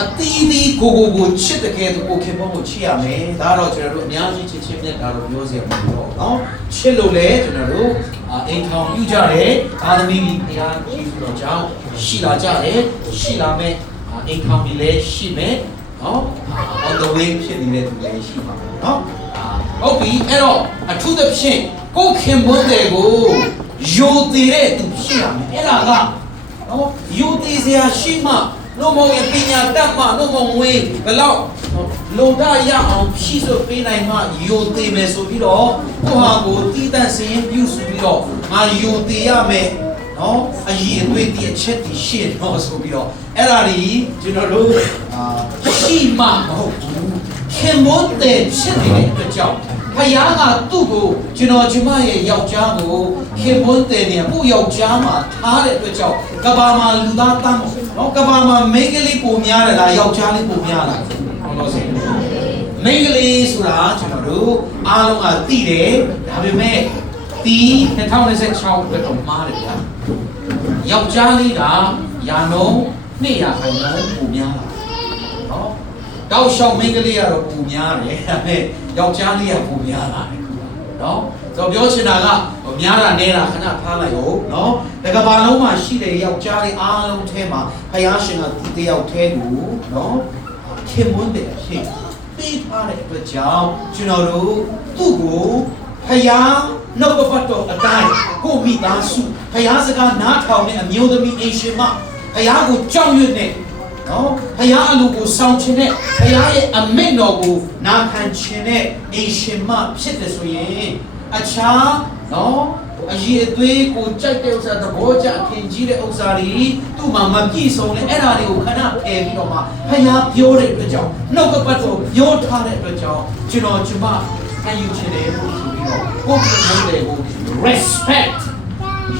အတီးတီးကိုချစ်တဲ့ကဲကိုခင်ဗျကိုချစ်ရမယ်ဒါတော့ကျွန်တော်တို့အများကြီးချစ်ချင်းမြတ်တာတော့ပြောစရာမလိုတော့နော်ချစ်လို့လေကျွန်တော်တို့အိမ်ထောင်ပြုကြတယ်သာသမီကြီးဘုရားကြီးတော်ကြောင့်ရှိလာကြတယ်ရှိလာမဲ့အိမ်ထောင်ကြီးလည်းရှိမယ်နော် on the way ဖြစ်နေတဲ့သူလည်းရှိပါမယ်နော်ဟုတ်ပြီအဲ့တော့အထူးသဖြင့်ကိုခင်ဗျတွေကိုယိုသေးတဲ့သူရှိရမယ်အဲ့ဒါကနော်ယိုသေးစရာရှိမှနို့မောင်ရဲ့ပညာတတ်မှနို့မောင်ဝေးဘလောက်လုံဒရအောင်ဖြည့်စွပေးနိုင်မှယိုသေးမယ်ဆိုပြီးတော့ကိုဟာကိုတီးတန့်စရင်ပြုစုပြီးတော့ငါယိုသေးရမယ်နော်အရင်အတွေ့ဒီအချက်ဒီရှင်းတော့ဆိုပြီးတော့အဲ့ဒါကြီးကျွန်တော်တို့ရှိမှမဟုတ်ဘူးခင်မွန်းတဲ့ဖြစ်နေတဲ့အတွက်ကြောင့်ဖယားကသူ့ကိုကျွန်တော်ကျမရဲ့ယောက်ျားကိုခင်မွန်းတဲ့နေရာကိုယောက်ျားမှာထားတဲ့အတွက်ကြောင့်ကဘာမှာလူသားတမ်းနော်ကဘာမှာမိန်းကလေးပုံများတယ်လားယောက်ျားလေးပုံများလားဟုတ်လို့ဆိုမိန်းကလေးဆိုတာကျွန်တော်တို့အားလုံးကသိတယ်ဒါပေမဲ့ဒီ2026ဘက်တော့မှားတယ်ဗျာယောက်ျားလေးကရာနှုန်း200ခိုင်နှုန်းပုံများလားနော်တောက်လျှောက်မိန်းကလေးကတော့ပုံများတယ်ဒါပေမဲ့ယောက်ျားလေးကပုံများလာတယ်နော်ဆိုတော့ပြောချင်တာကများတာနေတာခဏထားလိုက်ဦးနော်တကဘာလုံးမှာရှိတဲ့ယောက်ျားလေးအားလုံးထဲမှာဖယားရှင်ကဒီတယောက်ထဲကိုနော်ခင်မွန်းတဲ့အဖြစ်ပေးထားတဲ့အတွက်ကြောင့်ကျွန်တော်တို့သူ့ကိုဖယားနှုတ်ပတ်တော်အတိုင်းကိုမိသားစုဖယားစကားနားထောင်တဲ့အမျိုးသမီးအရှင်မဖယားကိုကြောက်ရွံ့နေနော်ဖယားအလိုကိုဆောင်ခြင်းနဲ့ဖယားရဲ့အမိန့်တော်ကိုနာခံခြင်းနဲ့အရှင်မဖြစ်တယ်ဆိုရင်အခြားနော်အရေးအသွေးကိုကြိုက်တဲ့ဥစ္စာသဘောကျအထင်ကြီးတဲ့ဥစ္စာတွေသူ့မှာမပြည့်စုံလဲအဲ့ဒါတွေကိုခဏဖယ်ပြီးတော့မှဖယားပြောတဲ့အတွက်ကြောင့်နှုတ်ကပတ်တော်ပြောထားတဲ့အတွက်ကြောင့်ကျွန်တော်ကျမခံယူချင်တယ်လို့ဆိုပြီးတော့ကိုယ့်ကိုယ်ကို respect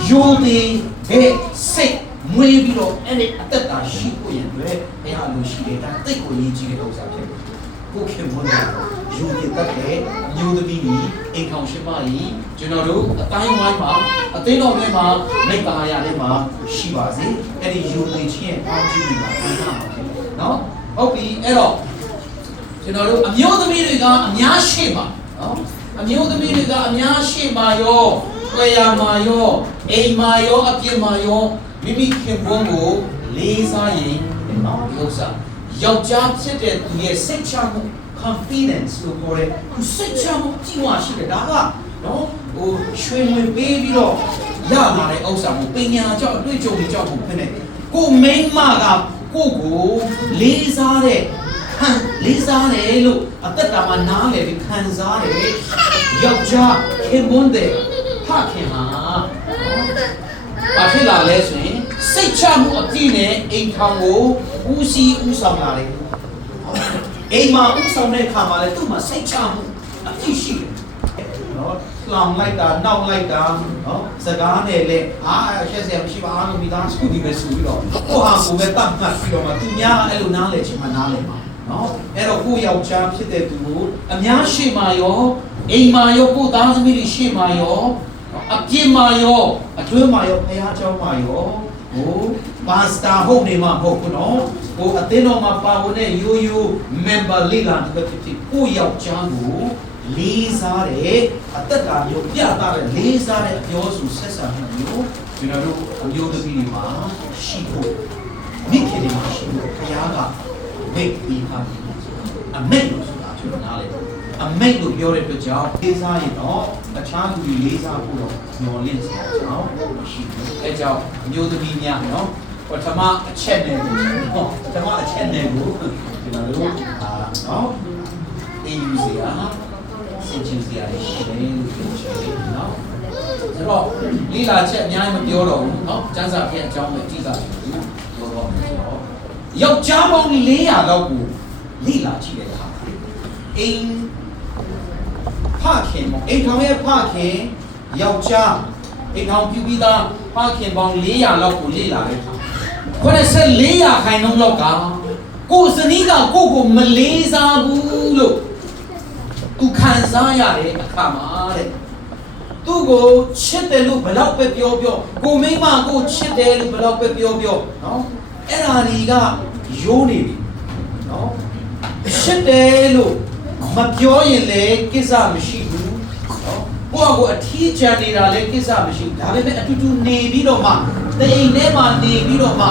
ယူတဲ့စိတ်မွေးပြီးတော့အဲ့ဒီအသက်တာရှိဖို့ရန်အတွက်ဘုရားလိုရှိတဲ့ဒါတိတ်ကိုရည်ကြီးတဲ့ဥစ္စာဖြစ်တယ်ကိုခင်မွန်းတယ်ယူတဲ့တက်တဲ့မျိုးသမီးကြီးအိမ်ထောင်ရှိမကြီးကျွန်တော်တို့အတိုင်းဝိုင်းမှာအသိတော်ထဲမှာမိတ္တာရထဲမှာရှိပါစေအဲ့ဒီယူတဲ့ချင်းအောင်းကြည့်ပြီးပါခံစားပါဖြစ်တယ်နော်ဟုတ်ပြီအဲ့တော့ကျွန်တော်တို့အမျိုးသမီးတွေကအများရှိပါနော်အမျိုးသမီးတွေကအများရှိပါရောတွေ့ရမှာရောအိမ်မှာရောအပြင်မှာရောမိမိခင်ပွန်းကိုလေးစားရင်နော်ဒီဥစ္စာယောက်ျားဖြစ်တဲ့သူရဲ့စိတ်ချမှု confidence လို့ခေါ်တဲ့သူစိတ်ချမှုကြီးဝါရှိတယ်ဒါကနော်ဟိုရွှေငွေပေးပြီးတော့ရလာတဲ့ဥစ္စာကိုပညာကြောင့်အတွေ့အကြုံတွေကြောင့်ကိုဖြစ်နေကိုမိန်းမကကိုကိုလေးစားတဲ့လေးစားတယ်လို့အသက်တာမှာနားလည်ပြီးခံစားတယ်ယောက်ျားခင်ပွန်းတဲ့ဖခင်ဟာဘာဖြစ်လာလဲဆိုရင်စိတ်ချမှုအပြည့်နဲ့အိမ်ထောင်ကိုဦးစီးဦးဆောင်လာတယ်အိမ်မှာဦးဆောင်တဲ့အခါမှာလည်းသူ့မှာစိတ်ချမှုအပြည့်ရှိတယ်နော်လောင်လိုက်တာနောက်လိုက်တာနော်စကားနဲ့လည်းရှက်စရာမရှိပါဘူးမိသားစုဒီပဲဆိုပြီးတော့ကိုဟာကိုပဲတတ်မှတ်ပြီးတော့မှသူများအဲ့လိုနားလဲချင်မှနားလဲမှာနော်အဲ့တော့ကိုယောက်ျားဖြစ်တဲ့သူကိုအများရှိမှရောအိမ်မှာရောကိုသားသမီးတွေရှိမှရောအပြစ်မာရောအတွင်းမာရောဖယားเจ้าမာရောဟိုပါစတာဟုတ်နေမှာမဟုတ်ဘူးနော်ဟိုအသင်းတော်မှာပါဝင်တဲ့ရိုးရိုး member လေးလာတဲ့ဖြစ်ဖြစ်ကိုယောက်ျားကိုလေးစားတယ်အသက်တာမျိုးပြသတဲ့လေးစားတဲ့အပြောဆိုဆက်ဆံမှုမျိုးကျွန်တော်တို့အမျိုးသမီးတွေမှာရှိဖို့မိခင်တွေမှာရှိဖို့ဖယားကမိတ်ပြီးပါအမိတ်လို့ဆိုတာကျွန်တော်နားလေအမိတ်လို့ပြောတဲ့အတွက်ကြောင့်လေးစားရင်တော့အခြားလူတွေလေးစားဖို့တော့ညှော်လင့်စရာကြောင့်မရှိဘူး။အဲကြောင့်အမျိုးသမီးများနော်ပထမအချက်နဲ့ကိုနော်ပထမအချက်နဲ့ကိုကျွန်တော်တို့နော်အင်းယူစရာစင်ချင်စရာရှိတယ်လို့ပြောချင်တယ်နော်။ဆိုတော့လိလာချက်အများကြီးမပြောတော့ဘူးနော်။ကျန်းစာပြည့်အကြောင်းပဲကြည့်တာပြောတော့ယောက်ျားပေါင်း400လောက်ကိုလိလာကြည့်တဲ့အခါအိမ်ဖခင်အိမ်ထောင်ရဲ့ဖခင်ယောက်ျားအိမ်ထောင်ပြပြီးသားဖခင်ပေါင်း400လောက်ကိုလေ့လာတယ်8400ခိုင်နှုန်းလောက်ကကိုစနီးကကိုမလေးစားဘူးလို့သူခံစားရတဲ့အခါမှာတဲ့သူ့ကိုချစ်တယ်လို့ဘယ်တော့ပဲပြောကိုမိမကိုချစ်တယ်လို့ဘယ်တော့ပဲပြောနော်အဲ့ဒါတွေကယိုးနေပြီ နော်ရှစ်တယ်လို့မပြောရင်လည်းကိစ္စမရှိဘူးနော်ကိုယ့်အထီးချန်နေတာလည်းကိစ္စမရှိဘူးဒါပေမဲ့အတူတူနေပြီးတော့မှတိမ်ထဲမှာနေပြီးတော့မှ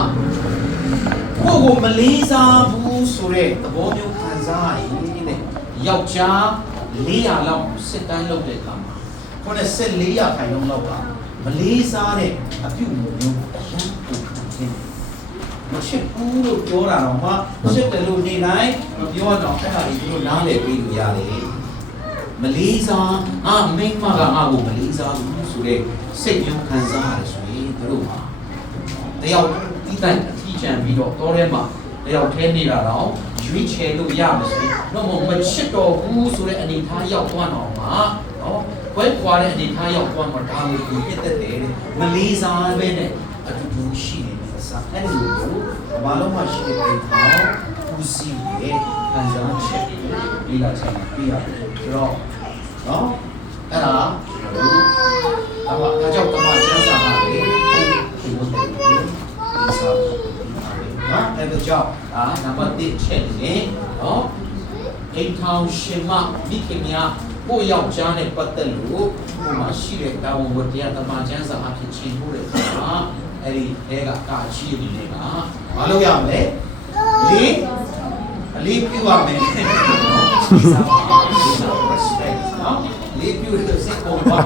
ကိုယ့်ကိုမလေးစားဘူးဆိုတဲ့သဘောမျိုးခံစားရရင်တဲ့ယောက်ျား400လောက်စစ်တမ်းလုပ်တဲ့အခါမှာ9400ခိုင်လုံးလောက်ကမလေးစားတဲ့အပြုအမူမျိုးရမ်းပူခံခြင်းမချစ်ဘူးလို့ပြောတာတော့မှချစ်တယ်လို့နေတိုင်းမပြောတော့အဲ့ဒါကြီးတို့နားလည်ပြီးလို့ရတယ်မလေးစားမိန်းမကငါ့ကိုမလေးစားဘူးဆိုတဲ့စိတ်မျိုးခံစားရတယ်ဆိုရင်တို့မှာတယောက်ဒီတိုင်းအထီးချန်ပြီးတော့တော်ထဲမှာတယောက်ထဲနေတာတော့ရွေးချယ်လို့ရမယ်ဆိုရင်တော့မချစ်တော့ဘူးဆိုတဲ့အနေထားရောက်သွားတော့မှာနော်ဘယ်ကွာတဲ့အနေထားရောက်သွားမှာဒါကိုပြည့်တဲ့တယ်မလေးစားပဲနဲ့အတူတူရှိနေတဲ့စာအဲ့ဒီလိုဘာလို့မှရှိတဲ့ပုံထားဦးစီးရဲ့ခံစားချက်တွေလာချင်ပြရတယ်ဆိုတော့နော်အဲ့ဒါကြောင့်တမချမ်းသာတာလေဒီလိုမျိုးဒီစာနော်အဲ့ဒါကြောင့်နံပါတ်1ချက်နေနော်အိမ်ထောင်ရှင်မမိခင်များကိုယောက်ျားနဲ့ပတ်သက်လို့ဟိုမှာရှိတဲ့တာဝန်ဝတ္တရားတမန်ကျမ်းစာအဖြစ်ချိန်ထိုးတဲ့အခါအဲ့ဒီအဲကကာချီတွေကမလုပ်ရမလဲလေးပြုရမယ်ဒီစာပါ respect နော်လေးပြုလို့စိတ်ကုန်သွား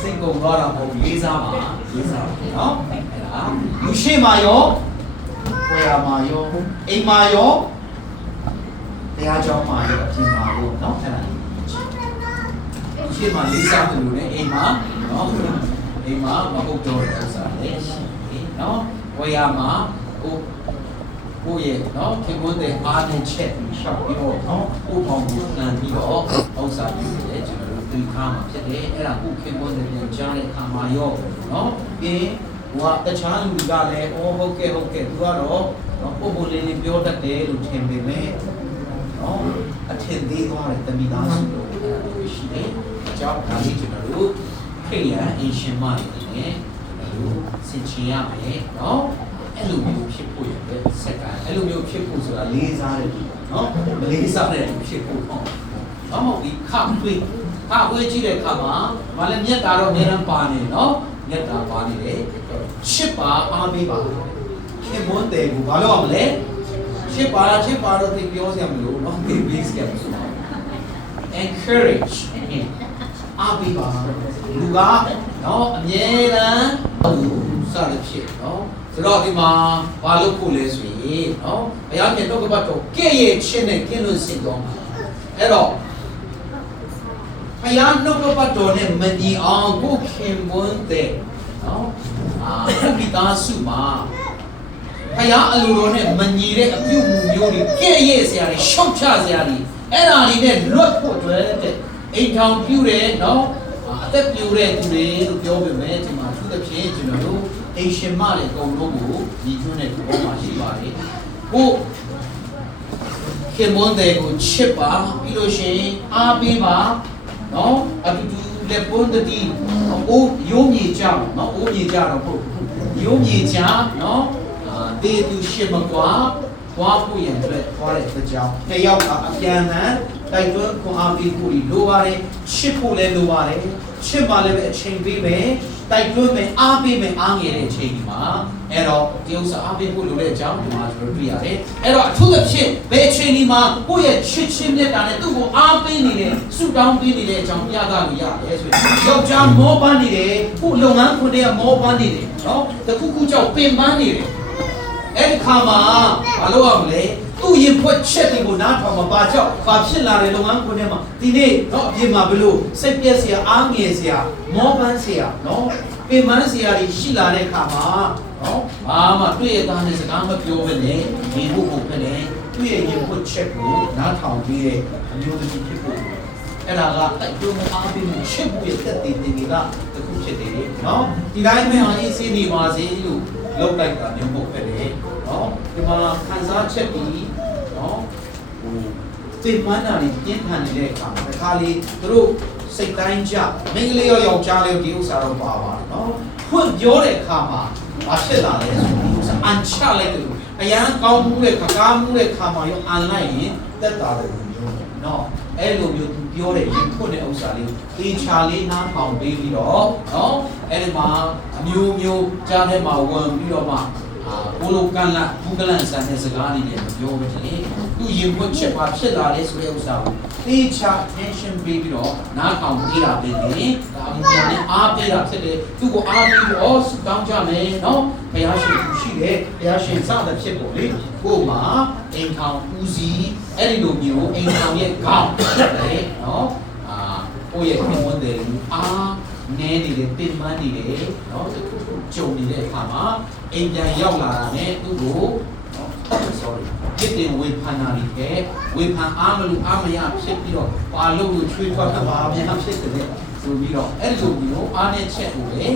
စိတ်ကုန်သွားတာမဟုတ်လေးစားပါနော်အဲ့ဒါလူရှိမှရောဝယ်ရမှာရောအိမ်မှာရောတရားကြောင်းမှာရောအပြင်မှာရောเนาะအဲ့ဒါရှေ့မှာလေးစားတယ်လို့လည်းအိမ်မှာเนาะအိမ်မှာမဟုတ်တော့တဲ့ဥစ္စာလေเนาะဝယ်ရမှာကိုရဲ့เนาะခင်ဗျတဲ့အားနဲ့ချက်ပြီးရှောက်ပြီးတော့เนาะကိုပေါင်းကိုလှန်ပြီးတော့ဥစ္စာပြီးတယ်ကျွန်တော်တို့သိခါမှာဖြစ်တယ်အဲ့ဒါကိုခင်ဗျတဲ့ပြန်ကြားတဲ့အခါမှာရောเนาะပြီးဟိုကတခြားလူတွေကလည်းဟုတ်ကဲ့သူကတော့ပုံပုံလေးလေးပြောတတ်တယ်လို့ထင်ပေမဲ့အထင်သေးသွားတဲ့တမိသားစုလို့ရှိတယ်။အကြောင်းဒါလေးကျွန်တော်တို့ခေရန်အင်ရှင်မတွေနဲ့ကျွန်တော်တို့ဆင်ခြင်ရမယ်နော်။အဲ့လိုမျိုးဖြစ်ဖို့ရတဲ့စက်ကအဲ့လိုမျိုးဖြစ်ဖို့ဆိုတာလေးစားတဲ့လူနော်။မလေးစားတဲ့လူဖြစ်ဖို့ပေါ့။တော့မဟုတ်ဒီခဝေးကြည့်တဲ့အခါမှာမလည်းမြတ်တာတော့အများအားပါနေနော်။မြတ်တာပါနေတယ်။ချစ်ပါအားပေးပါခင်မွန်းတယ်ကိုဘာလို့အောင်လဲချစ်ပါတော့သိပြောစရာမလိုနော်သိပေးစရာမလို encourage အားပေးပါလူကနော်အမြဲတမ်းစရဖြစ်နော်ဆိုတော့ဒီမှာဘာလို့ဖို့လဲဆိုရင်နော်ဘုရားရှင်တော့ကပတ်တော့ကဲ့ရဲ့ချင်းနဲ့ကင်းလို့စင်တော့အဲ့တော့ဘုရားနှုတ်ကပတ်တော်နဲ့မညီအောင်ကိုခင်မွန်းတဲ့နော်ဒီသားစုမှာဖယားအလိုတော်နဲ့မညီတဲ့အပြုအမူမျိုးတွေကဲ့ရဲ့စရာတွေရှောက်ချစရာတွေအဲ့ဒါတွေနဲ့လွတ်ဖို့အတွက်တဲ့အိမ်ထောင်ပြုတယ်နော်အသက်ပြိုတဲ့သူတွေလို့ပြောပေမဲ့ဒီမှာသူတစ်ဖြင့်ကျွန်တော်တို့အိမ်ရှင်မတွေအကုန်လုံးကိုညီညွတ်တဲ့ပုံမှာရှိပါတယ်ကိုခင်မွန်းတဲ့ကိုချစ်ပါပြီးလို့ရှိရင်အားပေးပါနော်အတူတူလက်ပွန်းတတိအိုးရိုးမြေကြနော်အိုးမြေကြတော့ဟုတ်ရိုးမြေကြနော်တေသူရှိမကွာသွားဖို့ရန်အတွက်သွားတဲ့အကြောင်းတယောက်ကအပြန်အလှန်တိုက်တွန်းခွန်အားပေးဖို့လိုပါတယ်ချစ်ဖို့လည်းလိုပါတယ်ချစ်မှလည်းပဲအချိန်ပေးမယ်တိုက်တွန်းမယ်အားပေးမယ်အားငယ်တဲ့အချိန်ဒီမှာအဲ့တော့ဒီဥစ္စာအားပေးဖို့လိုတဲ့အကြောင်းဒီမှာကျွန်တော်တွေ့ရတယ်အဲ့တော့အထူးသဖြင့်ဘယ်အချိန်ဒီမှာကိုယ့်ရဲ့ချစ်ချင်းမြတ်တာနဲ့သူ့ကိုအားပေးနေတဲ့ဆုတောင်းပေးနေတဲ့အကြောင်းပြသလို့ရတယ်ဆိုရင်ယောက်ျားမောပန်းနေတယ်ကိုလုပ်ငန်းခွင်တွေကမောပန်းနေတယ်နော်တခုခုကြောင့်ပင်ပန်းနေတယ်အဲ့ဒီခါမှာဘာလို့အောင်လဲသူ့ရင်ဖွက်ချက်တွေကိုနားထောင်မှာပါကြောက်ဘာဖြစ်လာတဲ့လုပ်ငန်းခွင်ထဲမှာဒီနေ့တော့အပြင်မှာဘလို့စိတ်ပြက်စရာအားငယ်စရာမောပန်းစရာနော်ပင်ပန်းစရာတွေရှိလာတဲ့ခါမှာနော်ဘာမှတွေ့ရတဲ့စကားမပြောဘဲနဲ့ဒီဘုဖို့ပဲနဲ့တွေ့ရရင်ဖွက်ချက်ကိုနားထောင်ပြီးတဲ့အမျိုးသမီးဖြစ်ဖို့အဲ့ဒါကတိုက်တွန်းအားပေးမှုချစ်ဖို့ရတဲ့တည်တည်ကတခုဖြစ်တယ်နော်ဒီတိုင်းမှာအေးစေးနေပါစေလို့လောက်လိုက်တာမျိုးပေါ့ပဲလေနော်ဒီမှာခံစားချက်ပြီးနော်ဟိုစိတ်မှန်းတာတွေပြင်းထန်နေတဲ့အခါမှာတစ်ခါလေသူတို့စိတ်တိုင်းကြမိန်းကလေးရောယောက်ျားလေးဒီဥစ္စာတော့ပါပါတယ်နော်ဖွင့်ပြောတဲ့အခါမှာဘာဖြစ်လာလဲဆိုဒီဥစ္စာအန်ချလိုက်တယ်ဘု ယံကောင်းမှုတဲ့ကားမှုတဲ့ခါမှာရောအန်လိုက်ရင်တက်တာတယ်မျိုးနော်အဲ့လိုမျိုးသူပြောတဲ့ရင်ဖွင့်တဲ့ဥစ္စာလေးသေချာလေးနားထောင်ပေးပြီးတော့နော်အဲ့ဒီမှာအမျိုးမျိုးကြားထဲမှာဝင်ပြီးတော့မှဘိုလိုကန်လာဘူကလန်ဆန်တဲ့စကားလေးတွေပြောမယ်လေသူရင်ဖွင့်ချက်ပါဖြစ်လာတဲ့ဆိုတဲ့ဥစ္စာကိုသေချာ attention ပေးပြီးတော့နားထောင်ပေးတာပဲလေဒါအမှန်နဲ့အားပေးတာဖြစ်တယ်သူ့ကိုအားပေးတော့စတောင်းကြမယ်နော်ဘုရားရှင်သူရှိတယ်ဘုရားရှင်စတဲ့ဖြစ်ပေါ်လေကို့မှာအိမ်ထောင်ဦးစီးအဲ့ဒီလိုမျိုးအိမ်ထောင်ရဲ့ခေါင်းလေနော်ကိုယ့်ရဲ့ခင်ဝန်တယ်အားနဲနေတယ်ပြင်ပန်းနေတယ်နော်ကြုံနေတဲ့အခါမှာအိမ်ပြန်ရောက်လာတာနဲ့သူ့ကိုsorry ဖြစ်တဲ့ဝေဖန်နာတွေပဲဝေဖန်အားမလို့အားမရဖြစ်ပြီးတော့ပါလို့ချွေးထွက်တာပါများဖြစ်တယ်ဆိုပြီးတော့အဲ့လိုမျိုးအားနဲ့ချက်ကိုလေ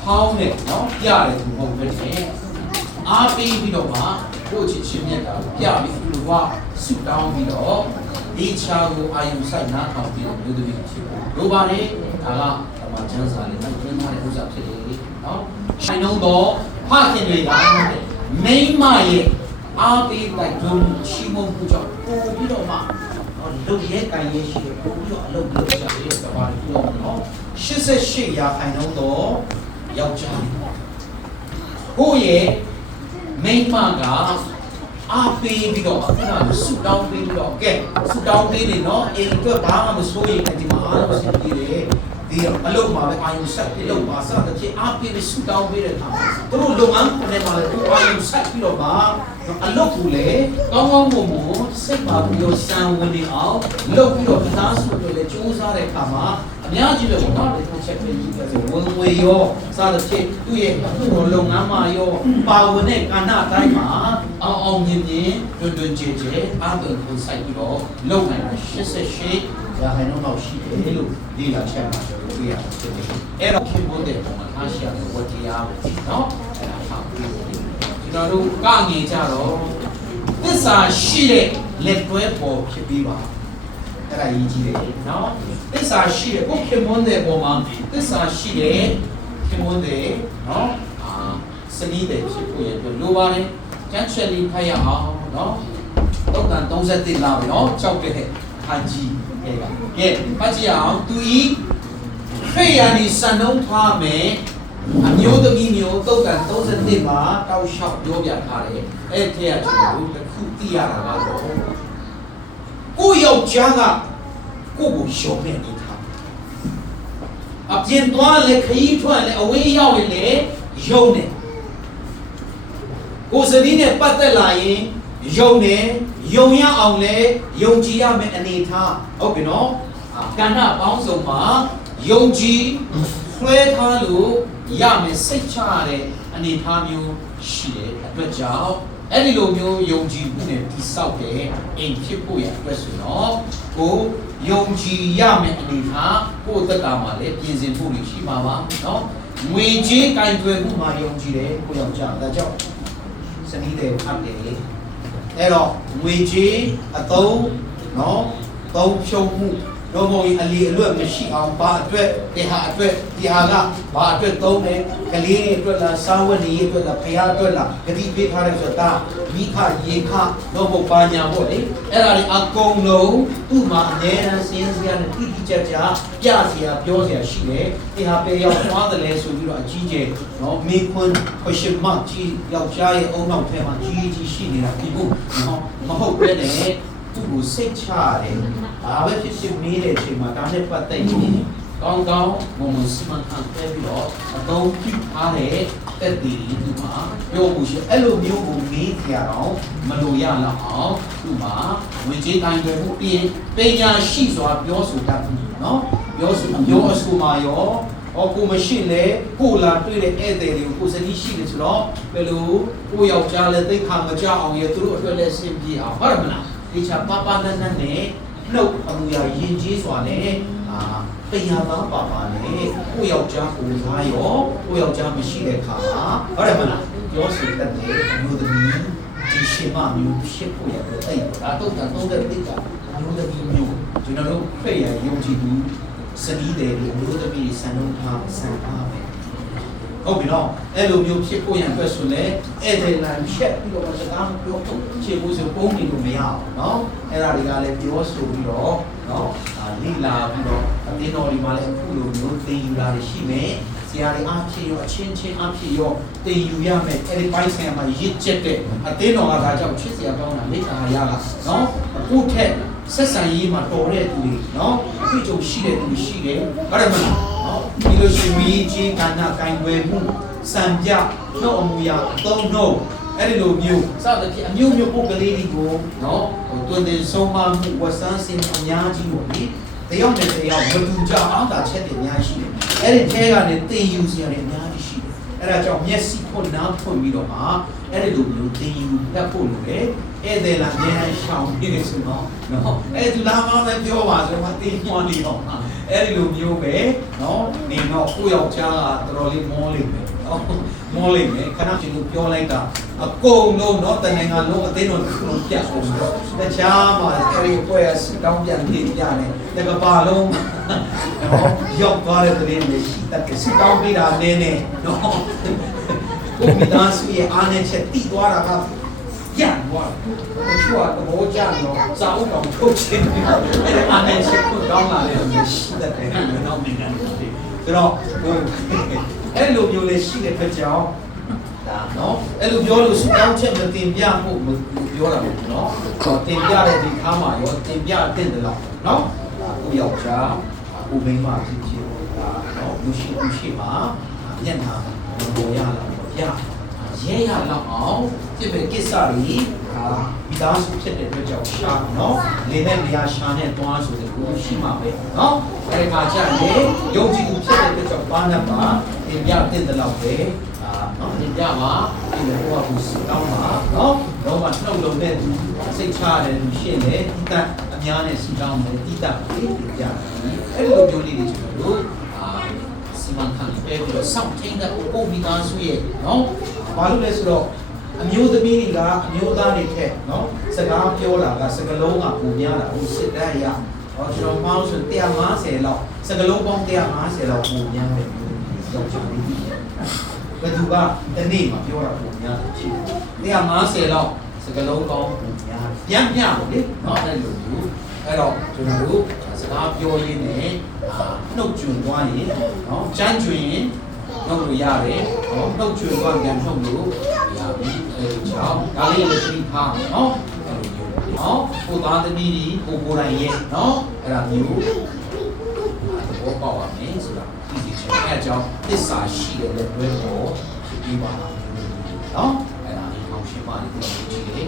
ထောင်းနဲ့နော်ပြရတယ်သူမဟုတ်ပဲတဲ့အားပေးပြီးတော့မှတို့ချစ်ချင်းမြတ်တာပြပြီးသူကဆူတောင်းပြီးတော့ဒီချာကိုအာယုဆိုင်နာထောင်ပြီးတော့မျိုးသမီးဖြစ်လို့ပါတယ်ဒါကဓမ္မကျမ်းစာလေးနဲ့ကျမ်းစာလေးဥစ္စာဖြစ်တယ်နော်ဆိုင်တော့ဖခင်တွေကမိမရဲ့အားပေးလိုက်ဒုံချီမုံပူကြောင့်ပို့ပြီးတော့မှလုပ်ရဲကံရဲရှိတယ်ပို့ပြီးတော့အလုပ်လုပ်ကြတယ်ဒါပါလို့ပြောနော်88ရာခိုင်နှုန်းတော့ယောက်ျားကိုရဲ့မိမကအားပေးပြီးတော့အခုကဆူတောင်းပေးပြီးတော့ကဲဆူတောင်းပေးနေနော်အိမ်အတွက်ဘာမှမစိုးရိမ်နဲ့ဒီမှာအားလုံးစစ်ပြီးတယ်ဒီအလုပ်မှာပဲအာယုဆက်ပြီးလုပ်ပါစတဲ့ဖြစ်အားပေးပြီးဆူတောင်းပေးတဲ့အခါသူတို့လုပ်ငန်းတွေမှာလည်းအာယုဆက်ပြီးတော့ပါအလုပ်ကိုလည်းကောင်းကောင်းမွန်မွန်စိတ်ပါပြီးတော့စံဝင်နေအောင်လုပ်ပြီးတော့သားစုတွေလည်းစူးစမ်းတဲ့အခါမှာအများကြီးပဲဘာလို့တစ်ချက်ပဲကြီးပဲဆိုဝင်ငွေရောစတဲ့ဖြစ်သူ့ရဲ့အခုတော့လုပ်ငန်းမှာရောပါဝင်တဲ့ကဏ္ဍအတိုင်းမှာအောင်မြင်တွင်ကြည်အားသွန်ကိုစိုက်ပြီးတော့လုပ်နိုင်တာ88ရာခိုင်နှုန်းလောက်ရှိတယ်လို့ဒီလာချက်မှာကျွန်တော်တွေ့ရပါတယ်အဲ့တော့ခင်ဗျတဲ့ပုံမှာထားရှိရတဲ့ဝတ္တရားပဲเนาะအဲ့ဒါဟာကျွန်တော်တို့ကငေကြတော့သစ္စာရှိတဲ့လက်တွဲပေါ်ဖြစ်ပြီးပါအဲ့ဒါရေးကြည့်တယ်เนาะသစ္စာရှိတဲ့ကိုခင်ဗျတဲ့ပုံမှာသစ္စာရှိတဲ့ခင်ဗျတဲ့เนาะစနီးတဲ့ဖြစ်ဖို့ရအတွက်လိုပါတယ်ကျန်ချက်လေးဖတ်ရအောင်เนาะတော့တန်31လာပြီเนาะကြောက်တဲ့ခါကြီးကဲပတ်ကြည့်အောင်သူဤဖေးရနေစံနှုံးထားမယ်အမျိုးသမီးမျိုးတုတ်တန်32မှာတောက်လျှောက်ပြောပြထားတယ်အဲ့ထဲကကျွန်တော်တို့တစ်ခုသိရတာကတော့ကိုယောက်ျားကကိုကိုရှော်နေနေတာအပြင်သွားလေခရီးထွက်လေအဝေးရောက်ရင်လေယုံနေကိုစနီးနဲ့ပတ်သက်လာရင်ယုံနေယုံရအောင်လဲယုံကြည်ရမယ့်အနေထားဟုတ်ပြီနော်ကဏ္ဍပေါင်းစုံမှာယုံကြည်ဆွဲထားလို့ရမယ်စိတ်ချရတဲ့အနေထားမျိုးရှိတဲ့အတွက်ကြောင့်အဲ့ဒီလိုမျိုးယုံကြည်မှုနဲ့တိဆောက်တဲ့အိမ်ဖြစ်ဖို့ရအတွက်ဆိုတော့ကိုယုံကြည်ရမယ့်အနေထားကိုယ့်သက်တာမှာလည်းပြင်ဆင်ဖို့ရှိပါပါနော်ငွေကြေးကင်တွယ်မှုမှာယုံကြည်တယ်ကိုယောက်ျားဒါကြောင့်စနီးတယ်ဖတ်တယ်အဲ့တော့ငွေကြေးအသုံးနော်သုံးဖြုံမှုတော့ဘုံအလီအလွတ်မရှိအောင်ဘာအတွက်ဒီဟာအတွက်ဒီဟာကဘာအတွက်သုံးလဲကလေးတွေအတွက်လားစာဝတ်နေရေးအတွက်လားဖရားအတွက်လားဂတိပေးထားတယ်ဆိုတာမိခရေခတော့ဘုံပါညာပေါ့လေအဲ့ဒါတွေအကုန်လုံးသူ့မှာအများအားစင်းစရာနဲ့တိတိကျကျပြစရာပြောစရာရှိတယ်ဒီဟာပဲရောက်သွားတယ်လဲဆိုပြီးတော့အကြီးကျယ်နော်မိခွန်း question mark ကြီးယောက်ျားရဲ့အုံနောက်ထဲမှာကြီးရှိနေတာဒီဘူးနော်မဟုတ်ပဲနဲ့သူ့ကိုစိတ်ချရတယ်ဘာပဲဖြစ်ဖြစ်မေးတဲ့အချိန်မှာဒါနဲ့ပတ်သက်ရင်ကောင်းကောင်းမုံမစီမံခန့်ပြပြီးတော့အသုံးပြုထားတဲ့တက်တည်ဒီမှာပြောမှုရှိအဲ့လိုမျိုးကိုမေးကြအောင်မလိုရလောက်အောင်သူ့မှာဝင်ကြေးတိုင်းတွေမှုပြီးပညာရှိစွာပြောဆိုတတ်ဘူးနော်ပြောဆိုမျိုးအဆူမှာရောကိုမရှိလေကိုလာတွေ့တဲ့ဧည့်သည်တွေကိုကိုစနီးရှိတယ်ဆိုတော့ဘယ်လိုကိုယောက်ျားလည်းသိခါမကြအောင်ရသူတို့အတွက်လည်းဆင်ပြေအောင်ဟုတ်မလားဒီချာပပနန်းနန်းနဲ့နှုတ်အမူအရာယဉ်ကျေးစွာနဲ့တရားသားပါပါနဲ့ကိုယောက်ျားကိုစားရောကိုယောက်ျားမရှိတဲ့ခါဟုတ်တယ်မလားပြောဆိုတတ်တဲ့အမျိုးသမီးဒီရှင်မမျိုးဖြစ်ဖို့ရတဲ့အဲ့ဒါတော့တုံးတဲ့တိကအမျိုးသမီးမျိုးကျွန်တော်တို့ဖေ့ရယုံကြည်သူစနီးတယ်အမျိုးသမီးစံနှုန်းထားစံထားပဲ ဟုတ်ပြီနော်အဲ့လိုမျိုးဖြစ်ဖို့ရန်အတွက်ဆိုလဲဧည့်သည်လန်ချက်ပြီးတော့စကားပြောဖို့ခြေဖို့ဆိုပုံနေလို့မရအောင်နော်အဲ့ဒါတွေကလည်းပြောဆိုပြီးတော့နော်လိလာပြီးတော့အတင်းတော်ဒီမှာလည်းအခုလိုမျိုးသင်ယူတာရှိမယ်ဆရာတွေအားဖြည့်ရောအချင်းချင်းအားဖြည့်ရောသင်ယူရမယ်အဲ့ဒီပိုင်းဆိုင်မှာရစ်ကျက်တဲ့အတင်းတော်ကဒါကြောင့်ချစ်စရာကောင်းတာမိစ္ဆာရကနော်အခုထက်ဆက်ဆံရေးမှာတော်တဲ့သူတွေနော်အတွေ့အကြုံရှိတဲ့သူတွေရှိတယ်ဘာလို့မလဲနော်ဒီလိုရှိပြီးကြီးကဏ္ဍကိုင်ွယ်မှုစံပြနှုတ်အမူအရာအသုံးနှုတ်အဲ့ဒီလိုမျိုးစသဖြင့်အမျိုးမျိုးပုဂ္ဂလိတွေကိုနော်တွင်တင်ဆုံးမမှုဝတ်ဆန်းစင်အများကြီးပေါ့ဒီတယောက်နဲ့တယောက်မတူကြအောင်တာချက်တွေအများကြီးရှိတယ်အဲ့ဒီထဲကနေသင်ယူစရာတွေအများကြီးရှိတယ်အဲ့ဒါကြောင့်မျက်စိဖွင့်နားဖွင့်ပြီးတော့မှအဲ့ဒီလိုမျိုးသင်ယူတတ်ဖို့လိုတယ်ဧည့်သည်လာအများကြီးရှောင်နေတယ်ဆိုတော့နော်အဲ့ဒီလာမှပဲပြောပါဆိုမှသင်မှောနေတော့အဲ့ဒီလိုမျိုးပဲနော်နေတော့ကိုယောက်ျားကတော်တော်လေးမောလိမ့်မယ်နော်မောလိမ့်မယ်ခဏချင်းကိုပြောလိုက်တာအကုန်လုံးနော်တနေ့ကလုံးအသိတော်ကိုပြတ်အောင်ဆိုတော့တခြားမှာအဲ့ဒီပွဲစတောင်းပြန်ပြပြတယ်တကပါလုံးနော်ရောက်သွားတဲ့တဲ့နေရှိတတ်စတောင်းပေးတာနည်းနည်းနော်ကိုမိသားစုရဲ့အားနဲ့ချက်တိသွားတာကရန်သွားတယ်ချို့ကတော့ကြာတော့စာအုပ်တော်ထုတ်ချင်တယ်အဲ့ဒါအားနဲ့ချက်ကိုတောင်းလာတယ်ရှိတတ်တယ်နော်မိသားစုတွေဆိုတော့ဟိုအဲ့လိုမျိုးလေးရှိတဲ့အတွက်ကြောင့်ဒါနော်အဲ့လိုပြောလို့စတောင်းချက်မတင်ပြဖို့မပြောတာဘူးနော်တင်ပြတဲ့ဒီခါမှာရောတင်ပြတဲ့တယ်လားနော်ကိုယောက်ျားကိုမိန်းမဖြစ်ဖြစ်ဒါနော်လူရှိမှာမျက်နှာပေါ်ရလာပြရဲရလောက်အောင်ဒီပဲကိစ္စတွေမိသားစုဖြစ်တဲ့အတွက်ကြောင့်ရှာနော်လေနဲ့နေရာရှာနဲ့တွားဆိုတဲ့ကိုရှိမှာပဲနော်အဲ့ဒီခါကျရင်ယုံကြည်သူဖြစ်တဲ့အတွက်ကြောင့်ဘာနဲ့ပါတင်ပြတဲ့တယ်လောက်ပဲနော်တင်ပြပါဒီလိုဟောကူစတောင်းပါနော်တော့မှနှုတ်လုံးနဲ့သူစိတ်ချတယ်သူရှင်းတယ်တိတအများနဲ့စတောင်းတယ်တိတပြေးပြကြတယ်အဲ့လိုမျိုးလေးတွေကျွန်တော်တို့စီမံခန့်ခွဲပြီးတော့စောင့်ချိန်တဲ့ပုံမိသားစုရဲ့နော်ဘာလို့လဲဆိုတော့အမျိုးသမီးတွေကအမျိုးသားတွေထက်နော်စကားပြောတာကစကလုံးကပုံများတာဟိုစစ်တမ်းရကျွန်တော်မှောင်းဆို150လောက်စကလုံးပေါင်း150လောက်ပုံများတယ်ရောက်ချင်တယ်ဘယ်သူကတနေ့မှာပြောတာပုံများတယ်ရှိ150လောက်စကလုံးပေါင်းပုံများပြန်ပြပေါ့လေနော်အဲ့လိုမျိုးအဲ့တော့ကျွန်တော်တို့စကားပြောရင်းနဲ့နှုတ်ကျွန်းသွားရင်နော်ကြမ်းကျွန်းရင်နှုတ်လို့ရတယ်နော်နှုတ်ကျွန်းသွားပြန်နှုတ်လို့ရပြီအဲကြောင့်ဒါလေးလည်းသိထားနော်အဲ့လိုမျိုးနော်ကိုသားသမီးကြီးကိုယ်တိုင်ရဲ့နော်အဲ့ဒါမျိုးဘောပေါက်ပါမယ်ဆိုတာသိစီချင်အဲကြောင့်သစ္စာရှိတဲ့လက်တွဲပေါ်ဖြစ်ပြီးပါလားနော်အဲ့ဒါလေးကောင်းရှင်းပါလိမ့်မယ်ကြည့်လေ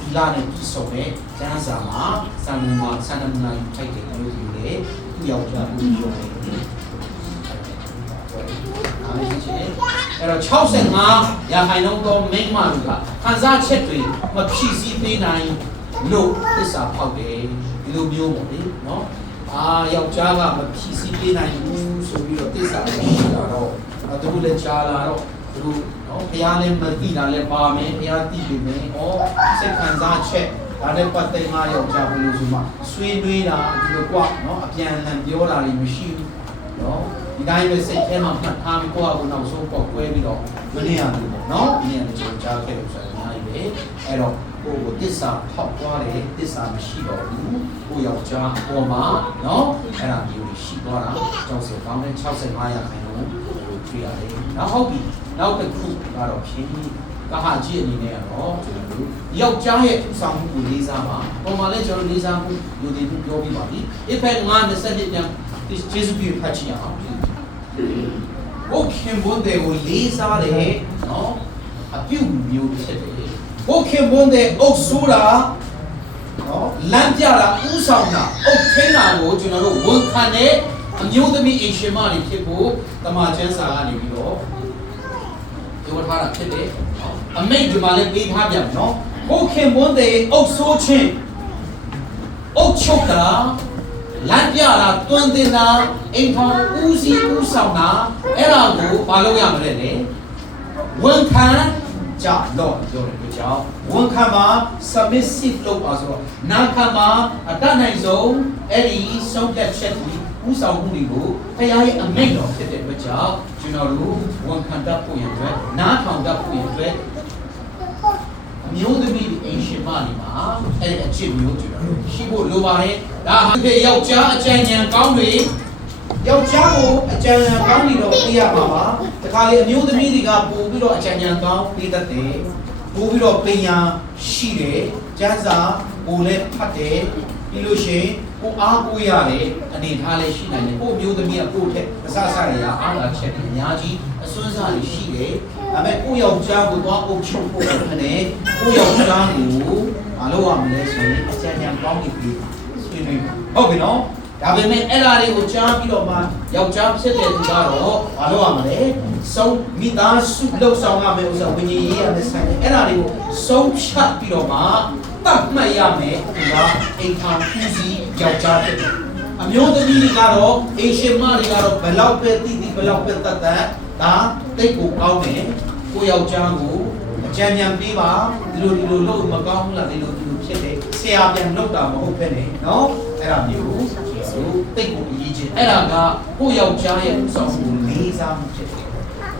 ဒီလာနဲ့ပြီးဆုံးတဲ့ကျမ်းစာမှာစံနမယူထိုက်တဲ့မျိုးတွေလေသူ့ယောက်ျားကိုပြောတယ်အဲ့တော့65ရာခိုင်နှုန်းသောမိန်းမတွေကခံစားချက်တွေမဖြည့်ဆည်းပေးနိုင်လို့သစ္စာဖောက်တယ်ဒီလိုမျိုးပေါ့လေနော်ယောက်ျားကမဖြည့်ဆည်းပေးနိုင်ဘူးဆိုပြီးတော့သစ္စာမရှိတာတော့သူတို့လည်းကြားလာတော့သူတို့နော်ဘုရားလည်းမသိတာလည်းပါမယ်ဘုရားသိပြီမယ်ဩစိတ်ခံစားချက်ဒါနဲ့ပတ်သက်မှယောက်ျားဘယ်လိုဆိုမှဆွေးနွေးတာဒီလိုကွာနော်အပြန်အလှန်ပြောတာတွေမရှိဘူးနော်ဒီတိုင်းပဲစိတ်ထဲမှာမှတ်ထားပြီးကိုယ့်အကူနောက်ဆုံးပေါက်ကွဲပြီးတော့မနေရဘူးပေါ့နော်ဒီနေ့ကျွန်တော်ကြားခဲ့လို့ဆိုရင်အများကြီးပဲအဲ့တော့ကိုယ့်ကိုတစ္ဆာဖောက်သွားတယ်တစ္ဆာမရှိတော့ဘူးကိုယ့်ယောက်ျားပေါ်မှာနော်အဲ့ဒါမျိုးရှိသွားတာကျောင်းစကောင်းတဲ့65ရာခိုင်နှုန်းတွေ့ရတယ်နောက်ဟုတ်ပြီနောက်တစ်ခုကတော့ဖြင်းကဟာကြီးအနေနဲ့ကတော့ကျွန်တော်တို့ယောက်ျားရဲ့ဆောင်မှုကိုလေးစားပါပေါ်မှာလည်းကျွန်တော်လေးစားမှုလူတွေပြောပြီးပါပြီ effect 9 ပြန်ကျေးဇူးပြုဖတ်ချင်အောင်ဘုခင်ဘုန်းတွေကိုလေးစားတယ်နော်အပြုမျိုးဖြစ်တယ်ဘုခင်ဘုန်းတွေအုပ်ဆိုးတာနော်လမ်းပြတာဥဆောင်တာအုပ်ထင်းတာကိုကျွန်တော်တို့ဝန်ခံတဲ့အမျိုးသမီးအရှင်မတွေဖြစ်ဖို့တမန်ကျမ်းစာကနေပြီးတော့ပြောထားတာဖြစ်တယ်နော်အမိတ်ဒီမှာလည်းပေးထားပြန်နော်ဘုခင်ဘုန်းတွေအုပ်ဆိုးခြင်းအုပ်ချုပ်တာလမ်းပြတာတွန်းတင်တာအိမ်ထောင်ဦးစီးဦးဆောင်တာအဲ့ဒါကိုမလုပ်ရမလဲလေဝန်ခံကြတော့ပြောတယ်ကြောင့်ဝန်ခံမှာ submissive လုပ်ပါဆိုတော့နာခံမှာအတတ်နိုင်ဆုံးအဲ့ဒီဆုံးဖြတ်ချက်ကို ဥဆောင်မှုတွေကိုဖခင်ရဲ့အမိန့်တော်ဖြစ်တဲ့အတွက်ကြောင့်ကျွန်တော်တို့ဝန်ခံတတ်ဖို့ရတဲ့နားထောင်တတ်ဖို့ရတဲ့အမျိုးသမီးအင်ရှင်မတွေမှာအဲ့ဒီအချစ်မျိုးကျွန်တော်တို့ရှိဖို့လိုပါတယ်ဒါဟာဒီယောက်ျားအကြံဉာဏ်ကောင်းတွေယောက်ျားကိုအကြံဉာဏ်ကောင်းနေတော့ပြရပါပါတခါလေအမျိုးသမီးတွေကပို့ပြီးတော့အကြံဉာဏ်ကောင်းပေးတတ်တယ်ပို့ပြီးတော့ပညာရှိတယ်ကျမ်းစာကိုလည်းဖတ်တယ်ပြီးလို့ရှိရင်ကိုအားကိုးရတယ်အနေထားလည်းရှိနိုင်တယ်ကိုမျိုးသမီးကကိုထက်အစစရရအားလာချက်အများကြီးအစွမ်းစားတွေရှိတယ်ဒါပေမဲ့ကိုယောက်ျားကိုတော့အုပ်ချုပ်ဖို့နဲ့ကိုယောက်ျားကိုမလုပ်ရမလဲဆိုရင်အကြံဉာဏ်ကောင်းနေပြီဆွေးနွေးဟုတ်ပြီနော်ဒါပေမဲ့အဲ့ဒါတွေကိုကြားပြီးတော့မှယောက်ျားဖြစ်တဲ့သူကတော့မလုပ်ရမလဲစုံမိသားစုလှုပ်ဆောင်ရမယ်ဥစ္စာဝိညာဉ်ရေးရမယ်ဆိုင်တယ်အဲ့ဒါတွေကိုစုံဖြတ်ပြီးတော့မှတတ်မှတ်ရမယ်ဒီကအိမ်ထောင်ဦးစီးယောက်ျားဖြစ်တယ်အမျိုးသမီးတွေကတော့အိမ်ရှင်မတွေကတော့ဘယ်လောက်ပဲတည်တည်ဘယ်လောက်ပဲတတ်တတ်ဒါတိတ်ကိုကောင်းတယ်ကိုယောက်ျားကိုအကြံဉာဏ်ပေးပါဒီလိုလုပ်မကောင်းဘူးလားဒီလိုဖြစ်တယ်ဆရာပြန်လုပ်တာမဟုတ်ပဲနဲ့နော်အဲ့ဒါမျိုးတိတ်ကိုအရေးကြီးအဲ့ဒါကကိုယောက်ျားရဲ့ဥဆောင်မှုလေးစားမှုဖြစ်တယ်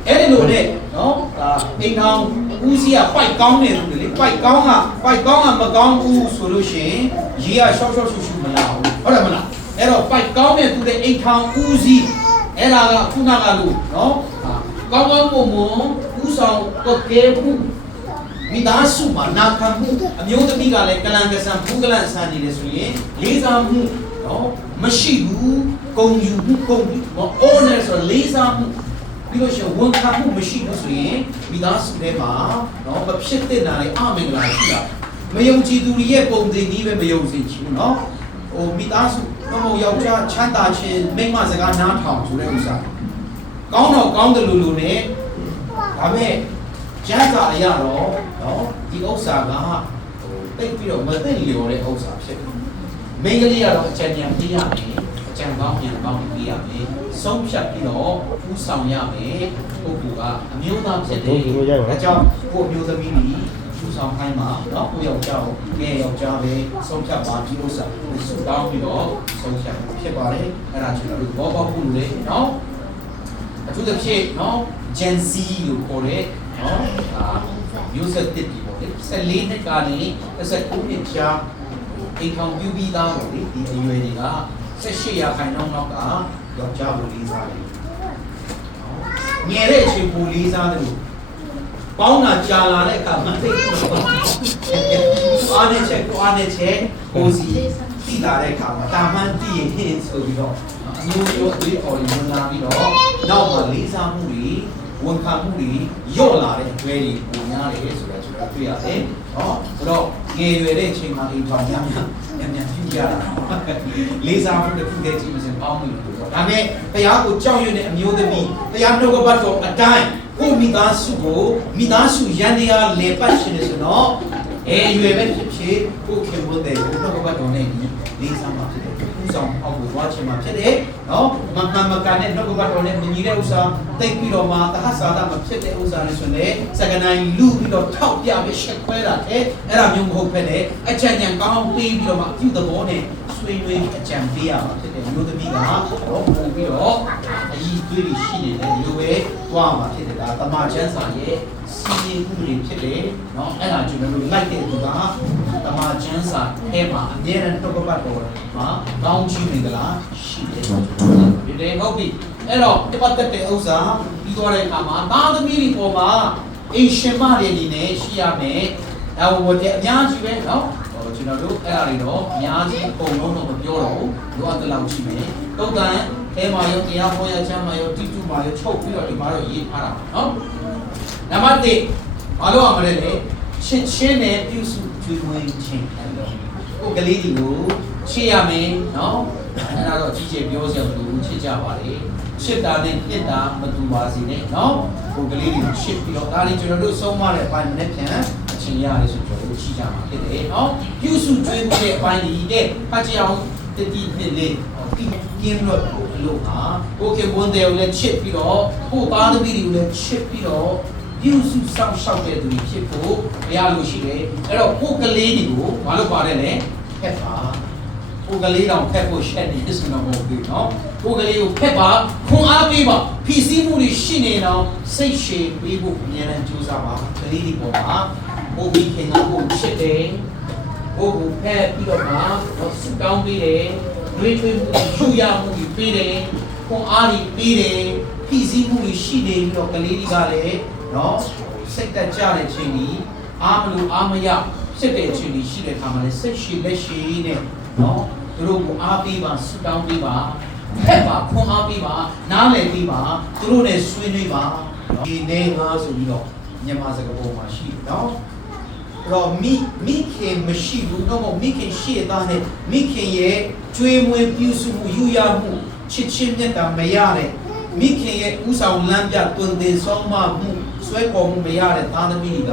အဲ့ဒီလိုနဲ့နော်ဒါအိမ်ထောင်ဦးစီးကပိုက်ကောင်းနေတယ်လေပိုက်ကောင်းကမကောင်းဘူးဆိုလို့ရှိရင်ရေကရှော့ရှုမလာဘူးဟုတ်တယ်မလားအဲ့တော့ပိုက်ကောင်းတဲ့သူတဲ့အိမ်ထောင်ဦးစီးအဲ့ဒါကခုနကလို့နော်ကောင်းမွန်ဦးဆောင်တော့ကဲဘူးမိသားစုမှာနာခံမှုအမျိုးသမီးကလည်းကလန်ကဆန်ဘူးကလန်ဆန်နေတယ်ဆိုရင်လေးစားမှုနော်မရှိဘူးဂုဏ်ယူမှုဂုဏ်ယူမ honor ဆိုလေးစားမှုပြီးလို့ရှိရင်ဝန်ခံမှုမရှိဘူးဆိုရင်မိသားစုထဲမှာနော်မဖြစ်တဲ့နာတွေအမင်္ဂလာရှိတာမယုံကြည်သူတွေရဲ့ပုံစံကြီးပဲမယုံစေချင်ဘူးနော်ဟိုမိသားစုတော့ယောက်ျားချမ်းသာခြင်းမိန်းမစကားနားထောင်ဆိုတဲ့ဥစ္စာကောင်းတော့ကောင်းတယ်လို့နဲ့ဒါပေမဲ့ကျမ်းစာအရတော့နော်ဒီဥစ္စာကတိတ်ပြီးတော့မသိလျော်တဲ့ဥစ္စာဖြစ်တယ်။မိန်းကလေးကတော့အကြံဉာဏ်ပေးရမယ်။အကြံကောင်းဉာဏ်ကောင်းပေးရမယ်။ဆုံးဖြတ်ပြီးတော့ဦးဆောင်ရမယ်။ပုဂ္ဂိုလ်ကအမျိုးသားဖြစ်တယ်။ဒါကြောင့်ကိုအမျိုးသမီးကြီးဦးဆောင်ခိုင်းမှာနော်ကိုယောက်ျားကိုငယ်ယောက်ျားပဲဆုံးဖြတ်ပါဒီဥစ္စာစုတောင်းပြီးတော့ဆုံးဖြတ်ဖြစ်ပါတယ်။အဲ့ဒါကျွန်တော်တို့ဘောပေါက်ဖို့လေနော်။အထူးသဖြင့်နော် Gen Z လို့ခေါ်တဲ့နော်မျိုးဆက်တစ်ဒီပေါ့လေ14နှစ်ကနေ19နှစ်ကြာအိမ်ထောင်ပြုပြီးသားပေါ့လေဒီအရွယ်တွေက18ရာခိုင်နှုန်းလောက်ကယောက်ျားကိုလေးစားတယ်ငယ်တဲ့အချိန်ကိုလေးစားတယ်လို့ပေါင်းတာကြာလာတဲ့အခါမှသိအားနဲ့ချက်ကိုစီတည်လာတဲ့အခါမှာတာမန်တည်ရင်ဆိုပြီးတော့အမျိုးမျိုးအတွေ့အကြုံတွေဝင်လာပြီးတော့နောက်မှလေးစားမှုတွေဝန်ခံမှုတွေရော့လာတဲ့အကျွဲတွေပုံများတယ်ဆိုတာကျွန်တော်တွေ့ရတယ်။ဟောဆိုတော့ငယ်ရွယ်တဲ့အချိန်မှာအိမ်ထောင်များပြုကြတာ။လေးစားမှုတစ်ခုတည်းကြည့်မစင်ပေါင်းလို့ပြောတာ။ဒါပေမဲ့တရားကိုကြောက်ရွံ့တဲ့အမျိုးသမီးတရားနှုတ်ကပတ်တော်အတိုင်းကိုမိသားစုရန်တရားလေပတ်ရှင်နေဆိုတော့ရွယ်ပဲဖြစ်ကိုခင်မွန်းတဲ့နှုတ်ကပတ်တော်နဲ့လေးစားမှဖြစ်တယ်။ဦးဆောင်အောက်ကိုသွားချင်မှဖြစ်တယ်။နော်မကန်နဲ့နှုတ်ကပတ်တော်နဲ့မညီတဲ့ဥစ္စာတိတ်ပြီးတော့မှသဟဇာတမဖြစ်တဲ့ဥစ္စာတွေဆိုရင်စကနိုင်လူပြီးတော့ထောက်ပြပြီးရှက်ခွဲတာတဲ့အဲ့ဒါမျိုးမဟုတ်ဘဲနဲ့အချမ်းချမ်းကောင်းပေးပြီးတော့မှအပြုသဘောနဲ့ဆွေးနွေးအကြံပေးရမှာဖြစ်တယ်မျိုးသမီးကတော့ပို့ပြီးတော့အည်သွေးတွေရှိနေတဲ့လူပဲတွားမှာဖြစ်တယ်ဒါတမန်ကျမ်းစာရဲ့စီရင်ဥပဒေဖြစ်တယ်နော်အဲ့ဒါကျွန်တော်တို့လိုက်တဲ့သူကတမန်ကျမ်းစာအဲမှာအမြဲတမ်းတော့ပတ်တော်မှာကောင်းချီးနေကြလားရှိတယ်ဒီလေဟုတ်ပြီအဲ့တော့တပတ်တဲ့ဥစ္စာပြီးသွားတဲ့အခါမှာသားသမီးတွေပေါ်မှာအိမ်ရှင်မတွေအနေနဲ့ရှိရမယ်အဲ့ဟိုတဲ့အများကြီးပဲနော်ကျွန်တော်တို့အဲ့အရာတွေတော့အများကြီးပုံလုံးတော့မပြောတော့ဘူးလိုအပ်တဲ့လောက်ရှိမယ်တုတ်တန်အဲမှာရောတရားဟောရချမ်းမှာရောတိတုမှာရောချုပ်ပြီးတော့ဒီမှာတော့ရေးထားတာနော်နံပါတ်1ဘာလို့အောင်မလဲလေချင်းနဲ့ပြုစုကျွေးမွေးခြင်းကိုကလေးတွေကိုချစ်ရမယ်နော်အဲ့ဒါတော့ကြီးကျယ်ပြောစရာမလိုဘူးချစ်ကြပါလေချစ်တာနဲ့နှစ်တာမတူပါစေနဲ့နော်ကိုကလေးတွေကိုချစ်ပြီးတော့ဒါလေးကျွန်တော်တို့ဆုံးမတဲ့အပိုင်းနဲ့ပြန်အချင်းရတယ်ဆိုကျွန်တော်တို့ချီကြမှာဖြစ်တယ်နော်ပြုစုကျွေးမွေးတဲ့အပိုင်းကြီးတဲ့ဖတ်ကြအောင်တတိနှစ်လေးကင်းလို့လို့ဟာကိုကဘွန်တယ်ကိုလည်းချစ်ပြီးတော့ကိုသားသမီးတွေကိုလည်းချစ်ပြီးတော့ပြုစုဆောင်ရှောက်တဲ့သူတွေဖြစ်ဖို့ရလို့ရှိတယ်အဲ့တော့ကိုကလေးတွေကိုဘာလို့ပါတယ်လဲဖက်ပါ ကိုကလေးတောင်ဖက်ဖို့ရှက်နေစင်တော့မဟုတ်ဘူးနော်ကိုကလေးကိုဖက်ပါခွန်အားပေးပါဖြည့်ဆည်းမှုတွေရှိနေတော့စိတ်ရှည်ပေးဖို့အများနဲ့ကြိုးစားပါကလေးဒီပေါ်မှာဘိုးဘီခင်ကကိုချစ်တယ်ဘိုးကိုဖက်ပြီးတော့မှစုတောင်းပေးတယ်တွေးထွေးမှုရှူရမှုပေးတယ်ခွန်အားတွေပေးတယ်ဖြည့်ဆည်းမှုတွေရှိနေပြီးတော့ကလေးတွေကလည်းနော်စိတ်တက်ကြတဲ့ချိန်ကြီးအားမလို့အားမရဖြစ်တဲ့အချိန်ကြီးရှိတဲ့အခါမှာလည်းစိတ်ရှည်လက်ရှည်နဲ့နော်သူတို့ကိုအားပေးပါဆုတောင်းပေးပါဖက်ပါခွန်အားပေးပါနားလည်ပေးပါသူတို့နဲ့ဆွေးနွေးပါဒီနေ့ငါဆိုပြီးတော့မြန်မာစကားပုံမှာရှိတယ်နော်အဲ့တော့မိခင်မရှိဘူးတော့မိခင်ရှိတဲ့နဲ့မိခင်ရဲ့ကျွေးမွေးပြုစုမှုယူရမှုချစ်ချင်းမြတ်တာမရတဲ့မိခင်ရဲ့ဥဆောင်လမ်းပြတွင်တင်ဆောင်မှုဆွဲခေါ်မှုမရတဲ့သားသမီးတွေက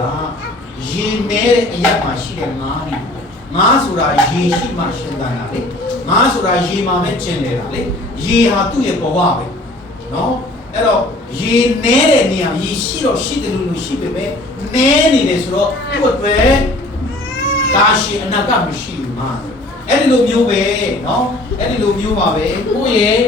ရေမဲတဲ့အရာမှာရှိတဲ့ငါးတွေငါးဆိုတာရေရှိမှရှင်သန်တာလေငါးဆိုတာရေမှာပဲကျင်လေတာလေရေဟာသူ့ရဲ့ဘဝပဲနော်အဲ့တော့ရေနဲတဲ့နေရာရေရှိတော့ရှိတယ်လို့ရှိပေမဲ့နဲနေတယ်ဆိုတော့သူ့အတွက်ဒါရှိအနာကမရှိဘူးမှာအဲ့ဒီလိုမျိုးပဲနော်အဲ့ဒီလိုမျိုးပါပဲကိုယ့်ရဲ့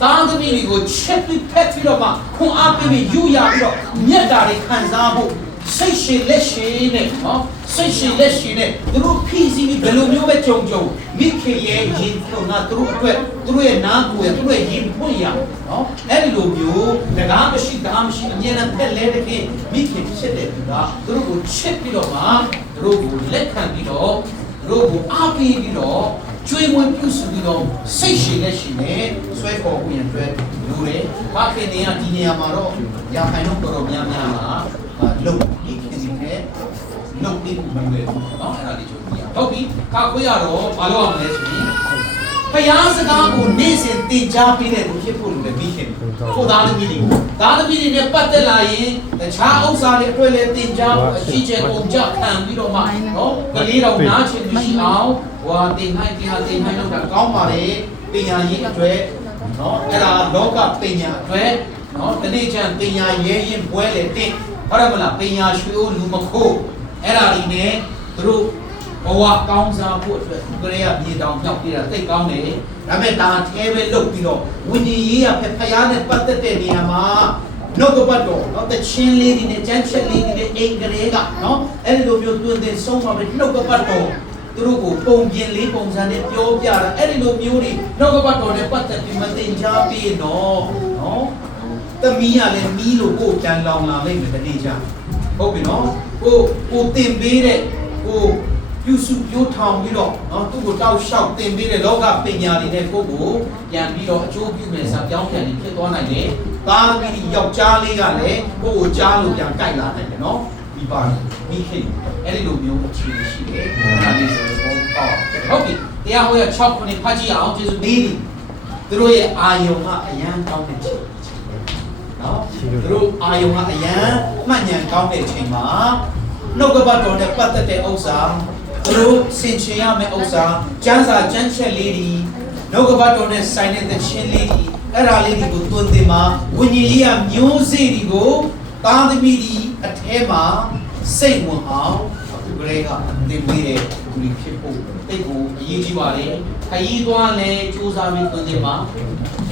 သားသမီးတွေကိုချက်ပြီးဖက်ပြီးတော့မှခွန်အားပေးပြီးယူရပြီးတော့မြတ်တာတွေခံစားဖို့စိတ်ရှိလက်ရှိနဲ့နော်စိတ်ရှိလက်ရှိနဲ့သူတို့ဖြည့်ဆည်းပြီးဘယ်လိုမျိုးပဲကြုံမိခင်ရဲ့ရင်ထုံကသူတို့အတွက်သူတို့ရဲ့နားကိုယ်သူတို့ရဲ့ရင်ဖွင့်ရနော်အဲ့ဒီလိုမျိုးတရားမရှိအမြဲတမ်းဖက်လဲတဲ့ခင်မိခင်ဖြစ်တဲ့သူကသူတို့ကိုချစ်ပြီးတော့မှသူတို့ကိုလက်ခံပြီးတော့သူတို့ကိုအားပေးပြီးတော့ကျွေးမွေးပြုစုပြီးတော့စိတ်ရှိလက်ရှိနဲ့ဆွဲခေါ်ဝင်အတွက်လူတွေဘာခင်နေရဒီနေရာမှာတော့ရာခိုင်နှုန်းတော်တော်များများမှာလုံဒီခင်စီနဲ့လုံပြီးမှန်တယ်နော်အဲ့ဒါလေးချိုးပြရဟုတ်ပြီခါခွေးရတော့ဘာလို့ရမလဲဆိုရင်ဖျားစကားကိုနေ့စဉ်သင်ကြားပေးတဲ့သူဖြစ်ဖို့လည်းပြီးခင်ကိုသားသမီးတွေနဲ့ပတ်သက်လာရင်တခြားဥစ္စာတွေအတွက်လည်းသင်ကြားဖို့အရှိကျကုန်ကြခံပြီးတော့မှနော်ကလေးတော်နားချင်မရှိအောင်ဟွာသင်ဟိုင်းလောက်တာကောင်းပါလေပညာရေးအတွက်နော်အဲ့ဒါလောကပညာအတွက်နော်တနေ့ချမ်းပညာရဲရင်ပွဲလေတင့်ဟုတ်တယ်မလားပညာရွှေအိုးလူမခိုးအဲ့ဒါဒီနဲ့သူတို့ဘဝကောင်းစားဖို့အတွက်သူကလေးကမြေတောင်မြောက်ပြတာသိကောင်းတယ်ဒါပေမဲ့ဒါအဲပဲလုပ်ပြီးတော့ဝိညာဉ်ရေးရဖျားနဲ့ပတ်သက်တဲ့နေရာမှာနှုတ်ကပတ်တော်နော်တချင်းလေးတွေနဲ့ကြမ်းချက်လေးတွေနဲ့အိမ်ကလေးကနော်အဲ့ဒီလိုမျိုးတွင်တင်ဆုံးမှာပဲနှုတ်ကပတ်တော်သူတို့ကိုပုံပြင်လေးပုံစံနဲ့ပြောပြတာအဲ့ဒီလိုမျိုးတွေနှုတ်ကပတ်တော်နဲ့ပတ်သက်ပြီးမသင်ကြားပြီးတော့နော်သမီးကလည်းမီးလို့ကိုယ်ကြံလောင်လာလိမ့်မယ်တနေ့ကျဟုတ်ပြီနော်ကိုတင်ပေးတဲ့ကိုပြုစုပြိုးထောင်ပြီးတော့နော်သူ့ကိုတောက်လျှောက်တင်ပေးတဲ့လောကပညာတွေနဲ့ကိုပြန်ပြီးတော့အကျိုးပြုမယ်စာပြောင်းပြန်ပြီးဖြစ်သွားနိုင်တယ်။သားသမီးယောက်ျားလေးကလည်းကိုကြားလို့ပြန်ကြိုက်လာနိုင်တယ်နော်။ဒီပါမိခင်အဲ့ဒီလိုမျိုးအခြေအနေရှိတယ်။ဒါလေးဆိုတော့ဟုတ်ပြီ။တရားဟောရ6ခုနဲ့ဖတ်ကြည့်အောင်ကျေးဇူးတင်။သူတို့ရဲ့အာယုံကအရန်ကောင်းတဲ့ချိန်နော်။သူတို့အာယုံကအရန်မှတ်ဉာဏ်ကောင်းတဲ့ချိန်မှာနှုတ်ကပတ်တော်နဲ့ပတ်သက်တဲ့ဥစ္စာသူတို့ဆင်ခြင်ရမယ့်ဥစ္စာကျမ်းစာကျမ်းချက်လေးတွေနှုတ်ကပတ်တော်နဲ့ဆိုင်တဲ့သခြင်းလေးတွေအဲ့ဒါလေးတွေကိုသွန်သင်မှာဝိညာဉ်ရေးရမျိုးစေ့တွေကိုသားသမီးတွေအထဲမှာစိတ်ဝင်အောင်အခုကလေးကသင်ပေးတဲ့သူတွေဖြစ်ဖို့တိတ်ကိုအရေးကြီးပါလေခရီးသွားလဲစူးစမ်းပြီးသွန်သင်မှာ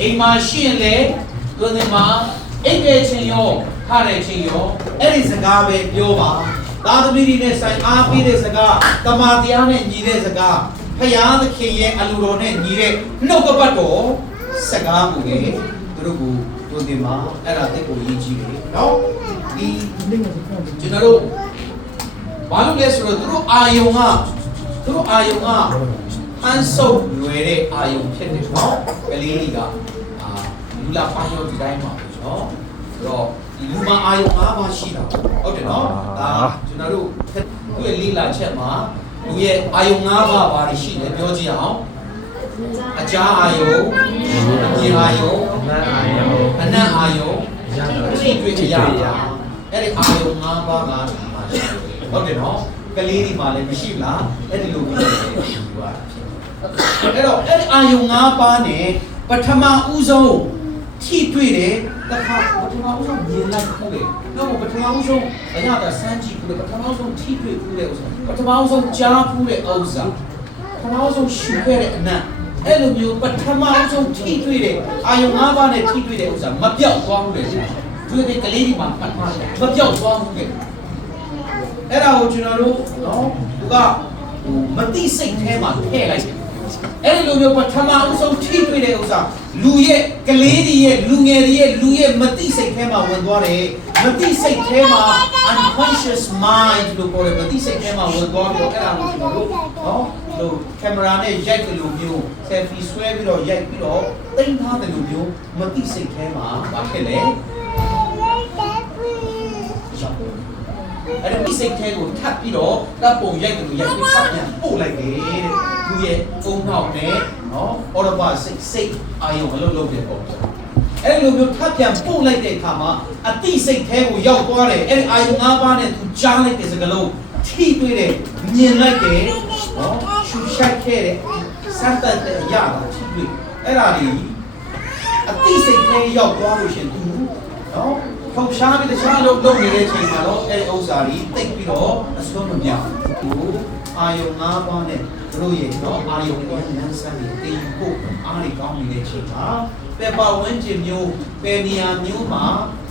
အိမ်မှာရှိရင်လဲသွန်သင်မှာအိမ်ရဲ့ချင်းရောခါတဲ့ချင်းရောအဲ့ဒီစကားပဲပြောပါသားသမီးတွေနဲ့ဆိုင်အားပေးတဲ့စကားတမန်တရားနဲ့ညီတဲ့စကားဖယားသခင်ရဲ့အလိုတော်နဲ့ညီတဲ့နှုတ်ကပတ်တော်စကားကိုလေသူတို့ကိုတွင်တင်မှာအဲ့ဒါတိတ်ကိုရည်ကြီးတယ်နော်ဒီကျွန်တော်တို့ဘာလို့လဲဆိုတော့သူတို့အာယုံကအန်းဆုပ်ရွယ်တဲ့အာယုံဖြစ်တယ်နော်ကလေးတွေကလူလာပိုင်းရောဒီတိုင်းပါနော်ဆိုတော့ဒီလူမအာယုံ၅ပါးရှိတာဟုတ်တယ်နော်ဒါကျွန်တော်တို့သူ့ရဲ့လိလာချက်မှာလူရဲ့အာယုံ၅ပါးဘာတွေရှိလဲပြောကြည့်အောင်အကြာအာယုံအမြင်အာယုံအနတ်အာယုံစိတ်တွေ့ကြရတာအဲ့ဒီအာယုံ၅ပါးကဟုတ်တယ်နော်ကလေးဒီမှာလည်းမရှိဘူးလားအဲ့ဒီလိုမျိုးအဲ့တော့အဲ့ဒီအာယုံ၅ပါးနဲ့ပထမဦးဆုံးထိတွေ့တယ်တခါပထမဦးဆုံးမြင်လိုက်ခုလေတော့ပထမဦးဆုံးအရာတာစမ်းကြည့်ခုလေပထမဦးဆုံးထိတွေ့ခုလေဥစ္စာပထမဦးဆုံးကြားခုတဲ့ဥစ္စာ ထမအောင်ဆုံးရှုခဲ့တဲ့အနံ့အဲ့လိုမျိုးပထမအောင်ဆုံးထိတွေ့တဲ့အာယုံ၅ပါးနဲ့ထိတွေ့တဲ့ဥစ္စာမပြောက်သွားဘူးလေဒီလိုကလေးဒီမှာမှတ်ထားတယ်မပြောက်သွားဘူးလေအဲ့ဒါကိုကျွန်တော်တို့နော်သူကမတိစိတ်ထဲမှာထည့်လိုက်တယ်အဲ့ဒီလိုမျိုးပထမအောင်ဆုံးထိတွေ့တဲ့ဥစ္စာလူရဲ့ကလေးတွေရဲ့လူငယ်တွေရဲ့လူရဲ့မတိစိတ်ထဲမှာဝင်သွားတယ်မတိစိတ်ထဲမှာ unconscious mind လို့ခေါ်တယ်မတိစိတ်ထဲမှာဝင်သွားပြီးတော့အဲ့ဒါကိုကျွန်တော်တို့နော်ဒီကင်မရာနဲ့ရိုက်တယ်လို့မျိုး selfie ဆွဲပြီးတော့ရိုက်ပြီးတော့သိမ်းထားတယ်လို့မျိုးမတိစိတ်ထဲမှာဘာဖြစ်လဲအဲ့ဒီစိတ်ထဲကိုထပ်ပြီးတော့တပ်ပုံရိုက်တယ်လို့ရိုက်ပြီးထပ်ပြန်ပို့လိုက်တယ်တဲ့သူရဲ့ဖုန်းနောက်နဲ့နော်အော်တိုဘတ်စိတ်အာယုံအလုပ်လုပ်တဲ့ပုံအဲ့လိုမျိုးထပ်ပြန်ပို့လိုက်တဲ့အခါမှာအတိစိတ်ထဲကိုရောက်သွားတယ်အဲ့ဒီအာယုံ၅ပါးနဲ့သူကြားလိုက်တဲ့စကားလုံးထိတွေ့တယ်မြင်လိုက်တယ်နော်ရှူရှိုက်ခဲ့တယ်စမ်းသပ်တဲ့အရာကိုထိတွေ့အဲ့ဒါဒီအတိစိတ်ထဲရောက်သွားလို့ရှင်သူနော်ထောက်ရှားပြီးတခြားလုပ်နေတဲ့ချိန်မှာတော့အဲ့ဒီဥစ္စာကြီးတိတ်ပြီးတော့အစွန်းမမြောက်ဘူးအာယုံ၅ပါးနဲ့တို့ရဲ့တော့အာယုံကိုလမ်းစမ်းပြီးတင်ဖို့အားရကောင်းနေတဲ့ချိန်မှာပေပါဝန်းကျင်မျိုးပေနေရာမျိုးမှာ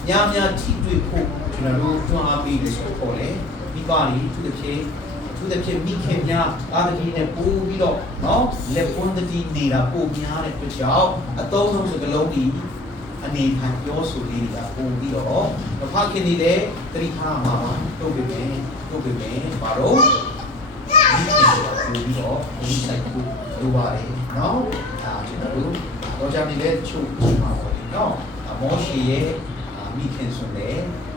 များထိတွေ့ဖို့ကျွန်တော်တို့တွန်းအားပေးလို့ဆိုခေါ်တယ်ဒီပါရီသူတစ်ဖြစ်မိခင်များအာတကြီးနဲ့ပို့ပြီးတော့နော်လက်ပွန်းတတိနေတာပို့များတဲ့အတွက်ကြောင့်အသုံးဆုံးစကလုံးကြီးအနေခံပြောဆိုလေးတွေကပုံပြီးတော့ဖခင်နေလေတတိထားမှာတို့ပြီဘာလို့ဒီပြီးတော့ဒီစိုက်ကိုလိုပါတယ်နော်ကျွန်တော်တို့တော့ကြနေလေချုပ်မှာပေါ့နော်မောရှိရဲ့မိခင်ဆိုလေ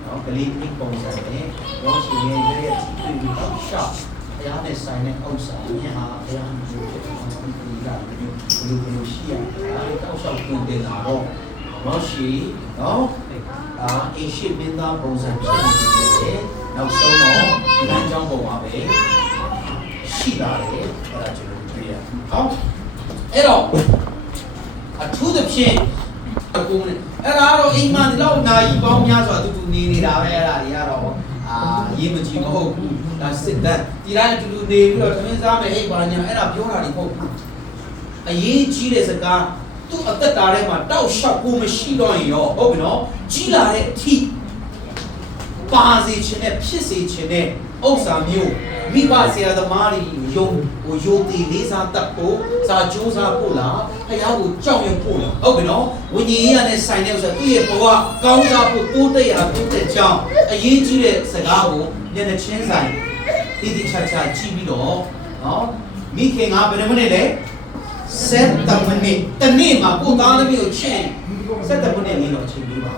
နော်ကလေးအိတ်ပုံစံနဲ့မောရှိရဲ့ရဲ့ဒီတော့ရှော့ဘုရားနဲ့ဆိုင်တဲ့ဥစ္စာမြင်ဟာဘုရားမျိုးဖြစ်တယ်ဒီကလူရှိရတယ်အဲ့တော့ရှော့ကိုတင်လာတော့မောရှိနော်အရှိမင်းသားပုံစံဖြစ်နေတယ်နောက်ဆုံးတော့ဒီလမ်းကြောင်းပုံပါပဲရှိလာတယ်အဲ့ဒါကျွန်တော်တွေ့ရအောင်အဲ့တော့အထူးသဖြင့်အခုအဲ့ဒါတော့အိမ်မှာဒီလောက်နာရီပေါင်းများစွာတူနေနေတာပဲအဲ့ဒါတွေကတော့ရေးမကြည့်မဟုတ်ဘူးဒါစစ်သက်ဒီတိုင်းတူနေပြီးတော့သမင်းစားမယ်ဟဲ့ဘာညာအဲ့ဒါပြောတာတွေမဟုတ်ဘူးအရေးကြီးတဲ့စကားသူ့အသက်တာထဲမှာတောက်လျှောက်ကိုမရှိတော့ရင်ရောဟုတ်ပြီနော်ကြီးလာတဲ့အထိပါစေခြင်းနဲ့ဖြစ်စေခြင်းနဲ့ဥစ္စာမျိုးမိဘဆရာသမားတွေယုံတည်လေးစားတတ်ဖို့စာကြိုးစားဖို့လားဖះကိုကြောက်ရွံ့ဖို့လားဟုတ်ပြီနော်ဝိညာဉ်ရေးရတဲ့ဆိုင်တဲ့ဥစ္စာသူ့ရဲ့ဘဝကောင်းစားဖို့တိုးတက်ကြောင်းအရေးကြီးတဲ့စကားကိုညနေချင်းဆိုင်တိတိကျကျကြည့်ပြီးတော့နော်မိခင်ကဘယ်နှမိနစ်လဲ7 မိနစ်တနေ့မှာကိုသားသမီးကိုချင်း7 မိနစ်လေးတော့ချိန်ပေးပါ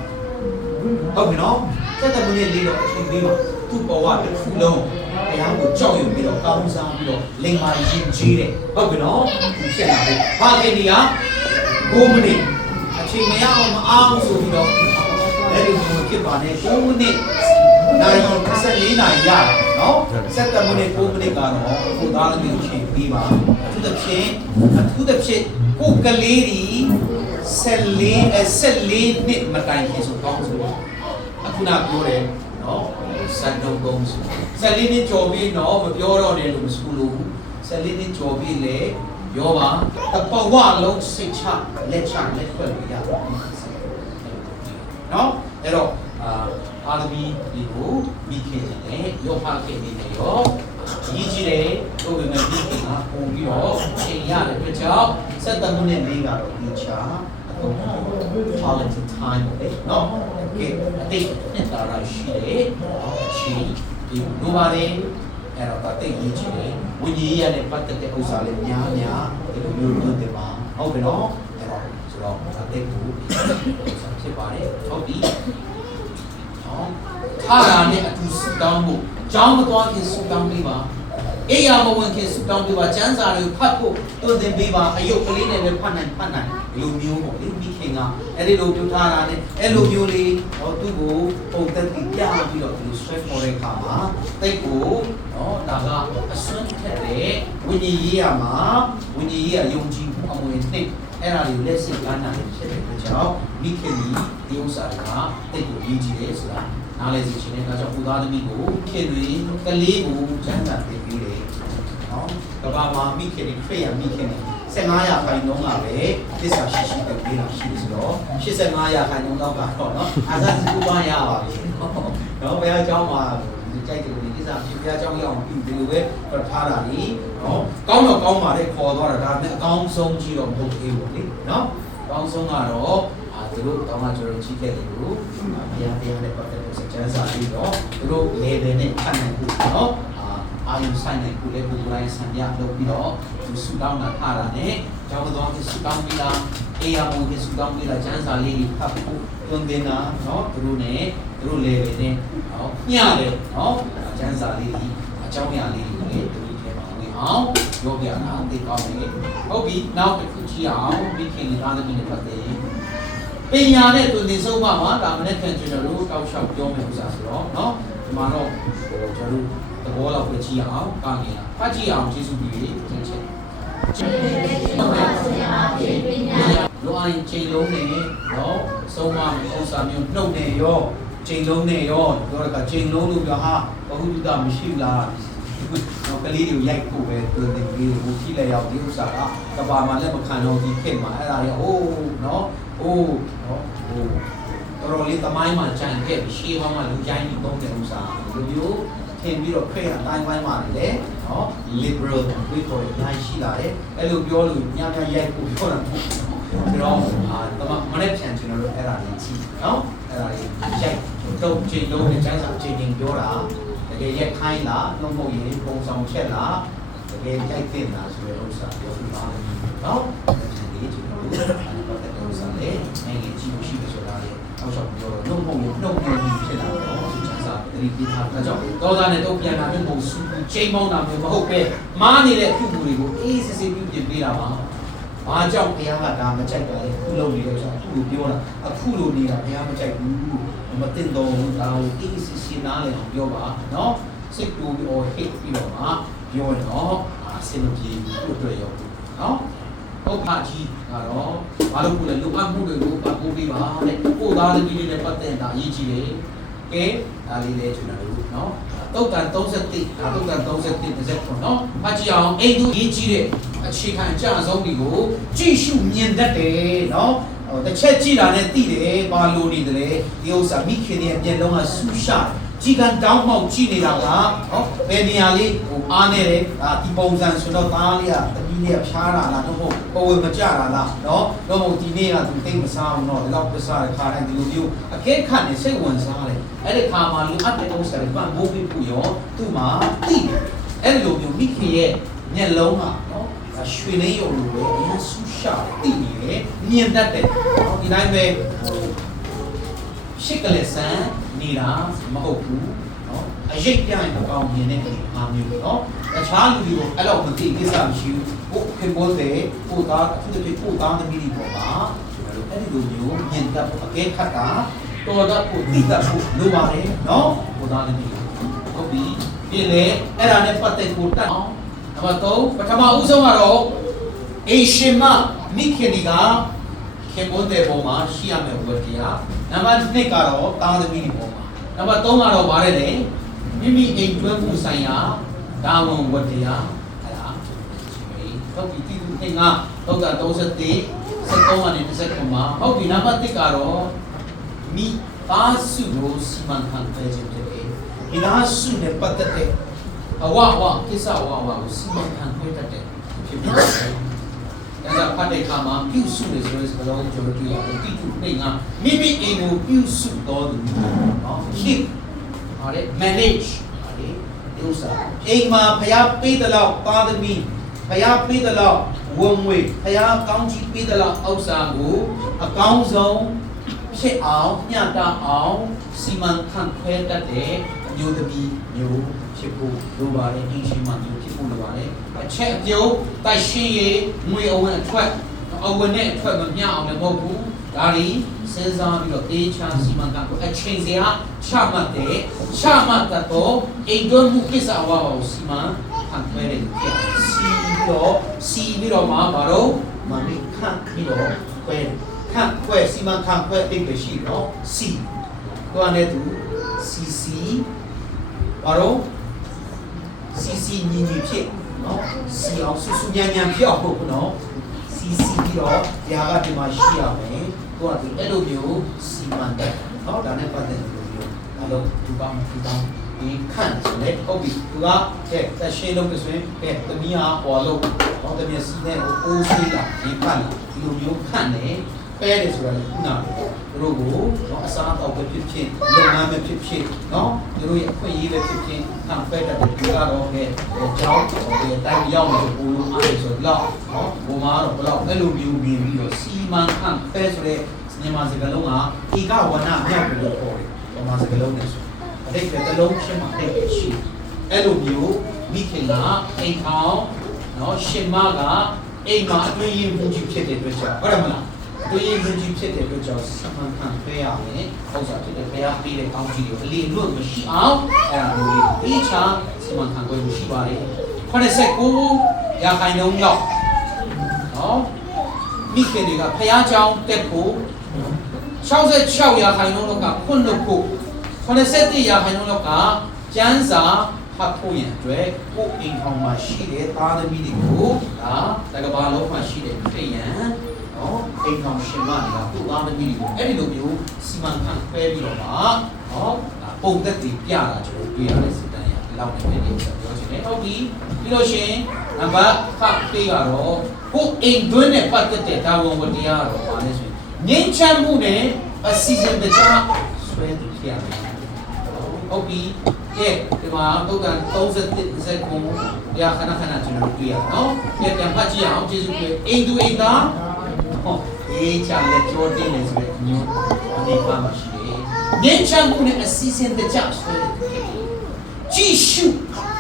ဟုတ်ပြီနော်7 မိနစ်လေးတော့ချိန်ပေးပါသူ့ဘဝတစ်ခုလုံးဘုရားကိုကြောက်ရွံ့ပြီးတော့ကောင်းစားပြီးတော့လိမ်မာရင်ကြီးတယ်ဟုတ်ပြီနော်ဖြစ်လာတယ်ဘာခင်ဒီက9 မိနစ်အချိန်မရအောင်မအောင်ဆိုပြီးတော့အဲ့ဒီလိုဖြစ်ပါနဲ့9 မိနစ်နိုင်14နိုင်ရနော်7 မိနစ်9 မိနစ်ကတော့ကိုသားသမီးကိုချိန်ပေးပါအထူးသဖြင့်ကိုကလေးဒီ14နှစ်မတိုင်ခင်ဆိုကောင်းဆိုအခုနပြောတယ်နော်စံတုံးကုန်းဆို14နှစ်ကျော်ပြီးတော့မပြောတော့နဲ့လို့မဆိုလို့14နှစ်ကျော်ပြီးလေပြောပါတပဝလုံးစိတ်ချလက်ချလက်ခွက်လို့ရတယ်နော်အဲ့တော့အာသမီဒီကိုမိခင်နဲ့ရောဖခင်နေနေရောကြီးကြီးတယ်တို့ပဲမိခင်ကပုံပြီးတော့ချိန်ရတဲ့အတွက်ကြောင့်7 မိနစ်လေးကတော့ဒီချာquality time ပဲเนาะကဲအတိတ်နှစ်တာရရှိတယ်အချင်းဒီလိုပါတယ်အဲ့တော့တိတ်ရေးချင်တယ်ဝိညာဉ်ရေးရတဲ့ပတ်သက်တဲ့ဥစ္စာလေးများဒီလိုမျိုးလုပ်တယ်ပါဟုတ်ပြီเนาะအဲ့တော့ဆိုတော့တိတ်ကိုဖြစ်ပါတယ်ဟုတ်ပြီเนาะထားတာနဲ့အတူစတောင်းဖို့ကြောင်းမသွားခင်စတောင်းပေးပါအေးရမဝင်ခင်စတောင်းပေးပါကျမ်းစာတွေကိုဖတ်ဖို့တွင်သင်ပေးပါအယုတ်ကလေးနဲ့ပဲဖတ်နိုင်လူမျိုးပေါ့လေမိခင်ကအဲ့ဒီလိုပြောထားတာနဲ့အဲ့လိုမျိုးလေးတော့သူ့ကိုပုံသက်ပြီးပြပြီးတော့ဒီ stress ပေါ်တဲ့အခါမှာတိတ်ကိုနော်ဒါကအစွန်းထက်တဲ့ဝိညာဉ်ရေးရမှာဝိညာဉ်ရေးရယုံကြည်မှုအမွေနှစ်အဲ့ဒါတွေကိုလက်စစ်ကမ်းနိုင်ဖြစ်တဲ့အတွက်ကြောင့်မိခင်ဒီဥစ္စာကတိတ်ကိုရည်ကြည်တယ်ဆိုတာနားလည်စီခြင်းနဲ့ဒါကြောင့်ဘုရားသမီးကိုခင်တွေကလေးကိုကျမ်းစာပေးပြီးတယ်နော်က ဘာမှာမိခင်တွေဖေးရမိခင်တွေ15ရာခိုင်နှုန်းကပဲသစ္စာရှိရှိပဲပြေးလာရှိဆိုတော့85ရာခိုင်နှုန်းတော့ကတော့နော်အာသာစကူပါရပါပြီနော်ဘယ်အကြောင်းမှာကြိုက်တယ်လို့ဒီသစ္စာဖြစ်ဘုရားကြောင့်ရအောင်ပြီးဒီလိုပဲထားတာလေနော်ကောင်းတော့ကောင်းပါလေခေါ်သွားတာဒါပေမဲ့အကောင်းဆုံးကြီးတော့မဟုတ်သေးဘူးလေနော်အကောင်းဆုံးကတော့သူတို့တောင်းမှကျွန်တော်ကြီးခဲ့တယ်လို့ဘုရားတရားနဲ့ပတ်သက်တဲ့စကြံစာပြီးတော့သူတို့ level နဲ့ခံနိုင်ဘူးနော်အာယုဆိုင်တဲ့ကိုလည်းကိုယ်တိုင်ဆံပြလုပ်ပြီးတော့သူဆူတောင်းတာထားတာနဲ့ကျောင်းတော်ကဆူတောင်းပြီးလားအေးရမို့ဆူတောင်းပြီးလားကျန်းစာလေးဖတ်ဖို့တွင်တင်တာနော်သူတို့နဲ့သူတို့ level နဲ့နော်ညတယ်နော်ကျန်းစာလေးအကြောင်းအရာလေးတွေလည်းသူတို့ထဲမှာဝင်အောင်ပြောပြတာသိကောင်းတယ်ဟုတ်ပြီနောက်တစ်ခုကြည့်အောင်မိခင်လေးသားသမီးတွေပတ်သက်ပညာနဲ့သူနေဆုံးမှာဒါမနဲ့ခံကျွန်တော်တို့တောက်လျှောက်ပြောမယ်ဥစ္စာဆိုတော့နော်ဒီမှာတော့ကျွန်တော်တို့သဘောလောက်ပဲကြည့်အောင်ကားနေတာဖတ်ကြည့်အောင်ကျေးဇူးပြုပြီးတင်ချက်လိုအရင်ချိန်လုံးနဲ့နော်ဆုံးမဥစ္စာမျိုးနှုတ်နေရောချိန်လုံးနဲ့ရောပြောရတာချိန်လုံးလို့ပြောဟာဘဟုတုတမရှိလားနော်ကလေးတွေကိုရိုက်ဖို့ပဲသူတွေကိုကြည့်လိုက်ရောက်ဒီဥစ္စာကဘာမှလည်းမခံတော့ဒီခေတ်မှာအဲ့ဒါတွေအိုးနော်အိုးနော်ဟိုတော်လေးသမိုင်းမှာကြံခဲ့ပြီးရှေးဘောင်းမှာလူကြိုင်းပြီးသုံးတဲ့ဥစ္စာလူမျိုးထင်ပြီးတော့ဖေးအတိုင်းဝိုင်းမှာလေနော် liberal တွေပေါ်ရနိုင်ရှိလာတယ်အဲ့လိုပြောလို့ညညရိုက်ဖို့ပြောတာပေါ့ပြီးတော့မနေ့ပြန်ကျွန်တော်တို့အဲ့ဒါလေးကြည့်နော်အဲ့ဒါလေးရိုက်တော့ချိန်လုံးနဲ့ကျန်းစာချိန်ပြောတာတကယ်ရက်ခိုင်းလားနှုတ်မဟုတ်ရင်ပုံဆောင်ချက်လားတကယ်ရိုက်တင်လားဆိုတဲ့ဥစ္စာပြောပြပါမယ်နော်ဒီကျွန်တော်တို့ပတ်သက်တဲ့ဥစ္စာလေးနိုင်ငံကြီးရှိတယ်ဆိုတာလေအောက်ဆောင်ပြောတော့နှုတ်မဟုတ်ရင်နှုတ်မျိုးဖြစ်လာတော့ကျန်းစာတတိပိထားတာကြောင့်ဒေါသနဲ့တော့ပြန်လာမျိုးမဟုတ်ဘူးချိန်ပေါင်းတာမျိုးမဟုတ်ပဲမားနေတဲ့ပြုမှုတွေကိုအေးစစ်စစ်ပြုပြင်ပေးတာပါဘာကြောင့်ဘုရားကဒါမကြိုက်တာလဲခုလုံးနေလို့ဆိုအခုပြောတာအခုလိုနေတာဘုရားမကြိုက်ဘူးမတင်တော့ဒါကိုအေးစစ်စစ်နားလည်အောင်ပြောပါနော်စိတ်ကူပြီးဟိတ်ပြီးတော့မှပြောရင်တော့အစင်မပြေဘူးတို့ရောနော်ဟုတ်ပါကြီးကတော့ဘာလို့လဲလူအမှုတွေကိုပတ်ပိုးပေးပါတဲ့ကိုသားသမီးတွေနဲ့ပတ်သက်တာအရေးကြီးတယ်ကဲဒါလေးလေးကျွန်တော်တို့နော်တုတ်တန်31ဒါတုတ်တန်31တစ်စက်ပေါ့နော်ဖတ်ကြည့်အောင်အိမ်သူရေးကြီးတဲ့အခြေခံအကျဆုံးတွေကိုကြည့်ရှုမြင်တတ်တယ်နော်တစ်ချက်ကြည့်တာနဲ့သိတယ်ဘာလို့နေတယ်ဒီဥစ္စာမိခင်ရဲ့မျက်လုံးကဆူရှာကြည်ကန်တောင်းမှောက်ကြည့်နေတာကနော်ဘယ်နေရာလေးအားနေတယ်ဒီပုံစံဆိုတော့သားလေးကတမီးလေးကဖြားတာလားတော့ပုံဝင်မကြတာလားနော်တော့ဒီနေ့ကသူသိမစားဘူးနော်ဒီတော့ပစားတဲ့ခါတိုင်းဒီလိုမျိုးအကဲခတ်နေစိတ်ဝင်စားတယ်အဲ့ဒီခါမှာလူအပ်တဲ့ဥစ္စာတွေပန့်မိုးပြီးပူရောသူ့မှာသိအဲ့လိုမျိုးမိခင်ရဲ့မျက်လုံးကနော်ရွှေနှင်းရုံလိုပဲအရင်ဆူရှာသိနေတယ်မြင်တတ်တယ်ဒီတိုင်းပဲရှစ်ကလေးဆန်းနေတာမဟုတ်ဘူးနော်အရေးပြရင်ကောင်းမြင်တဲ့အနေအထားမျိုးနော်တခြားလူတွေကိုအဲ့လိုမသိကိစ္စမရှိဘူးကိုခင်ဗျားတွေကိုသားအခုတည်းကိုသားသမီးတွေပေါ်မှာအဲ့ဒီလိုမျိုးမြင်တတ်အကဲခတ်တာတော်တတ်ကိုသိတတ်ဖို့လိုပါတယ်နော်ကိုသားသမီးဟုတ်ပြီပြင်လေအဲ့ဒါနဲ့ပတ်သက်ကိုတတ်အောင်နံပါတ်3ပထမဦးဆုံးကတော့အေရှင်မမိခင်ဒီကခင်ဗျားတွေပေါ်မှာရှိရမယ့်ဝတ္တရားနံပါတ်2ကတော့သားသမီးတွေပေါ်မှာနံပါတ်3ကတော့ဗါတယ်လေမိမိအိမ်တွင်းမှုဆိုင်ရာဒါဝန်ဝတ္တရားအဲ့ဒါဟုတ်ပြီဒီနေ့ကဟုတ်တာ31 73ကနေ29မှာဟုတ်ပြီနံပါတ်1ကတော့မိသားစုကိုစီမံခန့်ခွဲခြင်းဖြစ်တယ်ဒီသားစုနဲ့ပတ်သက်တဲ့အဝကိစ္စအဝကိုစီမံခန့်ခွဲတတ်တယ်ဖြစ်ပြီးတော့ဒါကဖတ်တဲ့အခါမှာပြုစုနေဆိုတဲ့စကားလုံးကျွန်တော်တွေ့ရတယ်တိကျနေငါမိမိအိမ်ကိုပြုစုတော်သူနော် keep ဟာလေ manage ဟာလေဒီဥစ္စာအိမ်မှာဖျားပေးတဲ့လောက်သားသမီးဖျားပေးတဲ့လောက်ဝန်ငွေဖျားကောင်းကြီးပေးတဲ့လောက်ဥစ္စာကိုအကောင်းဆုံးဖြစ်အောင်ညှတအောင်စီမံခန့်ခွဲတတ်တဲ့အမျိုးသမီးမျိုးဖြစ်ဖို့လိုပါတယ်အင်းရှင်မမျိုးဖြစ်ဖို့လိုပါတယ်အချက်အပြုံးတိုက်ရှိရေးငွေအဝင်အထွက်အဝင်နဲ့အထွက်မမျှအောင်လည်းမဟုတ်ဘူးဒါတွေစဉ်းစားပြီးတော့တေးချာစီမံခန့်ခွဲအချိန်စရာချမှတ်တဲ့တော့အိမ်တွင်းမှုကိစ္စအဝါကိုစီမံခန့်ခွဲတဲ့စီပြီးတော့မှာဘာလို့မမိခန့်ပြီးတော့ခွဲခန့်ခွဲစီမံခန့်ခွဲအိမ်ပဲရှိတော့စီတော့နဲ့သူစီဘာလို့ စီညီဖြစ်နော်စီအောင်ဆူညံပြောက်ဖို့နော်စီပြီးတော့တရားကဒီမှာရှိရမယ်ကိုကဒီအဲ့လိုမျိုးစီမံတယ်နော်ဒါနဲ့ပတ်သက်လို့မျိုးအဲ့လိုဒီပေါင်းဒီခန့်ဆိုလေဟုတ်ပြီသူကတဲ့ရှင်းလို့ဆိုရင်တမီးဟာပေါ်လို့ဟောတမီးစီနဲ့အိုးစီးတာဒီပတ်လာဒီလိုမျိုးခန့်တယ်ပဲတယ်ဆိုတာလေခုနကတို့ကိုနော်အစားအသောက်ပဲဖြစ်ဖြစ်လုပ်ငန်းပဲဖြစ်ဖြစ်နော်တို့ရဲ့အခွင့်အရေးပဲဖြစ်ဖြစ်ခံဖက်တဲ့ဒီကတော့ကြောင်းဒီတိုင်းရောက်နေပို့လို့အားဆိုတော့နော်ဘုံမှာတော့ဘလောက်အဲ့လိုမျိုးပြီးတော့စီမံခန့်ဖက်ဆိုတဲ့မြန်မာစကားလုံးကဧကဝဏမြောက်လို့ခေါ်တယ်မြန်မာစကားလုံးနဲ့ဆိုအတိတ်ကတလုံးချင်းမှာတိတ်ရှိအဲ့လိုမျိုးမိခင်ကအိမ်အောင်နော်ရှင်မကအိမ်မှာအတွင်းရင်မှုကြီးဖြစ်တဲ့အတွက်ကြောင့်ဟုတ်တယ်မလားတွင်းလူကြီးဖြစ်တဲ့အတွက်ကြောင့်စမှန်ခံပေးရမယ်။ဟုတ်စားဖြစ်တဲ့ဘုရားပေးတဲ့ကောင်းကြီးတွေကိုအလေးလွတ်မရှိအောင်အဲ့ဒါမျိုးလေးအေးချမ်းစမှန်ခံခွင့်ရှိပါလေ။89ရာခိုင်နှုန်းလောက်နော်မိခင်တွေကဘုရားကျောင်းတက်ဖို့66ရာခိုင်နှုန်းလောက်ကခွင့်လွတ်ဖို့87ရာခိုင်နှုန်းလောက်ကကျမ်းစာဖတ်ဖို့ရန်အတွက်ကိုအိမ်ထောင်မှာရှိတဲ့သားသမီးတွေကိုဒါတကဘာလုံးမှာရှိတဲ့ခရိယန်နော်အိမ်ကောင်ရှင်မတွေကသူ့သားသမီးတွေကိုအဲ့ဒီလိုမျိုးစီမံခန့်ခွဲပြီးတော့မှနော်ပုံသက်တည်ပြတာကျွန်တော်တွေ့ရတဲ့စစ်တမ်းရလောက်နေတယ်လို့ပြောချင်တယ်ဟုတ်ပြီပြီးလို့ရှိရင်နံပါတ်5ပေးကတော့ကိုအိမ်တွင်းနဲ့ပတ်သက်တဲ့ဒါဝန်ဝတ္တရားတော့ပါလဲဆိုရင်ငြိမ်းချမ်းမှုနဲ့အစီအစဉ်တခြားဆွဲသူဖြစ်ရမယ်ဟုတ်ပြီဒီမှာပုဂ္ဂံ30စက်ကိုရခဏကျွန်တော်တွေ့ရအောင်ပြန်ဖတ်ကြည့်အောင်ကျေးဇူးပြုအိမ်သူအိမ်သားအေးချမ်းလက်ကြောတင်းနေဆိုတဲ့မျိုးအနေပါမှာရှိတယ်။ငြိမ်းချမ်းမှုနဲ့အစီအစဉ်တကျဆွဲတယ်။ကြည့်ရှု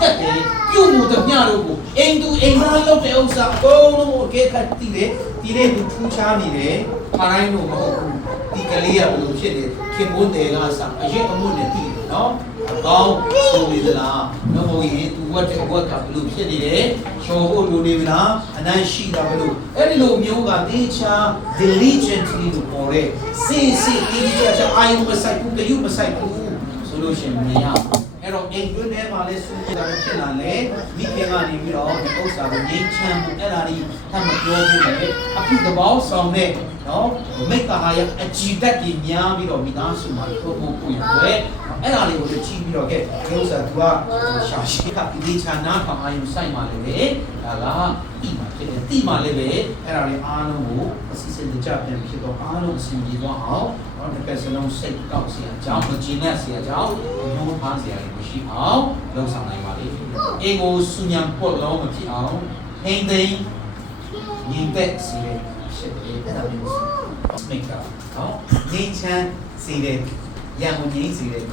တတ်တယ်ပြုမှုတမျှတို့ကိုအိမ်သူအိမ်သားလုပ်တဲ့ဥစ္စာအကုန်လုံးကိုအကဲခတ်တည်တယ်။ဒီနေ့သူထူးခြားနေတယ်။ခါတိုင်းတော့မဟုတ်ဘူး။ဒီကလေးကဘယ်လိုဖြစ်လဲခင်မွန်းတယ်ကစအရင်အမှုနဲ့တည်တယ်နော်။အကောင်းဆိုနေသလား။မဟုတ်ရင်သူဝတ်တဲ့ဝတ်ကဘယ်လိုဖြစ်နေလဲ။ချော်ဖို့လိုနေမလား။အနမ်းရှိတာဘယ်လိုအဲ့ဒီလိုမျိုးကတေချာ diligently လို့ပေါ်တဲ့စိတ်ဒီချာအာယုမဆိုင်ဘူးကြည့်မဆိုင်ဘူးဆိုလို့ရှိရင်မရအဲ့တော့အိမ်တွင်းထဲမှာလဲစူးနေတာဖြစ်လာလေမိခင်ကနေပြီးတော့ဒီဥစ္စာကိုငြိမ်းချမ်းမှုအဲ့ဒါကြီးထပ်မပြောဘူးလေအပြုသဘောဆောင်တဲ့နော်မိက္ခာဟာရအကြည်တက်ကြီးများပြီးတော့မိသားစုမှာထိုးဖို့ပို့ရတဲ့အဲ့ဒါလေးကိုကြည့်ပြီးတော့ကဲဒီဥစ္စာကရှာရှိကဒီချာနာထောင်အာယုဆိုင်မှာလေဒါကတိမှာဖြစ်တယ်တိမှာလည်းပဲအဲ့ဒါလေးအားလုံးကိုအစီအစဉ်တကျပြန်ဖြစ်တော့အားလုံးအစီအပြေသွားအောင်နော်ဒီကစလုံးစိတ်ကောက်စရာအကြောင်းမကျင်တဲ့စရာအကြောင်းညှိုးထားစရာတွေမရှိအောင်လုပ်ဆောင်နိုင်ပါလေအင်ကိုစူညံပုတ်လုံးမဖြစ်အောင်ဟင်းသိမ်းညီသက်စီတဲ့ဖြစ်တယ်အဲ့ဒါမျိုးမိတ်ကနော်ငင်းချမ်းစီတဲ့ရန်ကုန်ကြီးစီတဲ့က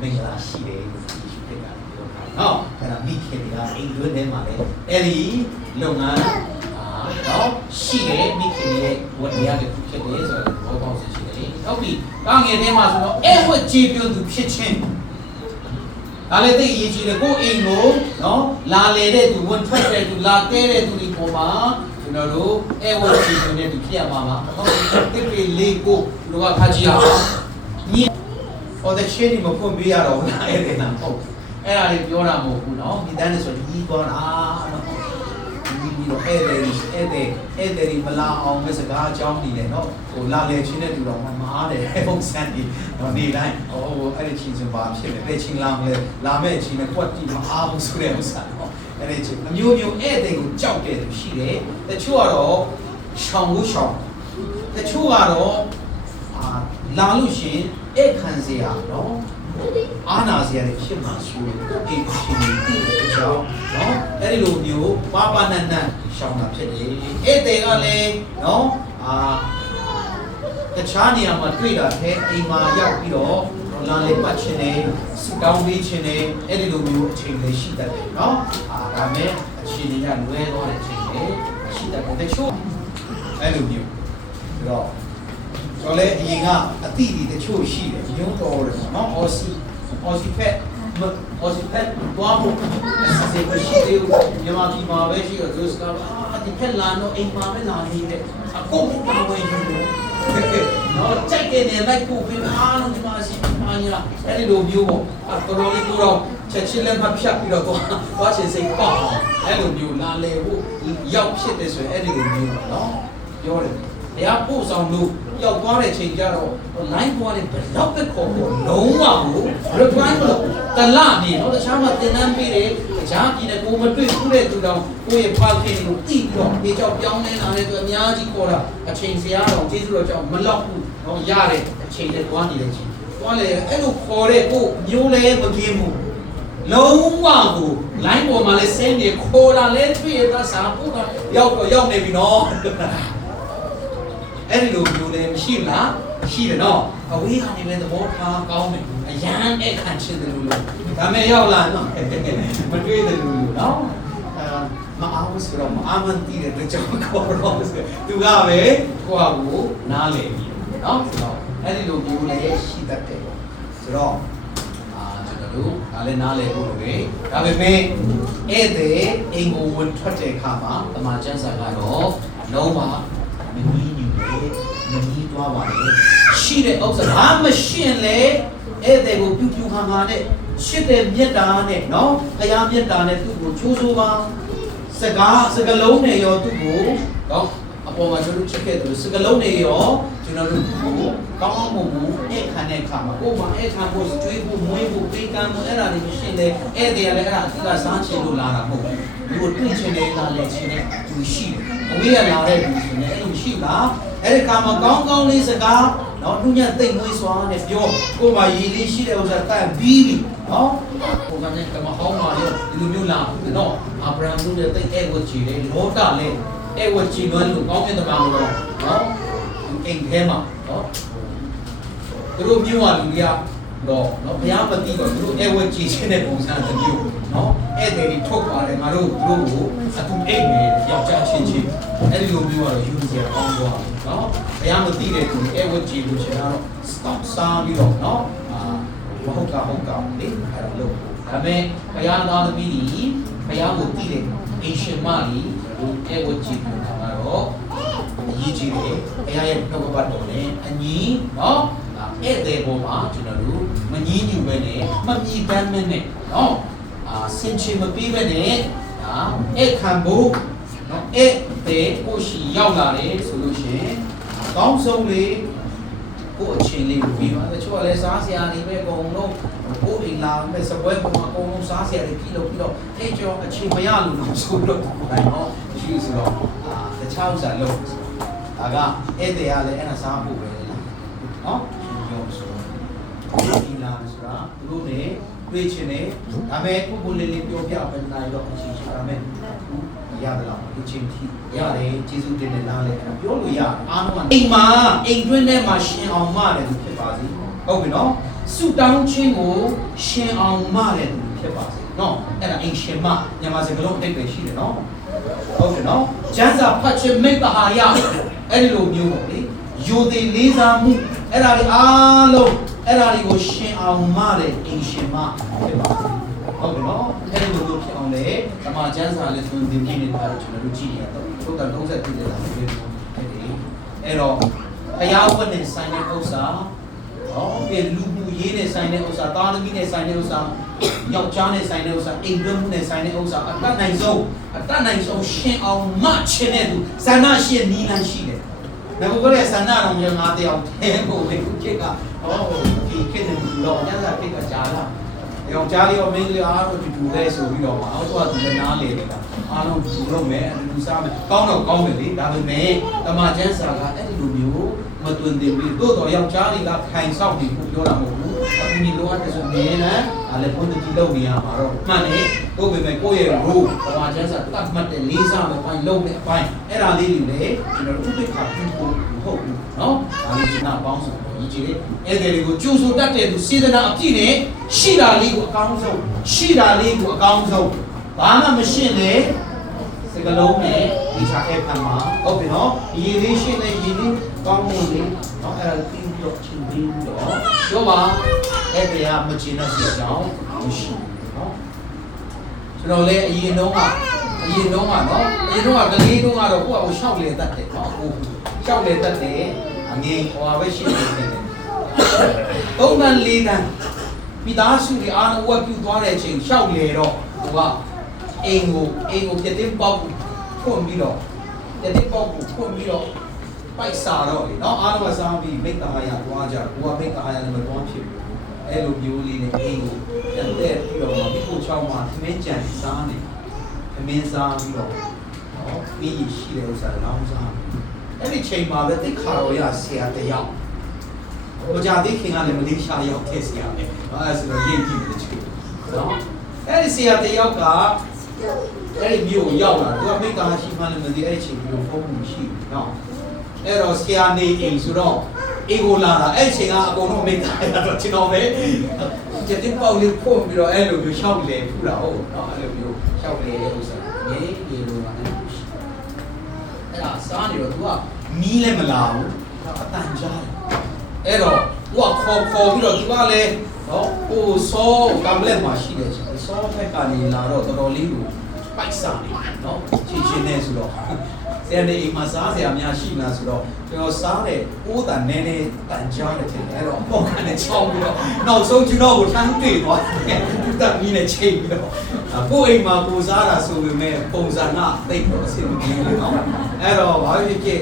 မင်္ဂလာရှိတယ်လို့ဖြစ်တာပြောတာနော်အဲ့ဒါမိခင်တွေကအိမ်တွင်းထဲမှာလေအဲ့ဒီလုပ်ငန်းနော်ရှိတယ်မိခင်ရဲ့ဝတ်တရားတွေဖြစ်တယ်ဆိုတော့ဘောပေါက်စီရှိတယ်ဟုတ်ပြီကောင်းငယ်ထဲမှာဆိုတော့အဲ့ဝတ်ကြည်ပြုံသူဖြစ်ချင်းဒါလည်းသိအရေးကြီးတယ်ကိုအိမ်ကိုနော်လာလေတဲ့သူဝန်ထွက်တဲ့သူလာတဲတဲ့သူဒီပေါ်မှာကျွန်တော်တို့အဲ့ဝတ်ကြည်ပြုံတဲ့သူဖြစ်ရမှာပါဟုတ်ပြီတစ်ပေလေးကိုလူကခါကြည့်အောင်ညီဟောတဲ့ရှင်းဒီမဖွင့်ပေးရတော့ဘူးလားအဲ့ဒါဟုတ်အဲ့ဒါလေးပြောတာမဟုတ်ဘူးနော်ဒီတန်းနဲ့ဆိုဒီပေါ်တာနော်ဒီလိုအဲ့ဒီမလာအောင်မစကားအကြောင်းနေတယ်နော်ဟိုလာလေချင်းတဲ့သူတော်မအားတယ်ပုံစံဒီတော့နေတိုင်းဟိုအဲ့ဒီချင်းစပါဖြစ်တယ်တဲ့ချင်းလာမလဲလာမဲ့ချင်းနဲ့ကွက်တီမအားဘူးဆိုတဲ့ဥစ္စာနော်အဲ့ဒီချင်းအမျိုးမျိုးအဲ့ဒီကိုကြောက်တယ်သူရှိတယ်တချို့ကတော့ရှောင်တချို့ကတော့လာလို့ရှိရင်အဲ့ခံစရာနော်အာနာစရာတွေဖြစ်မှာဆိုရင်အိမ်ရှင်တွေတခြားနော်အဲ့ဒီလိုမျိုးပါနန်ရှောင်းတာဖြစ်တယ်အဲ့တဲ့ကလည်းနော်တခြားနေရာမှာတွေ့တာတဲ့အိမ်မှာရောက်ပြီးတော့လာလေပတ်ချင်တယ်စတောင်းပေးချင်တယ်အဲ့ဒီလိုမျိုးအချိန်လေးရှိတတ်တယ်နော်ဒါမဲ့အချိန်တွေကလွဲသွားတဲ့အချိန်တွေရှိတတ်တယ်တချို့အဲ့လိုမျိုးဆိုတော့ဆိုလေအရင်ကအတိဒီတချို့ရှိတယ်ညုံတော်တယ်နော်အော်စီဖက်သွားဖို့အစီအစဉ်ရှိတယ်မြန်မာပြည်မှာပဲရှိတော့သူစကားဒီဖက်လာတော့အိမ်မှာပဲလာနေတယ်အကုန်ပါဝင်ယူလို့ နော်ကြိုက်တဲ့နေလိုက်ပို့ပြီးအားလုံးဒီမှာရှိမှညာအဲ့ဒီလိုမျိုးပေါ့တော်တော်လေးတော့ချက်ချင်းလက်မဖြတ်ပြီးတော့သွားချင်စိတ်ပေါ့အဲ့လိုမျိုးလာလေဖို့ရောက်ဖြစ်တယ်ဆိုရင်အဲ့ဒီလိုမျိုးပေါ့နော်ပြောတယ်တရားပို့ဆောင်လို့ရောက်သွားတဲ့ချိန်ကျတော့ line သွားတယ်ဘယ်တော့ပဲခေါ်ဖို့လုံးဝကို reply လို့တလနေနော်တခြားမှာတင်တန်းပေးတယ်တခြားပြည်နယ်ကိုမတွေ့ဘူးတဲ့သူတောင်ကိုယ့်ရဲ့ parking ကိုတိပြီးတော့ဒီကြောက်ပြောင်းနေတာလည်းသူအများကြီးခေါ်တာအချိန်စရာတော့ကျေးဇူးတော်ကြောင့်မလောက်ဘူးနော်ရတဲ့အချိန်နဲ့သွားနေတဲ့ချိန်သွားလေအဲ့လိုခေါ်တဲ့ကိုမျိုးလဲမကင်းဘူးလုံးဝကို line ပေါ်မှာလဲဆင်းနေခေါ်တာလဲတွေ့ရတာစာပို့တာရောက်နေပြီနော်အဲ့ဒီလိုမျိုးလည်းမရှိလားရှိတယ်နော်အဝေးကနေလည်းသဘောထားကောင်းတယ်အရန်အဲ့ခံချင်တယ်လို့ဒါမဲ့ရောက်လာနော်မတွေ့တယ်လို့နော်မအားဘူးဆိုတော့မအားမသိတဲ့တကြောင်ခေါ်တော့သူကပဲကိုယ့်ဟာကိုနားလေပြီနော်ဆိုတော့အဲ့ဒီလိုမျိုးလည်းရှိတတ်တယ်ဆိုတော့ကျွန်တော်တို့ဒါလည်းနားလေဖို့ပဲဒါပေမဲ့ဧည့်သည်အင်ကိုဝင်ထွက်တဲ့အခါမှာတမန်ကျမ်းစာကတော့လုံးဝမကြီးညူလေမကြီးသွားပါလေရှိတဲ့ဥစ္စာဘာမရှင်းလေဧည့်သည်ကိုပြူခါခါနဲ့ရှိတဲ့မြတ်တာနဲ့နော်တရားမြတ်တာနဲ့သူ့ကိုချိုးဆိုးပါစကားလုံးနဲ့ရောသူ့ကိုနော်အပေါ်မှာကျွန်တော်ချက်ခဲ့တယ်စကားလုံးနဲ့ရောကျွန်တော်တို့ကိုကောင်းအောင်မှုအဲ့ခံတဲ့အခါမှာကိုယ်မှာအဲ့ခံဖို့ကျွေးဖို့မွေးဖို့ပေးကမ်းဖို့အဲ့ဒါတွေမရှိလေဧည့်သည်ကလည်းအဲ့ဒါအစ်ကစားချင်လို့လာတာမဟုတ်ဘူးဒီကိုတွေ့ချင်တယ်လာလဲချင်တယ်သူရှိတယ်အဝေးကလာတဲ့လူဆိုရင်အဲ့လိုရှိလားအဲ့ဒီခါမှာကောင်းကောင်းလေးစကားနော်သူညသိမ့်မွေးစွာနဲ့ပြောကိုယ်မှာရည်လေးရှိတဲ့ဥစ္စာတန်ပြီးပြီနော်ကိုယ်ကလည်းကမဟောင်းပါလေဒီလိုမျိုးလာနော်အာဗြဟံတို့ရဲ့သိအဲ့ဝချီလေးလောကလေးအဲ့ဝချီလွန်းလို့ကောင်းတဲ့တမန်တော်နော်အိမ်ထဲမှာနော်သူတို့မြို့ဝလူတွေကတော့နော်ဘုရားမသိတော့သူတို့အဲ့ဝချီချင်းတဲ့ပုံစံတစ်မျိုးနော်အဲ့ဒီတွေထုတ်ပါတယ်ငါတို့ကိုအတူအိမ်နေယောက်ျားချင်းချင်းအဲ့ဒီလိုမျိုးကတော့ယူစရာကောင်းသွားနော်ဘုရားမသိတဲ့သူအဲ့ဝချီလို့ရှင်ကတော့ stop စားပြီးတော့နော်မဟုတ်ကလေအဲ့ဒါလို့ဒါပေမဲ့ဘုရားသားသမီးကြီးဘုရားကိုသိတဲ့အိရှင်မကြီးအဲ့ဝချီကိုကတော့အရေးကြီးတယ်ဘုရားရဲ့နှုတ်ကပတ်တော်နဲ့အညီနော်ဧည့်သည်ပေါ်မှာကျွန်တော်တို့မငြင်းညူပဲနဲ့မမြည်တမ်းမဲနဲ့နော်စင်ချင်မပြီးပဲနဲ့ဒါဧခံဖို့နော်ဧည့်သည်ကိုရှိရောက်လာတယ်ဆိုလို့ရှိရင်ကောင်းဆုံးလေးကိုအချင်းလေးကိုပြီးပါတချို့ကလည်းစားစရာတွေပဲအကုန်လုံးကိုအိမ်လာမဲ့စပွဲပေါ်မှာအကုန်လုံးစားစရာတွေပြီးတော့အဲ့ကျော်အချင်းမရလို့တော့ဆိုတော့တိုင်းနော်ရှိဆိုတော့တခြားဥစ္စာလုပ်ဒါကဧည့်သည်ကလည်းအဲ့ဒါစားဖို့ပဲနော်ဒီလာဆိုတာသူတို့နဲ့တွေ့ချင်တယ်ဒါပေမဲ့ပုဂ္ဂိုလ်လေးပြောပြပဲနိုင်တော့အချင်းချင်းဒါပေမဲ့ရတယ်လားဒီချင်းထိရတယ်ကျေးဇူးတင်တယ်လားလေပြောလို့ရအားလုံးကအိမ်မှာအိမ်တွင်းထဲမှာရှင်အောင်မတယ်သူဖြစ်ပါစေဟုတ်ပြီနော်ဆုတောင်းခြင်းကိုရှင်အောင်မတယ်သူဖြစ်ပါစေနော်အဲ့ဒါအိမ်ရှင်မမြန်မာစကားလုံးအတိတ်ပဲရှိတယ်နော်ဟုတ်တယ်နော်ကျမ်းစာဖတ်ခြင်းမိတ္တဟာယအဲ့ဒီလိုမျိုးပေါ့လေယူသည်လေးစားမှုအဲ့ဒါတွေအားလုံးအဲ့ဒါတွေကိုရှင်အောင်မတဲ့အိမ်ရှင်မဖြစ်ပါဟုတ်ကဲ့နော်အဲ့ဒီလိုဖြစ်အောင်လေဓမ္မကျမ်းစာလေးသွန်သင်ပြနေတာကိုကျွန်တော်တို့ကြည့်နေရတော့ဘုရား30ပြည့်တဲ့လာပြီးအဲ့တော့ဘုရားဝတ်နဲ့ဆိုင်တဲ့ဥစ္စာဟောဒီလူမှုရေးနဲ့ဆိုင်တဲ့ဥစ္စာတာသမီနဲ့ဆိုင်တဲ့ဥစ္စာယောက်ျားနဲ့ဆိုင်တဲ့ဥစ္စာအိမ်တွင်းမှုနဲ့ဆိုင်တဲ့ဥစ္စာအတတ်နိုင်ဆုံးရှင်အောင်မချင်တဲ့သူဇာနာရှင်နီးလန်းရှိတယ်ဒါကိုလည်းဆန္ဒတော်မျိုးငါတယောက်ထဲကိုပဲခုခေတ်ကဒီခေတ်နဲ့တော့ညစာခေတ်ကကြားလာယောက်ျားလေးရောမိန်းကလေးအားလုံးတူလဲဆိုပြီးတော့အောက်တော့သူလည်းနားလေနေတာအားလုံးသူလုပ်မယ်အတူစားမယ်ကောင်းတော့ကောင်းတယ်လေဒါပေမဲ့တမန်ကျမ်းစာကအဲ့ဒီလိုမျိုးမတွင်တင်ပြီးတို့တော့ယောက်ျားလေးကခိုင်ဆောက်ပြီးပြောတာမဟုတ်ဘူးအခုဒီလိုအပ်တဲ့ဆိုနေနဲ့အဲ့လေဘုန်းကြီးလုပ်နေရမှာတော့မှန်တယ်တို့ပေမဲ့ကိုယ့်ရဲ့ role တမန်ကျမ်းစာတတ်မှတ်တဲ့လေးစားမယ်ပိုင်းလုပ်တဲ့အပိုင်းအဲ့ဒါလေးတွေလည်းကျွန်တော်တို့ဥပ္ပခါပြုဖို့ဟုတ်ဘူးနော်ဒါလေးကျွန်တော်ပေါင်းစုံကြီးကြီးလေးအဲ့ဒီလေးကိုကျိုးဆိုတတ်တဲ့သူစေတနာအပြည့်နဲ့ရှိတာလေးကိုအကောင်းဆုံးဘာမှမရှိလေစကလုံးနဲ့ဒီချာအဲ့ခံမှာဟုတ်ပြီနော်ရည်လေးရှိနေရည်လေးကောင်းမှုလေးနော်အဲ့ဒါပြီးတော့ချင်းပြီးတော့ပြောပါအဲ့ဒီကမချင်တဲ့စီကြောင်းမရှိနော်ကျွန်တော်လည်းအရင်တော့ကကလေးတုန်းကတော့ကိုယ့်အကိုရှောက်လေတတ်တယ်နော်ကိုရှောက်လေတတ်တယ် ငယ်ဟောပဲရှိနေတယ်သုံးတန်းလေးတန်းမိသားစုတွေအားလုံးဝက်ပြူသွားတဲ့အချိန်ရှောက်လေတော့ဟိုကအိမ်ကိုပြတင်းပေါက်ဖွင့်ပြီးတော့ပြတင်းပေါက်ကိုဖွင့်ပြီးတော့ပိုက်စားတော့လေနော်အားလုံးကစားပြီးမိတ္တဟာရသွားကြကိုကမိတ္တဟာရလည်းမသွားဖြစ်ဘူးအဲ့လိုမျိုးလေးနဲ့အိမ်ကိုတက်တဲ့ပြီးတော့မိဖို့ချောင်းမှာသမင်းကြံစားနေသမင်းစားပြီးတော့နော်ပြီးရှိတဲ့ဥစ္စာလောင်းစားအဲ့ဒီချိန်မှာပဲတိတ်ခါတော်ရဆရာတယောက်ဟိုကြသေးခင်ကလည်းမလေးရှားရောက်ခဲ့ဆရာပဲအဲ့ဆိုတော့ရိတ်ကြည့်တယ်ချူနော်အဲ့ဒီဆရာတယောက်ကအဲ့ဒီမြို့ကိုရောက်လာသူကမိတ္တဟာရှိမှလည်းမသိအဲ့ဒီချိန်မျိုးဖုန်းမရှိဘူးနော်အဲ့တော့ဆရာနေအိမ်ဆိုတော့အေကိုလာတာအဲ့ချိန်ကအကုန်လုံးမိတ္တဟာတော့ကျွန်တော်ပဲကျတဲ့ပေါ့လေးဖွင့်ပြီးတော့အဲ့လိုမျိုးရှောက်လေဖူးတာဟုတ်နော်အဲ့လိုမျိုးရှောက်လေဥစ္စာငယ်ဒီလိုကလည်းအဲ့ဒါစားနေတော့သူကမီးလည်းမလာဘူးအတန်ကြားတယ်အဲ့တော့သူကခေါ်ပြီးတော့သူကလည်းနော်ဟိုစောကံလက်မှာရှိတယ်စောဖက်ကနေလာတော့တော်တော်လေးကိုပိုက်စားနေနော်ချင်းနေဆိုတော့ဆရာနေအိမ်မှာစားဆရာများရှိလားဆိုတော့ကျွန်တော်စားတယ်အိုးတန်နေနေတန်ကြားတယ်တဲ့အဲ့တော့အပေါ်ကနေချောင်းပြီးတော့နောက်ဆုံးကျွန်တော်ကိုထမ်းတွေ့သွားတယ်သူတမီးနဲ့ချိန်ပြီးတော့ကိုအိမ်မှာကိုစားတာဆိုပေမဲ့ပုံစံကတိတ်တော့အဆင်မပြေဘူးနော်အဲ့တော့ဘာဖြစ်ဖြစ်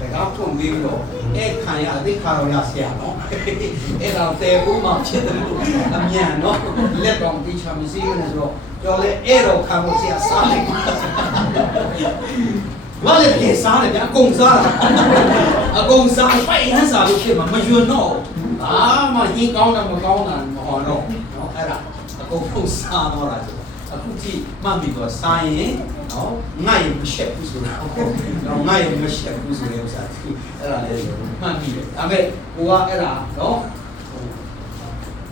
တကားဖွင့်ပြီးတော့အဲ့ခံရအသိခါတော်ရဆရာနော်အဲ့တော့တဲဘူးမှဖြစ်တယ်လို့အမြန်နော်လက်တော်တိချာမရှိဘူးနဲ့ဆိုတော့ကျော်လေအဲ့တော့ခံဖို့ဆရာစားလိုက်ဘာလဲပြေစားတယ်ဗျအကုန်စားတာအကုန်စားပိုက်ဟန်းစားလို့ဖြစ်မှာမယွန်းတော့ဘာမှဟင်းကောင်းတာမကောင်းတာမဟောတော့နော်အဲ့ဒါအကုန်ဖုတ်စားတော့တာအခုကြည့်မှတ်ပြီးတော့စားရင်နော်ငါ့ရင်မရှက်ဘူးဆိုတော့ငါ့ရင်မရှက်ဘူးဆိုတဲ့ဥစ္စာအဲ့ဒါလည်းမှတ်ပြီးတယ်ဒါပေမဲ့ကိုကအဲ့ဒါနော်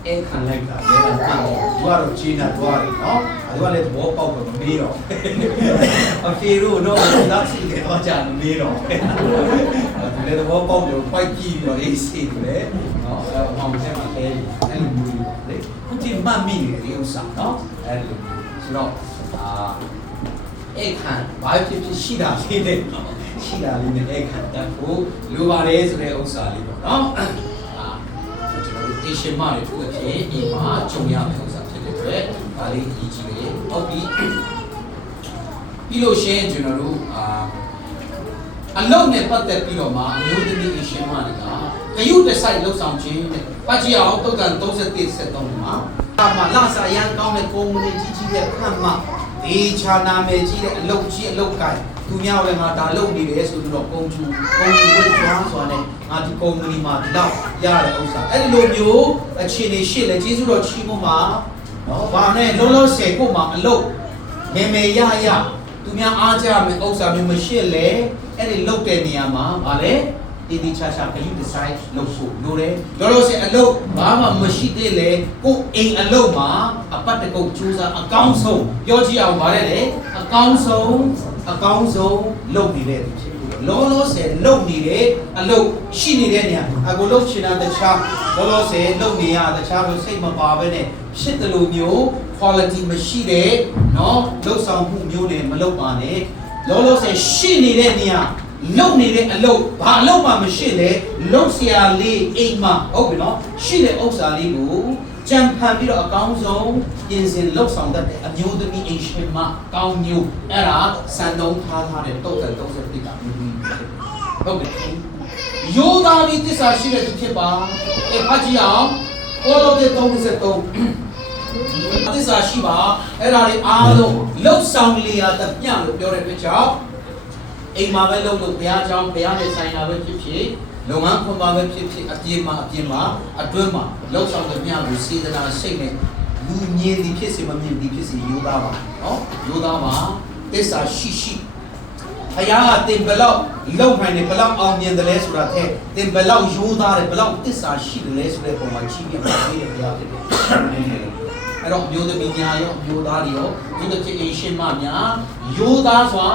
အဲ့ခံလိုက်တာလေတော့ကတော့ဂျီနာတော့နော်အဲ့ဒါလည်းသဘောပေါက်တော့မမေးတော့အဖေတို့တော့လက်စီကတော့ကြာမမေးတော့ဒီလေသဘောပေါက်တော့ပိုက်ကြည့်ပြီးတော့အေးစီတယ်နော်အဲ့အောင်ဆက်မှာခဲအဲ့လိုမျိုးလေခုကြည့်မှတ်မိတယ်ဒီဥစ္စာနော်အဲ့လိုဆိုတော့အဲ့ခံဘာဖြစ်ဖြစ်ရှိတာလေးနဲ့ရှိတာလေးနဲ့အဲ့ခံတတ်ဖို့လိုပါတယ်ဆိုတဲ့ဥစ္စာလေးပေါ့နော်ဒီရှင်မတွေသူ့အဖြစ်ဒီမှာဂျုံရမယ့်ဥစ္စာဖြစ်တဲ့အတွက်ဒါလေးအရေးကြီးတယ်ဟုတ်ပြီပြီးလို့ရှိရင်ကျွန်တော်တို့အလုံးနဲ့ပတ်သက်ပြီးတော့မှအမျိုးသမီးအရှင်မတွေကဂယုတဆိုင်လှုပ်ဆောင်ခြင်းနဲ့ပတ်ကြည့်အောင်တုတ်တန်31မှာလာစာရန်ကောင်းတဲ့ကုမ္ပဏီကြီးရဲ့ခန့်မှဒီခြာနာမယ်ကြီးတဲ့အလုပ်ကြီးအလုပ်ကိုင်သူများလည်းငါဒါလုပ်နေတယ်ဆိုပြီးတော့ကုန်ချူဝင်သွားဆိုတာနဲ့ငါဒီကုမ္ပဏီမှာဒီလောက်ရတဲ့ဥစ္စာအဲ့လိုမျိုးအခြေအနေရှိလဲကျေးဇူးတော်ချီးမွမ်းမှာနော်ဗာနဲ့လုံးလုံးဆယ်ကိုမှအလုပ်မေမေရသူများအားကြမယ်ဥစ္စာမျိုးမရှိလဲအဲ့ဒီလုပ်တဲ့နေရာမှာဗာလဲဒီချာချာဂယုဒီဇိုင်းလုပ်ဖို့လိုတယ်လောလောဆယ်အလုပ်ဘာမှမရှိသေးလေကိုအိမ်အလုပ်မှာအပတ်တကုတ်ကျိုးစားအကောင်းဆုံးပြောကြည့်အောင်ဗါတယ်လေအကောင်းဆုံးလုပ်နေတဲ့သူဖြစ်လောလောဆယ်လုပ်နေတဲ့အလုပ်ရှိနေတဲ့နေရာအခုလုပ်ချင်တာတခြားလောလောဆယ်လုပ်နေရတခြားလို့စိတ်မပါဘဲနဲ့ဖြစ်တယ်လို့မျိုး quality မရှိတဲ့เนาะလုပ်ဆောင်မှုမျိုးနဲ့မလုပ်ပါနဲ့လောလောဆယ်ရှိနေတဲ့နေရာလုပ်နေတဲ့အလုပ်ဘာအလုပ်မှမရှိလဲလုပ်ဆရာလေးအိမ်မှာဟုတ်ပြီနော်ရှိတဲ့ဥစ္စာလေးကိုကြံဖန်ပြီးတော့အကောင်းဆုံးပြင်ဆင်လုပ်ဆောင်တတ်တဲ့အမျိုးသမီးအိမ်ရှင်မကောင်းမျိုးအဲ့ဒါစံတုံးထားတဲ့တုတ်တဲ့31ကမျိုးဟုတ်ပြီယောသားဒီသစ္စာရှိတဲ့သူဖြစ်ပါဖတ်ကြည့်အောင်ကိုလိုတဲ့33သစ္စာရှိပါအဲ့ဒါတွေအားလုံးလှုပ်ဆောင်လျာတပြလို့ပြောတဲ့အတွက်ကြောင့်အိမ်မှာပဲလုပ်လို့ဘုရားကျောင်းဘုရားနဲ့ဆိုင်တာပဲဖြစ်ဖြစ်လုပ်ငန်းခွန်မှာပဲဖြစ်ဖြစ်အပြင်မှာအတွင်းမှာလှုပ်ဆောင်တဲ့မြတ်ကိုစေတနာစိတ်နဲ့လူမြင်သည်ဖြစ်စေမမြင်သည်ဖြစ်စေယူသားပါနော်ယူသားပါသစ္စာရှိဘုရားကတင်ဘလောက်လုံနိုင်တယ်ဘလောက်အောင်မြင်တယ်လဲဆိုတာတဲ့တင်ဘလောက်ယူသားတယ်ဘလောက်သစ္စာရှိတယ်လဲဆိုတဲ့ပုံမှာချိပြပေးတဲ့ဘုရားဖြစ်တယ်အဲ့တော့မျိုးသမီးများရောမျိုးသားတွေရောဒီတစ်ချက်အရှင်မများယောသားစွာ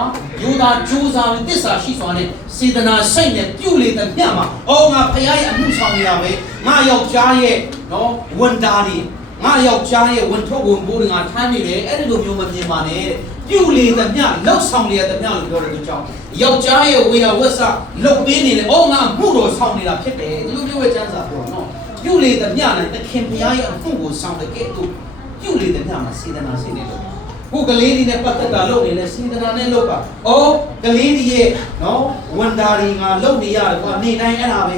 ယောသားကျိုးစားပြီးတစ္ဆာရှိစွာနဲ့စေတနာစိတ်နဲ့ပြုလေတဲ့မြတ်မှာအော်ငါဖခင်ရဲ့အမှုဆောင်ရပဲငါယောက်ျားရဲ့နော်ဝန်တာတွေငါယောက်ျားရဲ့ဝန်ထုတ်ဝန်ပိုးတွေငါထမ်းနေတယ်အဲ့ဒီလိုမျိုးမမြင်ပါနဲ့ ပြုလေသမျှလောက်ဆောင်လေသမျှလို့ပြောတဲ့သူကြောင့်ယောက်ျားရဲ့ဝေယဝတ်စလုတ်ပေးနေတယ်အော်ငါမှုတော်ဆောင်နေတာဖြစ်တယ်ဒီလိုမျိုးပဲကျမ်းစာပြောနော်ပြုလေသမျှနဲ့သခင်ဘုရားရဲ့အမှုကိုဆောင်တဲ့ကဲ့သို့ပြုလေသမျှမှာစေတနာစိတ်နဲ့လုပ်ကိုကလေးတွေနဲ့ပတ်သက်တာလုပ်နေလဲစေတနာနဲ့လုပ်ပါအော်ကလေးတွေရဲ့နော်ဝန်တာတွေငါလုပ်နေရတယ်ကွာနေတိုင်းအဲ့ဒါပဲ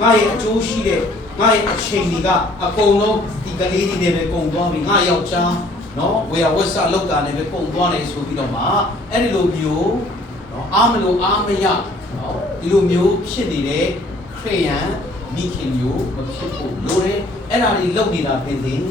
ငါရဲ့အကျိုးရှိတဲ့ငါရဲ့အချိန်တွေကအကုန်လုံးဒီကလေးတွေနဲ့ပဲကုန်သွားပြီငါယောက်ျားနော်ဝေယဝတ်စလောက်တာနဲ့ပဲပုံသွားတယ်ဆိုပြီးတော့မှအဲ့ဒီလိုမျိုးနော်အားမလို့အားမရနော်ဒီလိုမျိုးဖြစ်နေတဲ့ခရိယန်မိခင်မျိုးမဖြစ်ဖို့လိုတယ်အဲ့ဒါတွေလုပ်နေတာဖြစ်သည်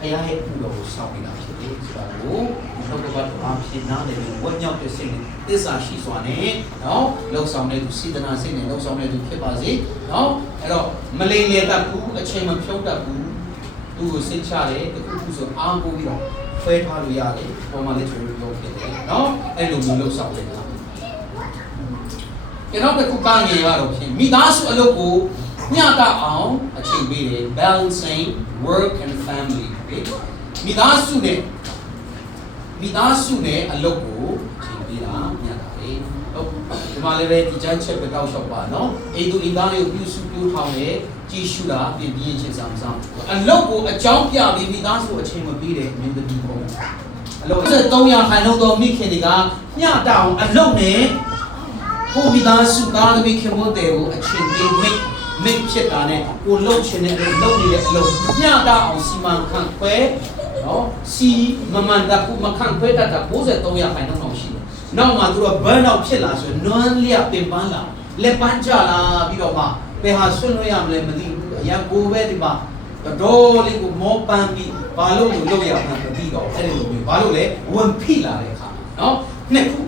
ဘုရားရဲ့အမှုတော်ကိုဆောင်နေတာဖြစ်တယ်ဆိုတာကိုလောကဘတ်အားဖြင့်နားလည်ပြီးဝတ်မြောက်တဲ့စိတ်နဲ့သစ္စာရှိစွာနဲ့နော်လှုပ်ဆောင်တဲ့သူစေတနာစိတ်နဲ့လှုပ်ဆောင်တဲ့သူဖြစ်ပါစေနော်အဲ့တော့မလိမ်လေတတ်ဘူးအချိန်မဖြုတ်တတ်ဘူးသူ့ကိုစိတ်ချတယ်တခုခုဆိုအားကိုးပြီးတော့ဆွဲထားလို့ရတယ်ပုံမှန်လေးကျွန်တော်ပြောဖြစ်တယ်နော်အဲ့လိုမျိုးလှုပ်ဆောင်နေတာကျွန်တော်တစ်ခုကငယ်ရတော့ဖြစ်မိသားစုအလုပ်ကိုညတာအောင်အချိန်ပေးတယ် balancing work and family မိသားစုနဲ့အလုပ်ကိုအချိန်ပေးတာညတာလေဟုတ်ဒီမှာလည်းပဲဒီကျမ်းချက်ပဲတောက်လျှောက်ပါနော်အိမ်သူအိမ်သားတွေကိုပြုစုပြုထောင်တယ်ကြည်ရှုတာပြင်ပြင်းချင်းဆောင်အလုပ်ကိုအကြောင်းပြပြီးမိသားစုအချိန်မပေးတဲ့မင်းသမီးပေါ့အလုပ်300ခိုင်လုံးသောမိခင်တွေကညတာအောင်အလုပ်နဲ့ကိုမိသားစုသားသမီးခင်မတဲ့ကိုအချိန်ပေးမိတ်ဖြစ်တာနဲ့ကိုလှုပ်ချင်တဲ့အလုပ်နေတဲ့အလုပ်ညတာအောင်စီမံခန့်ခွဲနော်စီမမှန်တကူမခန့်ခွဲတတ်တာ9300ခိုင်လုံးတော့ရှိတယ်နောက်မှသူတို့ burn out ဖြစ်လာဆိုရင်နွမ်းလျက်ပင်ပန်းလာလက်ပန်းကျလာပြီးတော့မှဘယ်ဟာဆွတ်လို့ရမလဲမသိဘူးအရင်ကိုပဲဒီမှာတော်လေးကိုမောပန်းပြီးဘာလို့လုပ်ရမှန်းမသိတော့အဲ့ဒီလိုမျိုးဘာလို့လဲဝင်ဖိလာတဲ့အခါနော်နှစ်ခု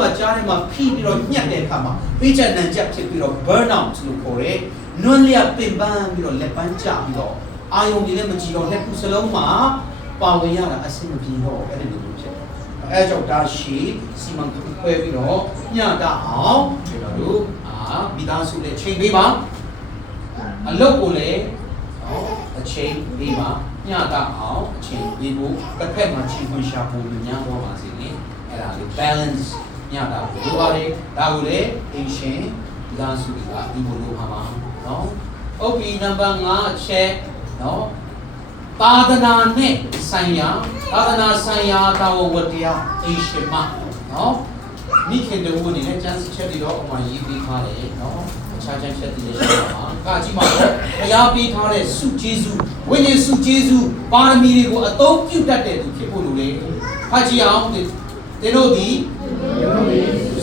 ကကြားထဲမှာဖိပြီးတော့ညှက်တဲ့အခါမှာပေးချက်နံချက်ဖြစ်ပြီးတော့ burn out လို့ခေါ်တယ်နွမ်းလျက်ပင်ပန်းပြီးတော့လက်ပန်းကျပြီးတော့အာယုံတွေလည်းမကြည့်တော့လက်ခုစလုံးမှာပါဝင်ရတာအဆင်မပြေတော့အဲ့ဒီလိုမျိုးဖြစ်တယ်အဲကြောင့်ဒါရှိစီမံခွဲပြီးတော့ညတာအောင်ကျွန်တော်တို့မိသားစုနဲ့ချိန်ပေးပါအလုပ်ကိုလည်းအချိန်ပေးပါညတာအောင်အချိန်ပေးဖို့တစ်ဖက်မှာချိန်ခွင့်ရှာဖို့ညံပေါ်ပါစေလေအဲ့ဒါလေး balance ညတာကိုလိုပါတယ်ဒါကိုလည်းအင်ရှင်မိသားစုတွေကဒီလိုလိုပါမှာနော် okay number 5 check နော်သာသနာနဲ့ဆိုင်ရာတာဝန်ဝတ္တရားအင်ရှင်မနော်မိခင်တို့အနေနဲ့ကျမ်းစာချက်တွေတော့အမှရေးပေးထားတယ်နော်အခြားကျမ်းချက်တွေလည်းရှိပါမှာကကြည့်ပါတော့ဘုရားပေးထားတဲ့စုကျေးဇူးဝိညာဉ်စုကျေးဇူးပါရမီတွေကိုအသုံးပြုတတ်တဲ့သူဖြစ်ဖို့လိုတယ်ဖတ်ကြည့်အောင်တင်တို့ဒီ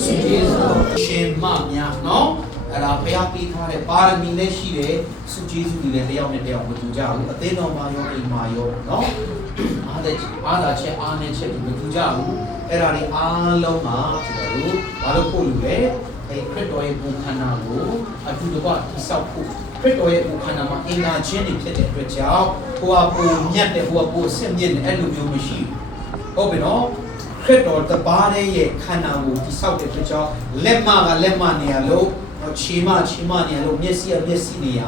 စုကျေးဇူးရှင်မများနော်အဲ့ဒါဘုရားပေးထားတဲ့ပါရမီနဲ့ရှိတဲ့စုကျေးဇူးတွေလည်းတယောက်နဲ့တယောက်မတူကြဘူးအသေးတော်မှာရောအိမ်မှာရောနော်အားသာချက်အားနဲ့ချက်မတူကြဘူးအဲ့ဒါတွေအားလုံးမှာကျွန်တော်တို့ဘာလို့ပို့လို့လဲအဲ့ခရစ်တော်ရဲ့ဘုံခန္ဓာကိုအတူတကွတိဆောက်ဖို့ခရစ်တော်ရဲ့ဘုံခန္ဓာမှာအင်္ဂါချင်းတွေဖြစ်တဲ့အတွက်ကြောင့်ဟိုကပုံမြတ်တဲ့ဟိုကပုံဆင့်မြင့်တဲ့အဲ့လိုမျိုးမရှိဘူးဟုတ်ပြီနော်ခရစ်တော်တပါးရဲ့ခန္ဓာကိုတိဆောက်တဲ့အတွက်ကြောင့်လက်မနေရလို့ချီမနေရလို့မျက်စိနေရ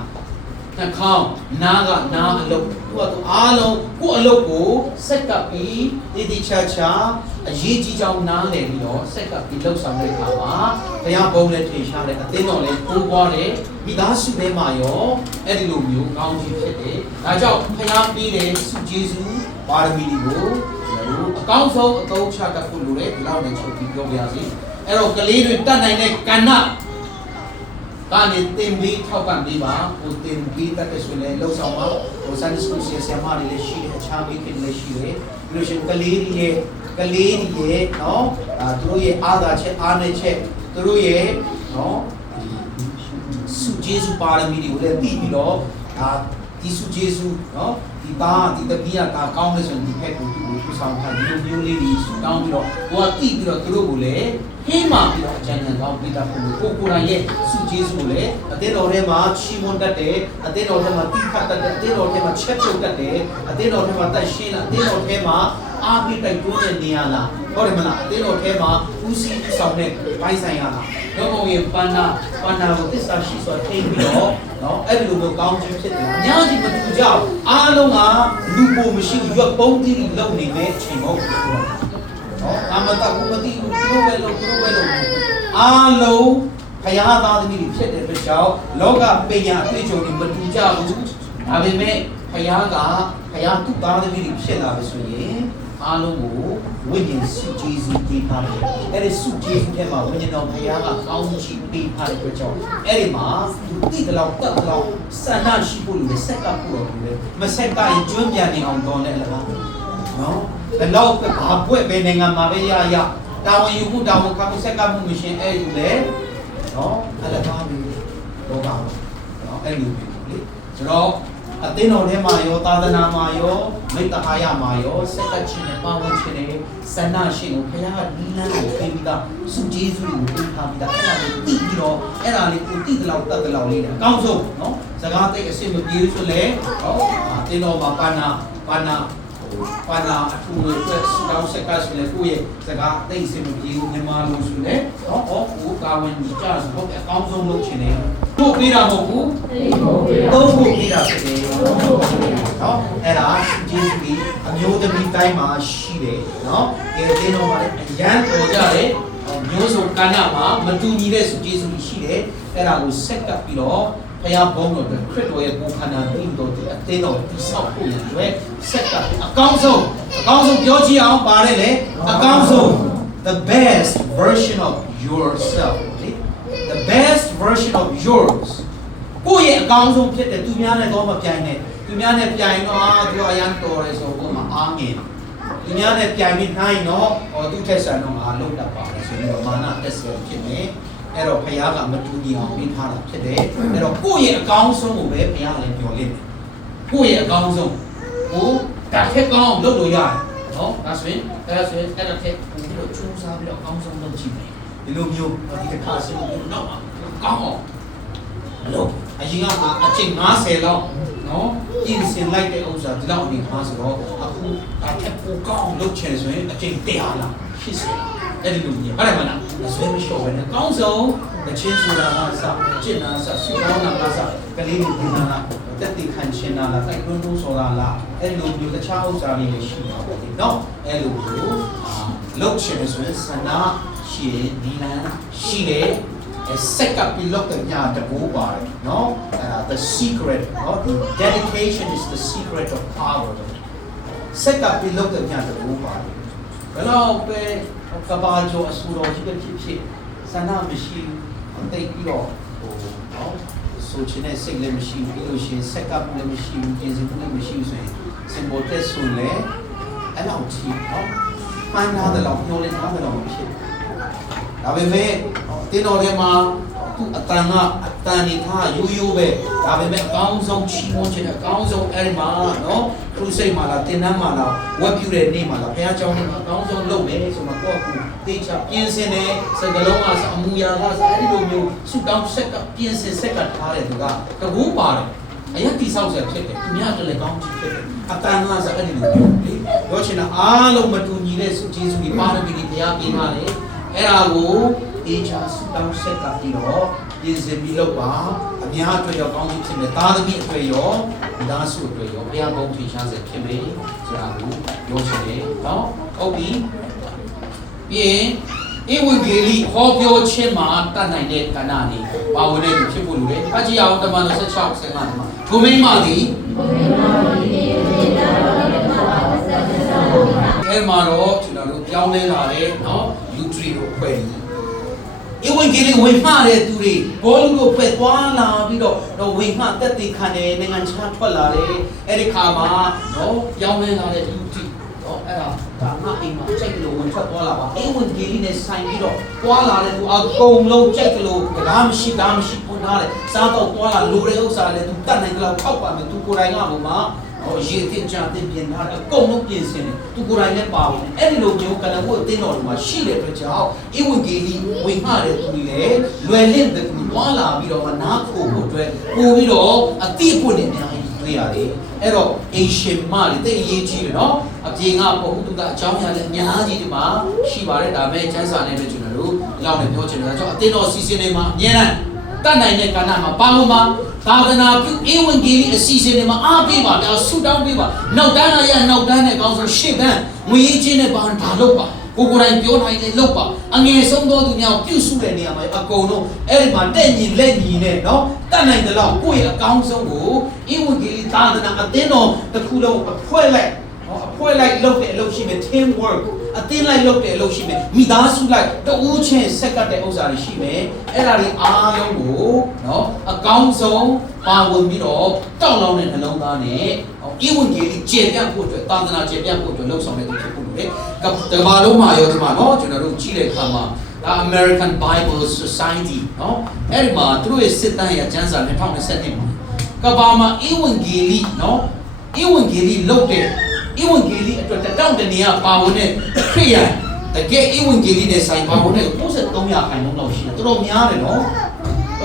နှာခေါင်းနားအလုပ်သူကအားလုံးကိုအလုပ်ကိုစက်ကပ်ပြီးတိချာအရေးကြီးကြောင်းနားလည်ပြီးတော့စက်ကပ်ပြီးလှုပ်ဆောင်တဲ့အခါမှာဘုရားဘုံနဲ့ထင်ရှားတဲ့အသင်းတော်လည်းတိုးပွားတယ်မိသားစုထဲမှာရောအဲ့ဒီလိုမျိုးကောင်းကြီးဖြစ်တယ်ဒါကြောင့်ဘုရားပေးတဲ့စုကျေးဇူးပါရမီတွေကိုအကောင်းဆုံးအသုံးချတတ်ဖို့လိုတယ်ဒီလောက်နဲ့ချုပ်ပြီးပြောပြရစီအဲ့တော့ကလေးတွေတတ်နိုင်တဲ့ကဏ္ဍကနေတင်ပြီးထောက်ပံ့ပေးပါဟိုတင်ပြီးတတ်တဲ့ဆိုရင်လှုပ်ဆောင်ပါဟို Sunday School ဆရာမတွေလည်းရှိတယ်အခြားမိခင်တွေလည်းရှိတယ်ပြီးလို့ရှိရင်ကလေးတွေရဲ့နော်သူတို့ရဲ့အားသာချက်အားနည်းချက်သူတို့ရဲ့နော်စုကျေးဇူးပါရမီတွေကိုလည်းပြီးပြီးတော့ဒီစုကျေးဇူးနော်ဒီတပီးကကောင်းလို့ဆိုရင်ဒီဖက်ကိုသူ့ကိုထူဆောင်ထားဒီလိုမျိုးလေးတွေတောင်းပြီးတော့ဟိုကတိပြီးတော့သူတို့ကိုလည်းဟင်းမှပြီးတော့အကျဉ်းချုပ်ကောင်းပြီးတာကိုကိုယ်တိုင်ရဲ့စုကျေးဇူးကိုလည်းအသင်းတော်ထဲမှာချီးမွမ်းတတ်တယ်အသင်းတော်ထဲမှာတိခတ်တတ်တယ်အသင်းတော်ထဲမှာချက်ပြုတ်တတ်တယ်အသင်းတော်ထဲမှာတိုက်ရှင်းလာအသင်းတော်ထဲမှာအားပေးတိုက်တွန်းတဲ့နေရာလားဟုတ်တယ်မလားအသင်းတော်ထဲမှာဦးစီးဆောင်တဲ့ဘိုင်းဆိုင်ရလားတော့ဘုံရဲ့ပန္နာကိုသစ္စာရှိစွာထိန်းပြီးတော့နော်အဲ့ဒီလိုမျိုးကောင်းခြင်းဖြစ်တယ်အများကြီးမတူကြဘူးအားလုံးကလူပုံမရှိရွက်ပုံးတိလုံနေတဲ့အချိန်မဟုတ်ဘူး အာမတကူမတိဘူးဘယ်လိုအားလုံးဖယားသားသမီးတွေဖြစ်တဲ့အတွက်ကြောင့်လောကပညာအတွေ့အကြုံတွေမတူကြဘူးဒါပေမဲ့ဖယားသူ့သားသမီးတွေဖြစ်လာပြီဆိုရင်အားလုံးကိုဝိညာဉ်စုကျေးဇူးပေးထားတယ်အဲ့ဒီစုကျေးဇူးထဲမှာဝိညာဉ်တော်ဖယားကကောင်းချီးပေးထားတဲ့အတွက်ကြောင့်အဲ့ဒီမှာသူတိတလောက်တက်လောက်ဆန္ဒရှိဖို့လိုတယ်ဆက်ကပ်ဖို့လိုတယ်မဆက်ကရင်ကျွမ်းပြန်နေအောင်တော်နဲ့လည်းနော်ဘယ်တော့ဘာပွက်ပဲနိုင်ငံမှာပဲရတာဝန်ယူမှုတာဝန်ခံမှုဆက်ကပ်မှုမရှိအဲ့ဒီလေနော်အဲ့ဒါပါပြီတော့ပါနော်အဲ့လိုပြီလေဆိုတော့အသင်းတော်ထဲမှာရောသာသနာမှာရောမိတ္တဟာယမှာရောစက်ကချင်းနဲ့ပါဝင်ခြင်းနဲ့ဆန္ဒရှိကိုဘုရားကဒီလမ်းကိုပေးပြီးသားစုကျေးဇူးကိုပေးထားပြီးသားအဲ့ဒါကိုသိပြီးတော့အဲ့ဒါလေးကိုသိတလောက်တတ်တလောက်လေးအကောင်းဆုံးနော်စကားသိအစ်မပြေဆိုလဲဟောအသင်းတော်မှာပါဏအထူးလို့တောင်းဆက်ကဆိုလဲကိုယ့်ရဲ့စကားသိအစ်မပြေဘူးမြန်မာလိုဆိုလဲနော်ဟောကိုကာဝင်ကြဆိုဟုတ်အကောင်းဆုံးလုပ်ခြင်းနဲ့တို့ပေးတာမဟုတ်ဘူးသုံးဖို့ပေးတာဖြစ်တယ်နော်အဲ့ဒါကျေးဇူးကြီးအမျိုးသမီးတိုင်းမှာရှိတယ်နော်ဒီအင်းတော်မှာလည်းအရန်ပေါ်ကြတယ်မျိုးစုံကဏ္ဍမှာမတူညီတဲ့ကျေးဇူးရှိတယ်အဲ့ဒါကိုဆက်ကပ်ပြီးတော့ဘုရားဘုန်းတော်တဲ့ခရစ်တော်ရဲ့ဘုခန္ဓာတည်တော်တဲ့အတင်းတော်တိဆောက်ဖို့ရတဲ့ဆက်ကပ်အကောင်းဆုံးပြောကြည့်အောင်ပါတယ်လေအကောင်းဆုံး the best version of yourself the best version of yours ကိုယ့်ရဲ့အကောင်းဆုံးဖြစ်တဲ့သူများနဲ့တော့မပြိုင်နဲ့သူများနဲ့ပြိုင်တော့သူအရန်တော်ရဲဆိုတော့မအားငယ်သူများနဲ့ပြိုင်ပြီးနိုင်တော့သူထက်ဆန်တော့ငါလုံးတတ်ပါတယ်ဆိုပြီးတော့မာနတက်ဆွဲဖြစ်နေအဲ့တော့ဘုရားကမတူညီအောင်ပေးထားတာဖြစ်တယ်အဲ့တော့ကိုယ့်ရဲ့အကောင်းဆုံးကိုပဲဘုရားလည်းပြောလိမ့်မယ်ကိုယ့်ရဲ့အကောင်းဆုံးကိုဒါထက်ကောင်းလုပ်လို့ရတယ်နော်ဒါဆိုရင်အဲ့ဒါထက်ပြီးတော့ချိုးစားပြီးတော့အကောင်းဆုံးလုပ်ကြည့်မယ်ဒီလိုမျိုးဒီတစ်ခါစဉ်းလို့တော့ကောင်းအောင်မလို့အရင်ကအချိန်90လောက်နော်ပြင်ဆင်လိုက်တဲ့ဥစ္စာဒီလောက်အနေထားဆိုတော့အခုအထက်ပိုကောင်းလုပ်ချင်ဆိုရင်အချိန်100လောက်80အဲ့ဒီလိုကြီးအဲ့ဒါမှလားဆွဲမလျှော့ပဲနဲ့အကောင်းဆုံးအချင်းဆိုတာကစကျင့်တာစဆူတောင်းတာကစကလေးတွေဒီနာတက်တိခံချင်တာလားတိုက်တွန်းလို့ဆိုတာလားအဲ့လိုမျိုးတခြားဥစ္စာတွေလည်းရှိမှာပေါ့ဒီနော်အဲ့လိုမျိုးလုပ်ချင်ဆိုရင်စနာရှိဒီလန်ရှိတယ်ဆက်ကပ်ပြီးလုပ်တဲ့ညတကူပါတယ်နော်the secret နော် the dedication is the secret of power ဆက်ကပ်ပြီးလုပ်တဲ့ညတကူပါတယ်ဘယ်တော့ပဲကဘာကျော်အဆူတော်ရှိတဲ့ဖြစ်ဆန္ဒမရှိဘူးတိတ်ပြီးတော့နော်ဆိုချင်တဲ့စိတ်လည်းမရှိဘူးပြီးလို့ရှိရင်ဆက်ကပ်လည်းမရှိဘူးပြင်ဆင်လည်းမရှိဘူးဆိုရင် symbol test ဆိုလဲအဲ့လောက်ချီနော်မှန်းထားတဲ့လောက်ပြောလဲထားတဲ့လောက်မဖြစ်ဒါပေမဲ့တင်းတော်ထဲမှာသူ့အတန်နေထားရိုးပဲဒါပေမဲ့အကောင်းဆုံးချီးမွမ်းခြင်းအကောင်းဆုံးအဲ့ဒီမှာနော်ခရုစိတ်မှာလားတင်နှမ်းမှာလားဝက်ပြူတဲ့နေ့မှာလားဘုရားကျောင်းထဲမှာအကောင်းဆုံးလုပ်မယ်ဆိုတော့ကိုယ့်ကိုတေချာပြင်ဆင်တယ်စကလုံးကအမူအရာကအဲ့ဒီလိုမျိုးဆုတောင်းဆက်ကပြင်ဆင်ဆက်ကထားတဲ့သူကတကူပါတယ်အရင်တိဆောက်ဆက်ဖြစ်တယ်သူများလည်းကောင်းချီးဖြစ်တယ်အတန်ကစားအဲ့ဒီလိုမျိုးလေပြောချင်တာအားလုံးမတူညီတဲ့ဆုကျေးဇူးတွေပါရမီတွေဘုရားပေးထားတယ်အဲ့ဒါကိုအေချာစတောင်းဆက်ကပ်ပြီးတော့ပြင်ဆင်ပြီးလုပ်ပါအများအတွက်ရောကောင်းကြီးဖြစ်မယ်သားသမီးအတွက်ရောဒါစုအတွက်ရောဘုရားဘုန်းထင်ရှားစေဖြစ်မယ်ဆိုတာကိုပြောချင်တယ်နော်ဟုတ်ပြီပြီးရင်ဧဝံဂေလိဟောပြောခြင်းမှာတတ်နိုင်တဲ့ကဏ္ဍနေပါဝင်တဲ့သူဖြစ်ဖို့လိုတယ်အကြည့်အောင်တမန်တော်16ဆယ်မှာဒုမိမသည်အဲ့မှာတော့ကျွန်တော်တို့ပြောင်းလဲလာတဲ့နော်လူထရီကိုဖွဲ့ပြီးဧဝံဂေလိဝင်မှတဲ့သူတွေဘောလူကိုဖွဲ့သွားလာပြီးတော့ဝင်မှတက်တည်ခံတယ်နိုင်ငံခြားထွက်လာတယ်အဲ့ဒီခါမှာနော်ပြောင်းလဲလာတဲ့လူထရီနော်အဲ့ဒါငါအိမ်မှာစိတ်ကလေးဝင်ထွက်သွားလာပါဧဝံဂေလိနဲ့ဆိုင်ပြီးတော့သွားလာတဲ့သူအကုန်လုံးစိတ်ကလေးဒါမရှိပွန်ထားတယ်စားတော့သွားလာလိုတဲ့ဥစ္စာလည်းသူတတ်နိုင်ကြလောက်ထောက်ပါမယ်သူကိုယ်တိုင်ကဘုမှာရေတင်ချတင်ပြင်ထားတယ်အကုန်လုံးပြင်ဆင်တယ်သူကိုယ်တိုင်လည်းပါဝင်တယ်အဲ့ဒီလိုမျိုးကလန်ဖို့အတင်းတော်တွေမှာရှိတဲ့အတွက်ကြောင့်ဧဝံဂေလိဝင်မှတဲ့သူတွေလည်းလွယ်လင့်တဲ့သူသွားလာပြီးတော့နားခိုဖို့အတွက်ပို့ပြီးတော့အတိအပွင့်နေအများကြီးတွေ့ရတယ်အဲ့တော့အိရှင်မတွေတိတ်အရေးကြီးတယ်နော်အပြင်ကပုဂ္ဂိုလ်ကအကြောင်းအရာလည်းအများကြီးဒီမှာရှိပါတယ်ဒါမဲ့ကျမ်းစာနဲ့ပဲကျွန်တော်တို့ဒီလောက်နဲ့ပြောချင်တယ်ဆိုတော့အတင်းတော်စီစဉ်နေမှာအများနဲ့တတ်နိုင်တဲ့ကဏ္ဍမှာပါလို့မှာသာသနာပြုဧဝံဂေလိအစီအစဉ်တွေမှာအားပေးပါဗျာဆုတောင်းပေးပါနောက်တန်းရနောက်တန်းနဲ့ကောင်းဆုံးရှေ့တန်းငွေရင်းချင်းနဲ့ပါဒါလုပ်ပါ ကိုကိုယ်တိုင်ပြောနိုင်လေလောက်ပါအငယ်ဆုံးသောသူများပြုစုတဲ့နေရာမှာအကုန်လုံးအဲ့ဒီမှာတဲ့ညီလက်ညီနဲ့နော်တတ်နိုင်တယ်လို့ကိုယ့်ရဲ့အကောင်းဆုံးကိုဧဝံဂေလိသာသနာအသင်းတော်တစ်ခုလုံးအဖွဲ့လိုက်လုပ်တဲ့အလုပ်ရှိမယ် team work အသင်းလိုက်လုပ်တဲ့အလုပ်ရှိမယ်မိသားစုလိုက်တူးချင်းဆက်ကတ်တဲ့ဥစ္စာတွေရှိမယ်အဲ့ဒါတွေအားလုံးကိုနော်အကောင်းဆုံးပါဝင်ပြီးတော့တောက်လောင်းတဲ့နှလုံးသားနဲ့ဧဝံဂေလိကျေပြန့်ဖို့အတွက်သာသနာကျေပြန့်ဖို့အတွက်လှုပ်ဆောင်တဲ့သူဖြစ်ဖို့လိုတယ်။ကမ္ဘာလုံးမှာရောဒီမှာနော်ကျွန်တော်တို့ကြည့်တဲ့အခါမှာ American Bible Society နော်အဲ့ဒီမှာသူတို့ရဲ့စစ်တမ်းရကျမ်းစာ2022မှာကမ္ဘာမှာဧဝံဂေလိနော်ဧဝံဂေလိလုပ်တဲ့ဧဝံဂေလိအတွက်တောင်းတနေရပါဝင်တဲ့ခရိယန်တကယ်ဧဝံဂေလိနဲ့ဆိုင်ပါဝင်တဲ့93%လောက်ရှိတယ်တော်တော်များတယ်နော်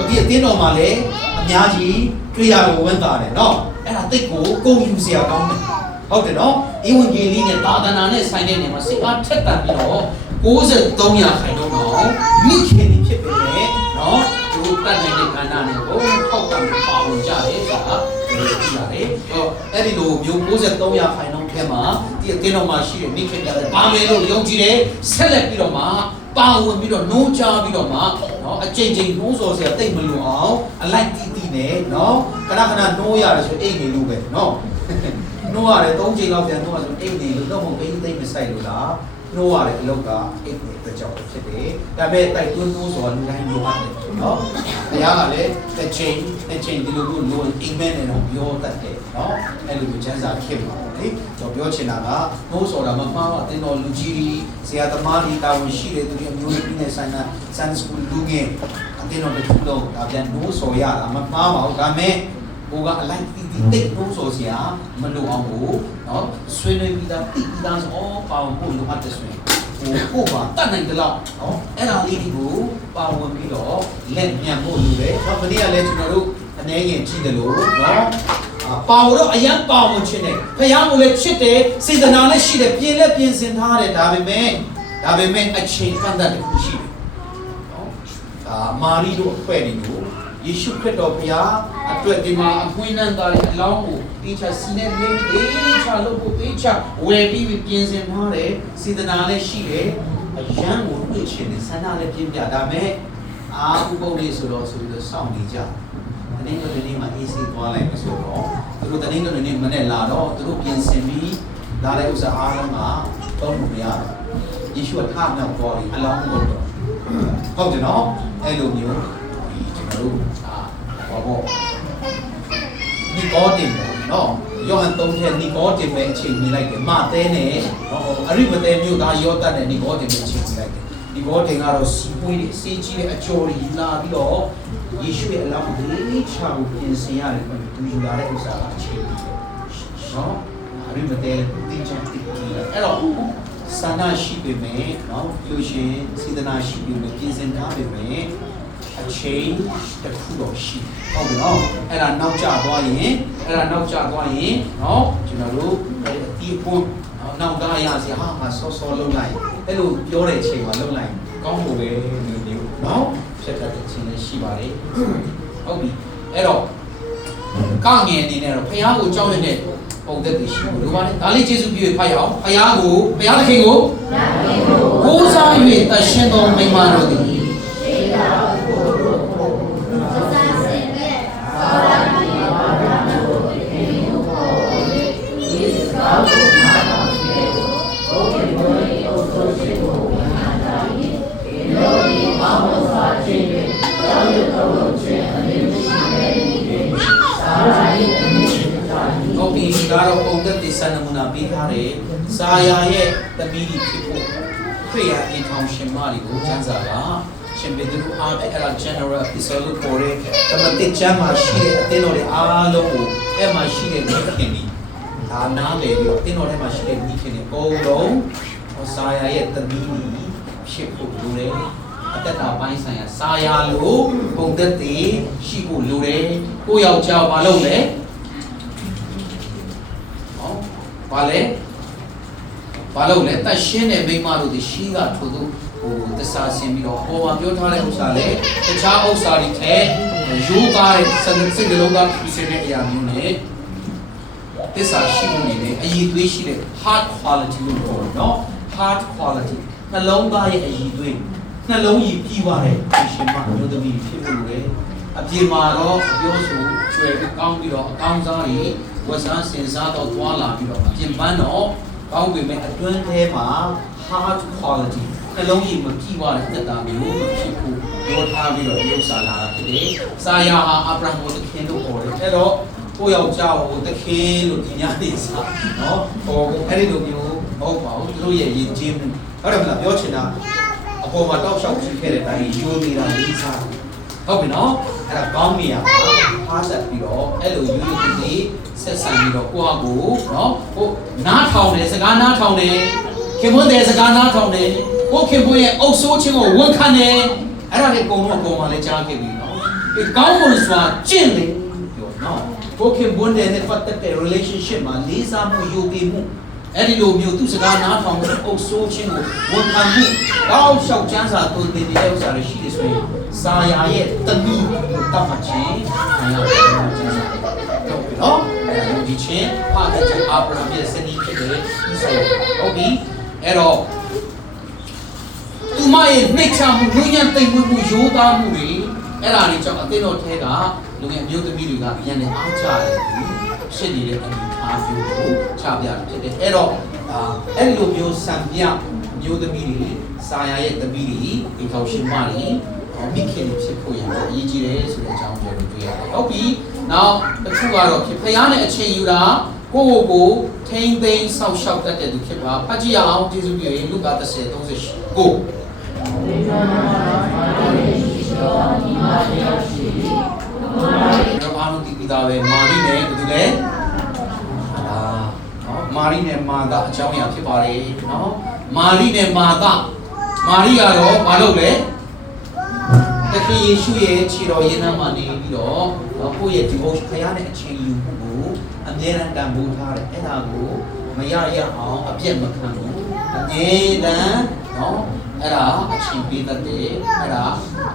ဒီအသင်းတော်မှာလည်းအများကြီးတွေ့ရလို့ဝန်တာတယ်နော်အဲ့ဒါတိတ်ကိုကုန်ယူစရာကောင်းတယ်ဟုတ်တယ်နော်ဧဝံဂေလိနဲ့သာသနာနဲ့ဆိုင်တဲ့နေရာမှာစိတ်အားထက်သန်ပြီးတော့93%တော့မိခင်တွေဖြစ်ပေမဲ့နော်သူတို့တတ်နိုင်တဲ့ကဏ္ဍနဲ့ကိုထောက်ပံ့ပါဝင်ကြတယ်ဆိုတာပြောရတယ်အဲ့ဒီလိုမျိုး93%ထဲမှာဒီအတင်းတော်မှာရှိတဲ့မိခင်တွေပါမယ်လို့ယုံကြည်တယ်ဆက်လက်ပြီးတော့မှပါဝင်ပြီးတော့နှိုးချပြီးတော့မှနော်အချိန်နှိုးစော်စရာတိတ်မလို့အောင်အလိုက်တီးတီးနဲ့နော်ခဏနှိုးရတယ်ဆိုအိတ်နေလို့ပဲနော်နှိုးရတယ်3ချိန်လောက်ပြန်နှိုးရဆိုအိတ်နေလို့တော့မပေးသိမ့်မဆိုင်လို့လားနှိုးရတဲ့အလုပ်ကအိတ်နေတဲ့ကြောင့်ဖြစ်တယ်ဒါပေမဲ့တိုက်တွန်းနှိုးစော်လူတိုင်းလိုအပ်တယ်နော်တရားကလည်းတစ်ချိန်ဒီလိုမျိုးလိုအိမ်မဲနဲ့တော့ပြောတတ်တယ်နော်အဲ့လိုမျိုးချမ်းသာဖြစ်မှာလေကျွန်တော်ပြောချင်တာကနှိုးစော်တာမမှားတော့တင်တော်လူကြီးဆရာသမားတွေတာဝန်ရှိတဲ့သူတွေမျိုးတွေနဲ့ဆိုင်တာ Sunday School လူငယ်အတင်းတော်တစ်ခုလုံးဒါပြန်နှိုးစော်ရတာမမှားပါဘူးဒါပေမဲ့ဘိုးကအလိုက်တီးတိတ်နှိုးစော်စရာမလိုအောင်ကိုနော်ဆွေးနွေးပြီးသားတိပြီးသားဆိုပေါအောင်ဖို့လိုအပ်တယ်ဆိုရင်ကိုပါတတ်နိုင်ကြလောက်နော်အဲ့ဒါလေးကိုပါဝင်ပြီးတော့လက်ညံဖို့လိုတယ်။မနေ့ကလည်းကျွန်တော်တို့အနေငယ်ကြည့်တယ်လို့နော်ပါဝင်တော့အရန်ပါဝင်ခြင်းနဲ့ဖះကိုလည်းချစ်တယ်စေတနာလည်းရှိတယ်ပြင်လည်းပြင်ဆင်ထားတယ်ဒါပေမဲ့အချိန်ကန့်သတ်တစ်ခုရှိတယ်နော်ဒါမာရီတို့အဖွဲ့တွေကိုယေရှုခရစ်တော်ဘုရားအတွက်ဒီမှာအခွင့်အရေးသားတဲ့အလောင်းကိုတေချာစီနဲ့လေးချာလို့ကိုတေချာဝယ်ပြီးပြင်ဆင်ထားတယ်စေတနာလည်းရှိတယ်အရန်ကိုတွေ့ချင်တယ်ဆန္ဒလည်းပြင်းပြဒါမဲ့အာဥပုပ်လေးဆိုတော့စောင့်နေကြတနေ့တော့ဒီနေ့မှာအေးဆေးသွားလိုက်ဆိုတော့သူတို့တနေ့တော့ဒီနေ့မနေ့လာတော့သူတို့ပြင်ဆင်ပြီးလာတဲ့ဥစ္စာအားလုံးကတော့မရဘူးယေရှုကထားမြောက်သွားပြီအလောင်းကိုတော့ဟုတ်တယ်နော်အဲ့လိုမျိုးကျွန်တော်တို့ဘာပေါ့နီကောတင်နော်ယောဟန်3ထဲနီကောတင်ပဲအချိန်မိလိုက်တယ်မသဲနဲ့အရိမသဲမြို့သားယောသတ်နဲ့နီကောတင်ပဲအချိန်မိလိုက်တယ်နီကောတင်ကတော့စီပွေးတွေစေးကြီးတဲ့အကျော်ကြီးလာပြီးတော့ယေရှုရဲ့အလောင်းကိုချာကိုပြင်ဆင်ရတယ်သူယူလာတဲ့ဥစ္စာကအချိန်ပြီးနော်အရိမသဲတင်ချင်တယ်အဲ့တော့ဆန္ဒရှိပေမဲ့နော်လို့ရှိရင်စေတနာရှိပေမဲ့ပြင်ဆင်ထားပေမဲ့အချိန်တစ်ခုတော့ရှိဟုတ်ပြီနော်အဲ့ဒါနောက်ကျသွားရင်နော်ကျွန်တော်တို့ဒီပုံနောက်သားရစီဟာဆောလုံးလိုက်အဲ့လိုပြောတဲ့အချိန်မှာလုံးလိုက်ကောင်းဖို့ပဲမျိုးနော်ဖြစ်တတ်တဲ့အချိန်လည်းရှိပါလေဟုတ်ပြီအဲ့တော့ကငယ်အနေနဲ့တော့ဖះကိုကြောက်နေတဲ့ပုံသက်တွေရှိလို့ဒီမှာလေဒါလေးကျေးဇူးပြုဖတ်ရအောင်ဖះသခင်ကိုကိုးစား၍တရှင်တော်မိမ္မာတော်သည်ဒါတော့ပုံသက်ဒီစံနမူနာပေးထားတယ်။စာယာရဲ့တမီးကြီးဖြစ်ဖို့ခရိယာအိမ်ထောင်ရှင်မတွေကိုကျမ်းစာကရှင်ပေတရုအားဖြင့်အဲ့ဒါ general epistle လို့ခေါ်တဲ့ဓမ္မသစ်ကျမ်းမှာရှိတဲ့အသင်းတော်တွေအားလုံးကိုအဲ့မှာရှိတဲ့မိခင်တွေဒါနားလည်ပြီးတော့အသင်းတော်ထဲမှာရှိတဲ့မိခင်တွေအကုန်လုံးစာယာရဲ့တမီးကြီးဖြစ်ဖို့လိုတယ်။အသက်တာပိုင်းဆိုင်ရာစာယာလို့ပုံသက်တွေရှိဖို့လိုတယ်။ကိုယ့်ယောက်ျားဘာလုပ်လဲဘာလို့လဲတရှင်းတဲ့မိမတို့ဒီရှိကထို့သူတစားဆင်ပြီးတော့ပေါ်မှာပြောထားတဲ့ဥစ္စာလေတခြားဥစ္စာတွေထဲရိုးသားတဲ့စိတ်လုံးသားဖြစ်စေတဲ့အရာမျိုးနဲ့တစ္ဆာရှိမှုတွေနဲ့အည်သွေးရှိတဲ့ heart quality လို့ပြောတယ်နော် heart quality နှလုံးသားရဲ့အည်သွေးနှလုံးရည်ပြီးသွားတဲ့ရှင်မမျိုးသမီးဖြစ်လို့လေအပြေမှာတော့ပြောဆိုကျွဲကောင်းပြီးတော့အကောင်းစားတွေဝတ်စားစင်စားတော့သွားလာပြီးတော့အပြင်ပန်းတော့ကောင်းပေမဲ့အတွင်းထဲမှာ hard quality နှလုံးရည်မပြီးသွားတဲ့သက်တာမျိုးမဖြစ်ဘူးပြောထားပြီးတော့ရုပ်စာလာတာဖြစ်တယ်။စာယာဟာအာဗြဟံကိုသခင်လို့ခေါ်တယ်။အဲ့တော့ကိုယောက်ျားကိုသခင်လို့ဒီညနေစာနော်ဟောအဲ့ဒီလိုမျိုးမဟုတ်ပါဘူးသူတို့ရဲ့ရည်ချင်းမှုဟုတ်တယ်မလားပြောချင်တာအပေါ်မှာတောက်လျှောက်ကြည့်ခဲ့တဲ့အတိုင်းယူနေတာလေးစားဟုတ်ပြီနော်အဲ့ဒါကောင်းနေရပါအားဆက်ပြီးတော့အဲ့လိုယူနေဆက်ဆံပြီးတော့ကိုယ့်အကိုနော်ဟိုနားထောင်တယ်စကားနားထောင်တယ်ခင်ဗျတဲ့စကားနားထောင်တယ်ကိုခင်ဗျရဲ့အုပ်ဆိုးခြင်းကိုဝန်ခံတယ်အဲ့ဒါလေးအကုန်လုံးအပေါ်မှာလည်းကြားခဲ့ပြီနော်ဒီကောင်းမွန်စွာကျင့်တယ်ပြောနော်ကိုခင်ဗျနဲ့ပတ်သက်တဲ့ relationship မှာလေးစားမှုယူပြီးမှုအဲ့ဒီလိုမျိုးသူစကားနားထောင်တဲ့အုပ်ဆိုးခြင်းကိုဝန်ခံမှုတောက်လျှောက်ချမ်းသာသူတည်တဲ့ဥစ္စာတွေရှိတယ်ဆိုရင်စာယာရဲ့တမီးကိုတတ်မှတ်ခြင်းခံရတဲ့ချမ်းသာဟုတ်ပြီနော်အဲ့ဒါဒီချင်းဖခင်ကြီးအာဗြဟံရဲ့စနီးဖြစ်တဲ့ဣစာယဟုတ်ပြီအဲ့တော့သူမရဲ့နှိမ့်ချမှုလူညံ့သိမ့်မှုရိုးသားမှုတွေအဲ့ဒါတွေကြောင့်အသင်းတော်ထဲကလူငယ်မျိုးသမီးတွေကပြန်နေအားကြတယ်ဖြစ်နေတဲ့အနေအထားမျိုးကိုချပြတယ်ဖြစ်တယ်အဲ့တော့အဲ့လိုမျိုးစံပြမျိုးသမီးတွေစာယာရဲ့သမီးတွေဒီကောက်ရှင်မတွေမိခင်ဖြစ်ဖို့ရအရေးကြီးတယ်ဆိုတဲ့အကြောင်းပြောလို့တွေ့ရတယ်ဟုတ်ပြီနောက်တစ်ခုကတော့ဖခင်နဲ့အချိန်ယူတာကိုထိန်းသိမ်းဆောက်ရှောက်တတ်တဲ့သူဖြစ်ပါဖတ်ကြည့်အောင်ကျေးဇူးပြုရင်လူကာ30:38ကိုတော့အားလုံးဒီပြီးသားပဲမာရီနဲ့ဘယ်သူလဲမာရီနဲ့မာသာအကြောင်းအရာဖြစ်ပါတယ်နော်မာရီနဲ့မာသာမာရီကတော့ဘာလုပ်လဲတခင်ယေရှုရဲ့ခြေတော်ရင်းနှံမှာနေပြီးတော့ကိုယ့်ရဲ့ devotion ခရနဲ့အချိန်ယူမှုကိုအမြဲတမ်းတန်ဖိုးထားတယ်အဲ့ဒါကိုမရအောင်အပြည့်မခံဘူးအမြဲတမ်းနော်အဲ့ဒါအချိန်ပေးတတ်တယ်အဲ့ဒါ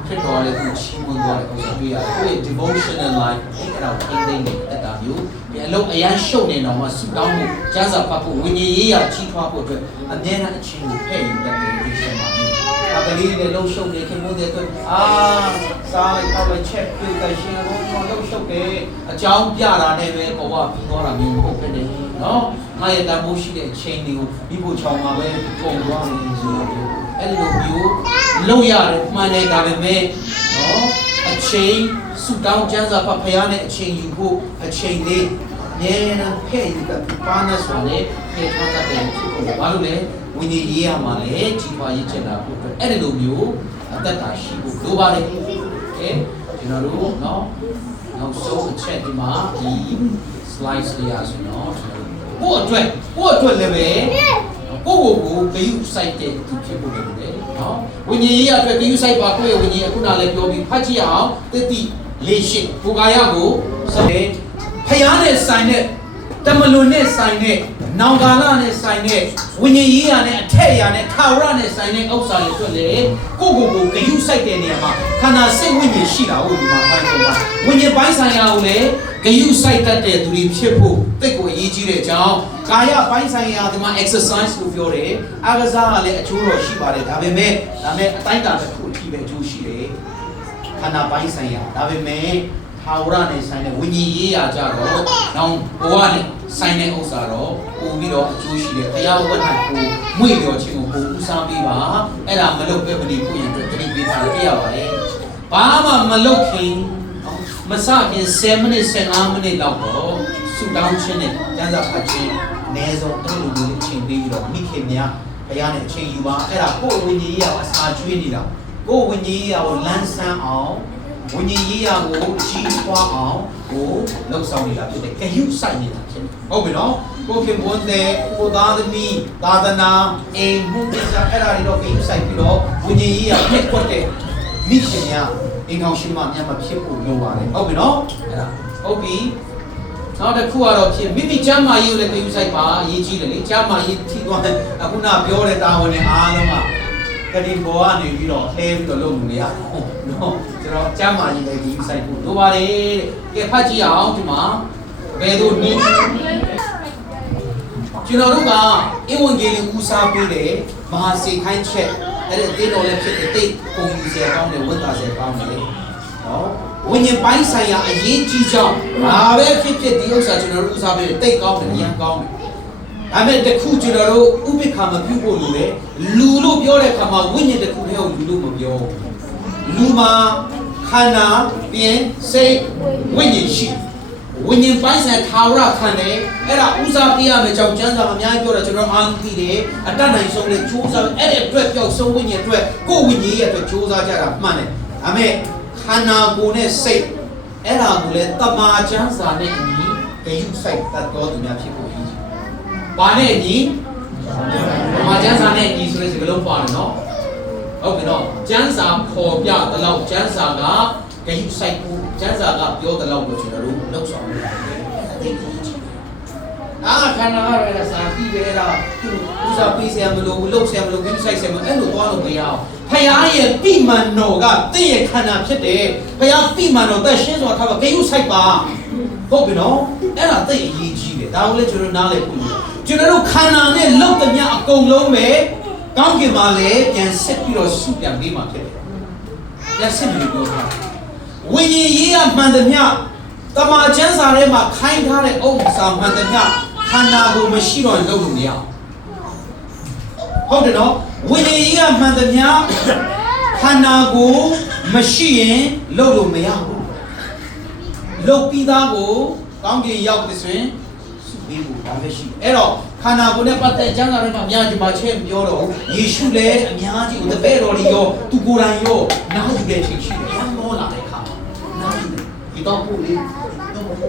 ခရစ်တော်ရဲ့သူချီးမွမ်းသွားတဲ့ဥစ္စာတွေ့ရတယ်ကိုယ့်ရဲ့ devotional life အဲ့ဒါကိုထိန်းသိမ်းနေတဲ့တာမျိုးဒီအလုံးအရန်ရှုပ်နေတော့မှဆုတောင်းဖို့ကျမ်းစာဖတ်ဖို့ဝိညာဉ်ရေးရာကြီးထွားဖို့အတွက်အမြဲတမ်းအချိန်ကိုဖဲ့ယူတတ်တယ်ဒီရှင်မှာအကလေးတွေလှုပ်ရှုပ်နေခင်မို့တဲ့အတွက်စားလိုက်တော့လည်းချက်ပြုတ်တဲ့ရှင်ကိုလှုပ်ရှုပ်တယ်အကြောင်းပြတာနဲ့ပဲဘဝပြီးသွားတာမျိုးမဟုတ်ဖြစ်နေနော်ငါရဲ့တန်ဖိုးရှိတဲ့အချိန်တွေကိုဒီဖို့ချောင်းမှာပဲပုံသွားနေဆိုတော့အဲ့လိုမျိုးလုပ်ရတယ်မှန်တယ်ဒါပေမဲ့နော်အချိန်စုတောင်းကျမ်းစာဖတ်ဖရားနဲ့အချိန်ယူဖို့အချိန်လေးအများနဲ့ဖဲ့ယူတဲ့ပါနဆိုတဲ့ဖဲ့ထားတဲ့ဖြစ်ဖို့ဘာလို့လဲဝိညာဉ်ရေးရမှာလေကြီးပွားရေးချင်တာဖို့အဲ့ဒီလိုမျိုးအသက်တာရှိဖို့လိုပါတယ်ကဲကျွန်တော်တို့နော်နောက်ဆုံးအချက်ဒီမှာဒီ slides လေးရဆိုတော့ကိုယ့်အတွက်လည်းပဲကိုဂယုစိုက်တဲ့သူဖြစ်ဖို့လိုတယ်နော်ဝိညာဉ်ရေးအတွက်ဂယုစိုက်ပါကိုယ့်ရဲ့ဝိညာဉ်အခုနလည်းပြောပြီးဖတ်ကြည့်အောင်တတိလေးရှိကိုကာယကိုစတဲ့ဖျားနဲ့ဆိုင်တဲ့တမလွန်နဲ့ဆိုင်တဲ့နောင်ကာလနဲ့ဆိုင်တဲ့ဝိညာဉ်ရေးရာနဲ့အထက်ရာနဲ့ခါရနဲ့ဆိုင်တဲ့ဥစ္စာတွေအတွက်လေကိုဂယုစိုက်တဲ့နေရာမှာခန္ဓာစိတ်ဝိညာဉ်ရှိတာဟုတ်ဒီမှာပိုင်းတော့ပါဝိညာဉ်ပိုင်းဆိုင်ရာကိုလေဂယုစိုက်တတ်တဲ့သူတွေဖြစ်ဖို့တိတ်ကိုအရေးကြီးတဲ့အကြောင်းကာယပိုင်းဆိုင်ရာဒီမှာ exercise လို့ပြောတယ်အားကစားကလည်းအကျိုးတော်ရှိပါတယ်ဒါပေမဲ့အတိုင်းအတာတစ်ခုအထိပဲအကျိုးရှိတယ်ခန္ဓာပိုင်းဆိုင်ရာဒါပေမဲ့ထာဝရနဲ့ဆိုင်တဲ့ဝိညာဉ်ရေးရာကြတော့နောင်ဘဝနဲ့ဆိုင်တဲ့ဥစ္စာတော့ပို့ပြီးတော့အကျိုးရှိတယ်ဘုရားဝတ်နိုင်ကိုမွေ့လျော်ခြင်းကိုပို့ဦးစားပေးပါအဲ့ဒါမလုပ်ပဲမနေဖို့ရန်အတွက်တတိပေးထားရပါတယ်ဘာမှမလုပ်ခင်မစခင်7မိနစ်15မိနစ်လောက်တော့ဆူတောင်းခြင်းနဲ့ကျမ်းစာဖတ်ခြင်းအနည်းဆုံးအဲ့လိုမျိုးအချိန်ပေးပြီးတော့မိခင်များဘုရားနဲ့အချိန်ယူပါအဲ့ဒါကိုယ်ဝိညာဉ်ရေးရာအစာကျွေးနေတာကိုယ်ဝိညာဉ်ရေးရာကိုလန်းဆန်းအောင်ဝိညာဉ်ရေးရာကိုကြီးထွားအောင်ကိုလှုပ်ဆောင်နေတာဖြစ်တယ်ဂယုစိုက်နေတာဖြစ်တယ်ဟုတ်ပြီနော်ကိုခင်ဘွန်းတဲ့ကိုသားသမီးသာသနာအိမ်မှုပစ္စည်းအဲ့ဒါတွေတော့ဂယုစိုက်ပြီးတော့ဝိညာဉ်ရေးရာဖြစ်ကွက်တဲ့မိခင်များအိမ်တော်ရှိမှမြန်မဖြစ်ဖို့လိုပါတယ်ဟုတ်ပြီနော်အဲ့ဒါဟုတ်ပြီနောက်တစ်ခုကတော့ဖြစ်မိမိကျမ်းမာရေးကိုလည်းဂယုစိုက်ပါအရေးကြီးတယ်လေကျမ်းမာရေးထိသွားတဲ့အခုနပြောတဲ့တာဝန်နဲ့အားလုံးကကတိဘောကနေပြီးတော့လှဲပြီးတော့လုပ်လို့မရဘူးနော်ကျွန်တော်ကျမ်းမာရေးလည်းဂယုစိုက်ဖို့လိုပါတယ်တဲ့ကဲဖတ်ကြည့်အောင်ဒီမှာဘယ်လိုနည်း ကျွန်တော်တို့ကအဝံဂေလိဦးစားပေးတယ်မဟာစေခိုင်းချက်အဲ့ဒီအသေးတော်လည်းဖြစ်တဲ့တိတ်ပုံယူစေကောင်းတယ်ဝန်တာစေကောင်းတယ်နော်ဝိညာဉ်ပိုင်းဆိုင်ရာအရေးကြီးကြောင်းဘာပဲဖြစ်ဖြစ်ဒီဥစ္စာကျွန်တော်တို့ဦးစားပေးတယ်တိတ်ကောင်းတယ်အရင်ကောင်းတယ်ဒါပေမဲ့တခုကျွန်တော်တို့ဥပိ္ပခာမပြုဖို့လိုတယ်လူလို့ပြောတဲ့အခါမှာဝိညာဉ်တစ်ခုတည်းကိုလူလို့မပြောလူမှာခန္ဓာပြင်စိတ်ဝိညာဉ်ရှိဝိညာဉ်ပိုင်းဆိုင်ထာဝရခံတယ်အဲ့ဒါဦးစားပေးရမယ်ကြောင့်ကျမ်းစာအများကြီးပြောတာကျွန်တော်အားသိတယ်အတတ်နိုင်ဆုံးနဲ့ကြိုးစားအဲ့ဒီအတွက်ပျောက်ဆုံးဝိညာဉ်အတွက်ကိုယ်ဝိညာဉ်ရဲ့အတွက်ကြိုးစားကြတာမှန်တယ်ဒါပေမဲ့ခန္ဓာကိုယ်နဲ့စိတ်အဲ့ဒါကိုလည်းတမာကျမ်းစာနဲ့အညီဂယုစိုက်တတ်တော်သူများဖြစ်ဖို့ရည်။ဘာနဲ့အညီတမာကျမ်းစာနဲ့အညီဆိုတဲ့စကားလုံးပါတယ်နော်။ဟုတ်ပြီနော်။ကျမ်းစာပေါ်ပြတဲ့လောက်ကျမ်းစာကဂယုစိုက်ဖို့ကျမ်းစာကပြောတဲ့လောက်ကိုကျွန်တော်တို့လောက်ဆောင်လို့ရတယ်။အသိဉာဏ်ကြီး။ခန္ဓာရတဲ့စာပြီးပဲလားသူဥစားပေးစရာမလိုဘူးလောက်စရာမလိုဂယုစိုက်စရာမလိုအဲ့လိုသွားလို့မရအောင်။ဖယားရဲ့ပိမန်တော်ကတင့်ရဲ့ခန္ဓာဖြစ်တယ်ဖယားပိမန်တော်သက်ရှင်းစွာထားပါဂယုစိုက်ပါဟုတ်ပြီနော်အဲ့ဒါသိအရေးကြီးတယ်ဒါကိုလည်းကျွန်တော်နားလည်ဖို့ကျွန်တော်တို့ခန္ဓာနဲ့လောက်တဲ့မြအကုန်လုံးပဲကောင်းကင်မှာလည်းပြန်ဆက်ပြီးတော့စုပြန်ပေးမှာဖြစ်တယ်ပြန်ဆက်ပြီးပြောတာဝိညာဉ်ရေးရမှန်တဲ့မြတမန်ကျမ်းစာထဲမှာခိုင်းထားတဲ့ဥစ္စာမှန်တဲ့မြခန္ဓာကိုမရှိတော့လုပ်လို့မရဟုတ်တယ်နော်ဝိညာဉ်ရေးရမှန်တဲ့မြခန္ဓာကိုမရှိရင်လုပ်လို့မရဘူးလုပ်ပြီးသားကိုကောင်းကင်ရောက်တဲ့ဆိုရင်စုပေးဖို့ဒါပဲရှိတယ်အဲ့တော့ခန္ဓာကိုယ်နဲ့ပတ်သက်ကျမ်းစာထဲမှာအများကြီးမှာချက်ပြောတော့ယေရှုလည်းအများကြီးကိုတပည့်တော်တွေရောသူကိုယ်တိုင်ရောနားယူတဲ့ချိန်ရှိတယ်။ဘာမောလာတဲ့ခါနားယူတယ်ဒီတော့ဖို့လေ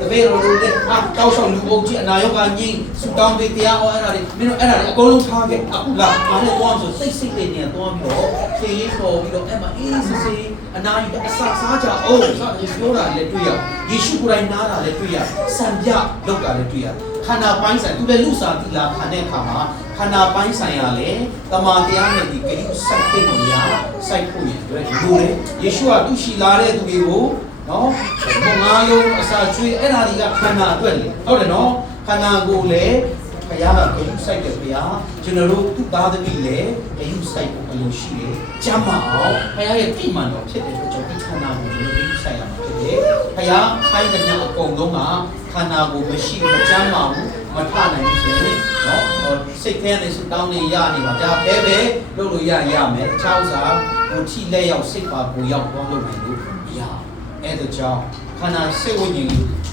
တပည့်တော်တို့လည်းတောက်ဆောင်လူအုပ်ကြီးအနာရောဂါငြိမ်းစူတောင်းပေးတရားဟောအဲ့ဒါတွေမင်းတို့အဲ့ဒါတွေအကုန်လုံးထားခဲ့အခုလာအားနဲ့သွားဆိုစိတ်တွေနဲ့သွားပြီးတော့ခြေလေးပေါ်ပြီးတော့အဲ့မှာအေးစစ်စစ်အနာယူအစာစားကြအောင်ဆိုတော့ပြောတာလည်းတွေ့ရယေရှုကိုယ်တိုင်နားတာလည်းတွေ့ရစံပြလောက်တာလည်းတွေ့ရခန္ဓာပိုင်းဆိုင်သူလည်းလူစားတိလာခံတဲ့အခါမှာခန္ဓာပိုင်းဆိုင်ရလေတမန်တရားနဲ့ဒီဂိမ်းစိုက်တဲ့နေရာစိုက်ဖို့ရအတွက်ဒီလိုလေယေရှုကသူရှိလာတဲ့သူတွေကိုနော်ငါလုံးအစာကျွေးအဲ့ဒါတွေကခန္ဓာအတွက်လေဟုတ်တယ်နော်ခန္ဓာကိုယ်လေဘုရားကဂိမ်းစိုက်တယ်ဘုရားကျွန်တော်တို့သူ့သားသမီးလေဂိမ်းစိုက်ဖို့အလိုရှိတယ်ကျမ်းမအောင်ဘုရားရဲ့ပြိမှန်တော်ဖြစ်တဲ့အတွက်ကျွန်တော်ဒီခန္ဓာကိုယ်ကိုဂိမ်းစိုက်ရမှာဖြစ်တယ်ဘုရားခိုင်းတဲ့ညအကုန်လုံးကခန္ဓာကိုယ်မရှိမကျမ်းမာဘူးမထနိုင်ဘူးဆိုရင်နော်စိတ်ထဲနဲ့စတောင်းနေရနေပါဒါပဲလုပ်လို့ရမယ်ခြောက်စာဟိုထိလက်ရောက်စိတ်ပါကိုရောက်သွားလို့နိုင်လို့မရအဲ့ဒါကြောင့်ခန္ဓာစိတ်ဝိညာဉ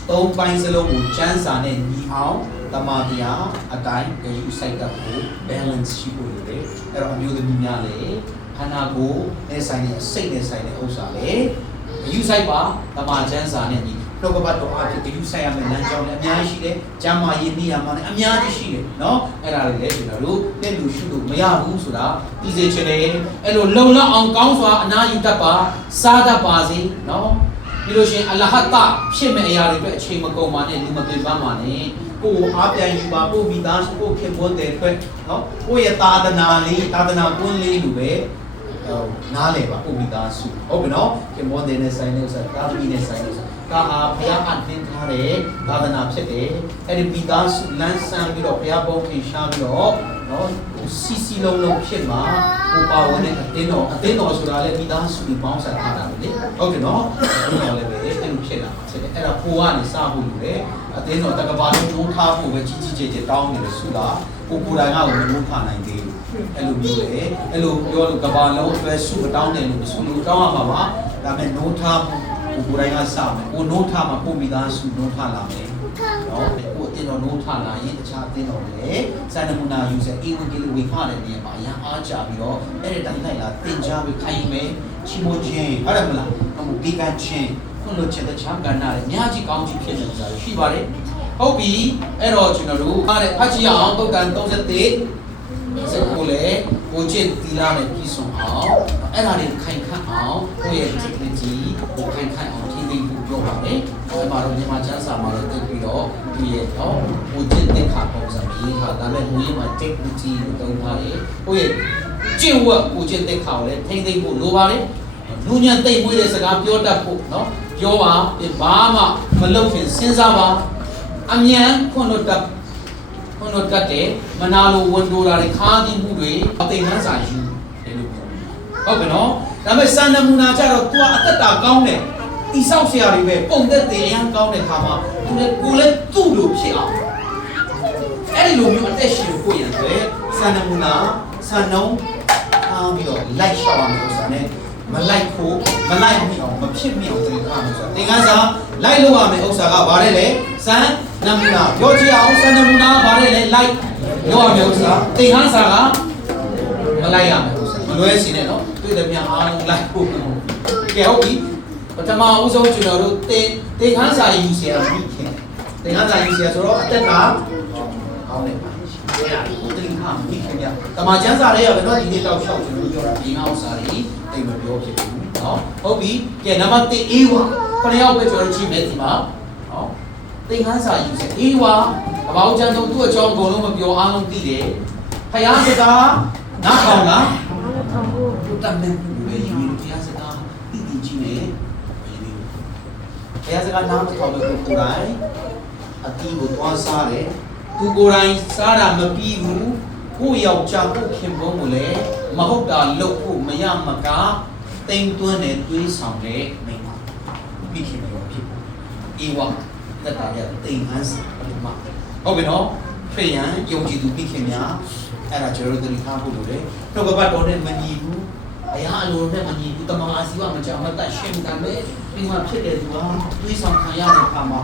်သုံးပိုင်းစလုံးကိုကျမ်းစာနဲ့ညီအောင်တမန်တရားအတိုင်းဂရုစိုက်တတ်ဖို့ balance ရှိဖို့လိုတယ်အဲ့တော့အမျိုးသမီးများလည်းခန္ဓာကိုယ်နဲ့ဆိုင်တဲ့စိတ်နဲ့ဆိုင်တဲ့ဥစ္စာလေဂရုစိုက်ပါတမန်ကျမ်းစာနဲ့ညီနှုတ်ကပတ်တော်အဖြစ်ဂရုစိုက်ရမယ်လမ်းကြောင်းလည်းအများကြီးရှိတယ်။ကျမ်းမာရေးနေရာမှာလည်းအများကြီးရှိတယ်နော်။အဲ့ဒါတွေလည်းကျွန်တော်တို့လက်လူရှုလို့မရဘူးဆိုတာသိစေချင်တယ်။အဲ့လိုလုံလောက်အောင်ကောင်းစွာအနာယူတတ်ပါစားတတ်ပါစေနော်။ပြီးလို့ရှိရင်အလဟတဖြစ်မဲ့အရာတွေအတွက်အချိန်မကုန်ပါနဲ့လူမပင်ပန်းပါနဲ့။ကိုယ်အားပြန်ယူပါကိုမိသားစုကိုခင်မွန်းတဲ့အတွက်နော်။ကိုယ့်ရဲ့သာသနာကွန်းလေးလိုပဲနားလေပါကိုမိသားစုဟုတ်ပြီနော်။ခင်မွန်းတဲ့ဆိုင်နေဥစ္စာတာသမီနဲ့ဆိုင်နေဥစ္စာဒါဟာဘုရားအသင်ထားတဲ့သာသနာဖြစ်တယ်အဲ့ဒီမိသားစုလမ်းဆန်းပြီးတော့ဘုရားဘုန်းခင်ရှားပြီးတော့နော်စီလုံးဖြစ်မှာကိုပါဝင်တဲ့အသင်းတော်ဆိုတာလေမိသားစုပြီးပေါင်းစပ်ထားတာလေဟုတ်ကဲ့နော်အသင်းတော်လည်းပဲအဲ့လိုဖြစ်လာဖြစ်တယ်အဲ့ဒါကိုကနေစဖို့လိုတယ်အသင်းတော်တကဘာလုံးလုံးထားဖို့ပဲကြီးကျယ်တောင်းနေတယ်ဆုလားကိုယ်တိုင်ကဝင်လုံးထားနိုင်သေးဘူးအဲ့လိုမျိုးလေအဲ့လိုပြောလို့ကဘာလုံးအတွက်ဆုတောင်းတယ်လို့ဆုလို့တောင်းရမှာပါဒါပေမဲ့နိုးထားကိုယ်တိုင်ကစမယ်ကိုနိုးထားမှာကိုမိသားစုနိုးထားလာမယ်နော်ကိုအတင်းတော်နိုးထားလာရင်တခြားအတင်းတော်တွေစံနမူနာယူစေအေဝံဂေလိဝေခတဲ့နေရာမှာအရန်အားကြပြီးတော့အဲ့ဒီတိုင်းလိုက်လာသင်ကြားပြီးခိုင်းမယ်ချီးမွမ်းခြင်းဟုတ်တယ်မလားဟိုဒီကချင်းခုလိုချက်တခြားကဏ္ဍတွေအများကြီးကောင်းကြီးဖြစ်နေကြတယ်ရှိပါတယ်ဟုတ်ပြီအဲ့တော့ကျွန်တော်တို့အားတဲ့ဖတ်ကြည့်အောင်တုတ်တန်31စက်ကိုလေကိုကျင့်တီလာနဲ့ပြီးဆုံးအောင်အဲ့ဒါတွေခိုင်ခန့်အောင်ကိုယ့်ရဲ့ technology ကိုခိုင်ခန့်အောင်ထိသိဖို့ပြောပါတယ်။အဲ့မှာတော့မြန်မာကျမ်းစာမှာလည်းတက်ပြီးတော့ဒီရဲ့တော့ကိုကျင့်တဲ့ခါပုံစံရေးထားဒါပေမဲ့ကိုယ့်ရဲ့ technology ကိုတုံးထားတယ်။ကိုယ့်ရဲ့ကျင့်ဝတ်ကိုကျင့်တဲ့ခါကိုလည်းထိသိဖို့လိုပါတယ်။လူညံသိမ့်မွေးတဲ့စကားပြောတတ်ဖို့နော်ပြောပါဘာမှမလုပ်ခင်စဉ်းစားပါအမြန်ခွန်းလို့တက်ခွန်း တော့တတ်တယ်မနာလိုဝန်တိုတာတွေခါးသီးမှုတွေအသိနှမ်းစာယူတယ်လို့ပြောဟုတ်ကဲ့နော်ဒါပေမဲ့စံနမူနာကြတော့ तू အသက်တာကောင်းတယ်တိဆောက်ဆရာတွေပဲပုံသက်တင်အရန်ကောင်းတဲ့ခါမှာ तू လည်းကိုလည်းသူ့လိုဖြစ်အောင်အဲ့ဒီလိုမျိုးအသက်ရှင်ကိုရန်ဆိုစံနမူနာစံနှုံးအားပြီးတော့လိုက်ရှောက်ရမယ်ဥစ္စာနဲ့မလိုက်ဖို့မလိုက်မိအောင်မဖြစ်မိအောင်သင်ထားမယ်ဆိုတာသင်ခန်းစာလိုက်လို့ရမယ်ဥစ္စာကဘာလဲလဲစံနမူနာပြောကြည့်အောင်စံနမူနာဘာလဲလဲလိုက်လို့ရမယ်ဥစ္စာသင်ခန်းစာကမလိုက်ရမယ်ဥစ္စာမလွဲစီနဲ့နော်တွေ့တယ်များအားလုံးလိုက်ဖို့ကဲဟုတ်ပြီပထမဦးဆုံးကျွန်တော်တို့သင်ခန်းစာယူဆရာမိခင်သင်ခန်းစာယူဆရာဆိုတော့အသက်ကကောင်းတယ်ပါအဲ့ဒါကိုသင်ခန်းမိခင်ပြတမချမ်းစာလေးရပဲနော်ဒီနေ့တောက်လျှောက်ကျွန်တော်တို့ပြောတာဒီငါဥစ္စာတွေတိတ်မပြောဖြစ်ဘူးနော်ဟုတ်ပြီကဲနံပါတ်1အေးဝါခဏရောက်ပဲကျွန်တော်ကြည့်မယ်ဒီမှာနော်သင်ခန်းစာယူဆရာအေးဝါအဘောက်ချမ်းတော့သူ့အကြောင်းအကုန်လုံးမပြောအားလုံးသိတယ်ဖယားစကားနားထောင်လားသူတတ်နေဘူးလေယူဖယားစကားသိသိချင်းနေဖယားစကားနားထောင်လို့ကိုယ်တိုင်အတီးကိုသွားစားတယ်သူကိုယ်တိုင်စားတာမပြီးဘူးကိုယောက်ျားကိုခင်ပွန်းကိုလည်းမဟုတ်တာလုပ်ဖို့မရမကတိမ်သွင်းနဲ့တွေးဆောင်တဲ့မိန်းမပြီးခင်ရောဖြစ်အေးဝါတက်တာရတိမ်ဟန်းစီမှာဟုတ်ပြီနော်ဖေးရန်ယုံကြည်သူပြီးခင်များအဲ့ဒါကျွန်တော်တို့သတိထားဖို့လိုတယ်နှုတ်ကပတ်တော်နဲ့မညီဘူးအရာအလိုနဲ့မညီဘူးတမန်အာစီဝမကြောင်မတတ်ရှင်းတယ်ပဲပြီးမှဖြစ်တယ်သူကတွေးဆောင်ခံရတဲ့အခါမှာ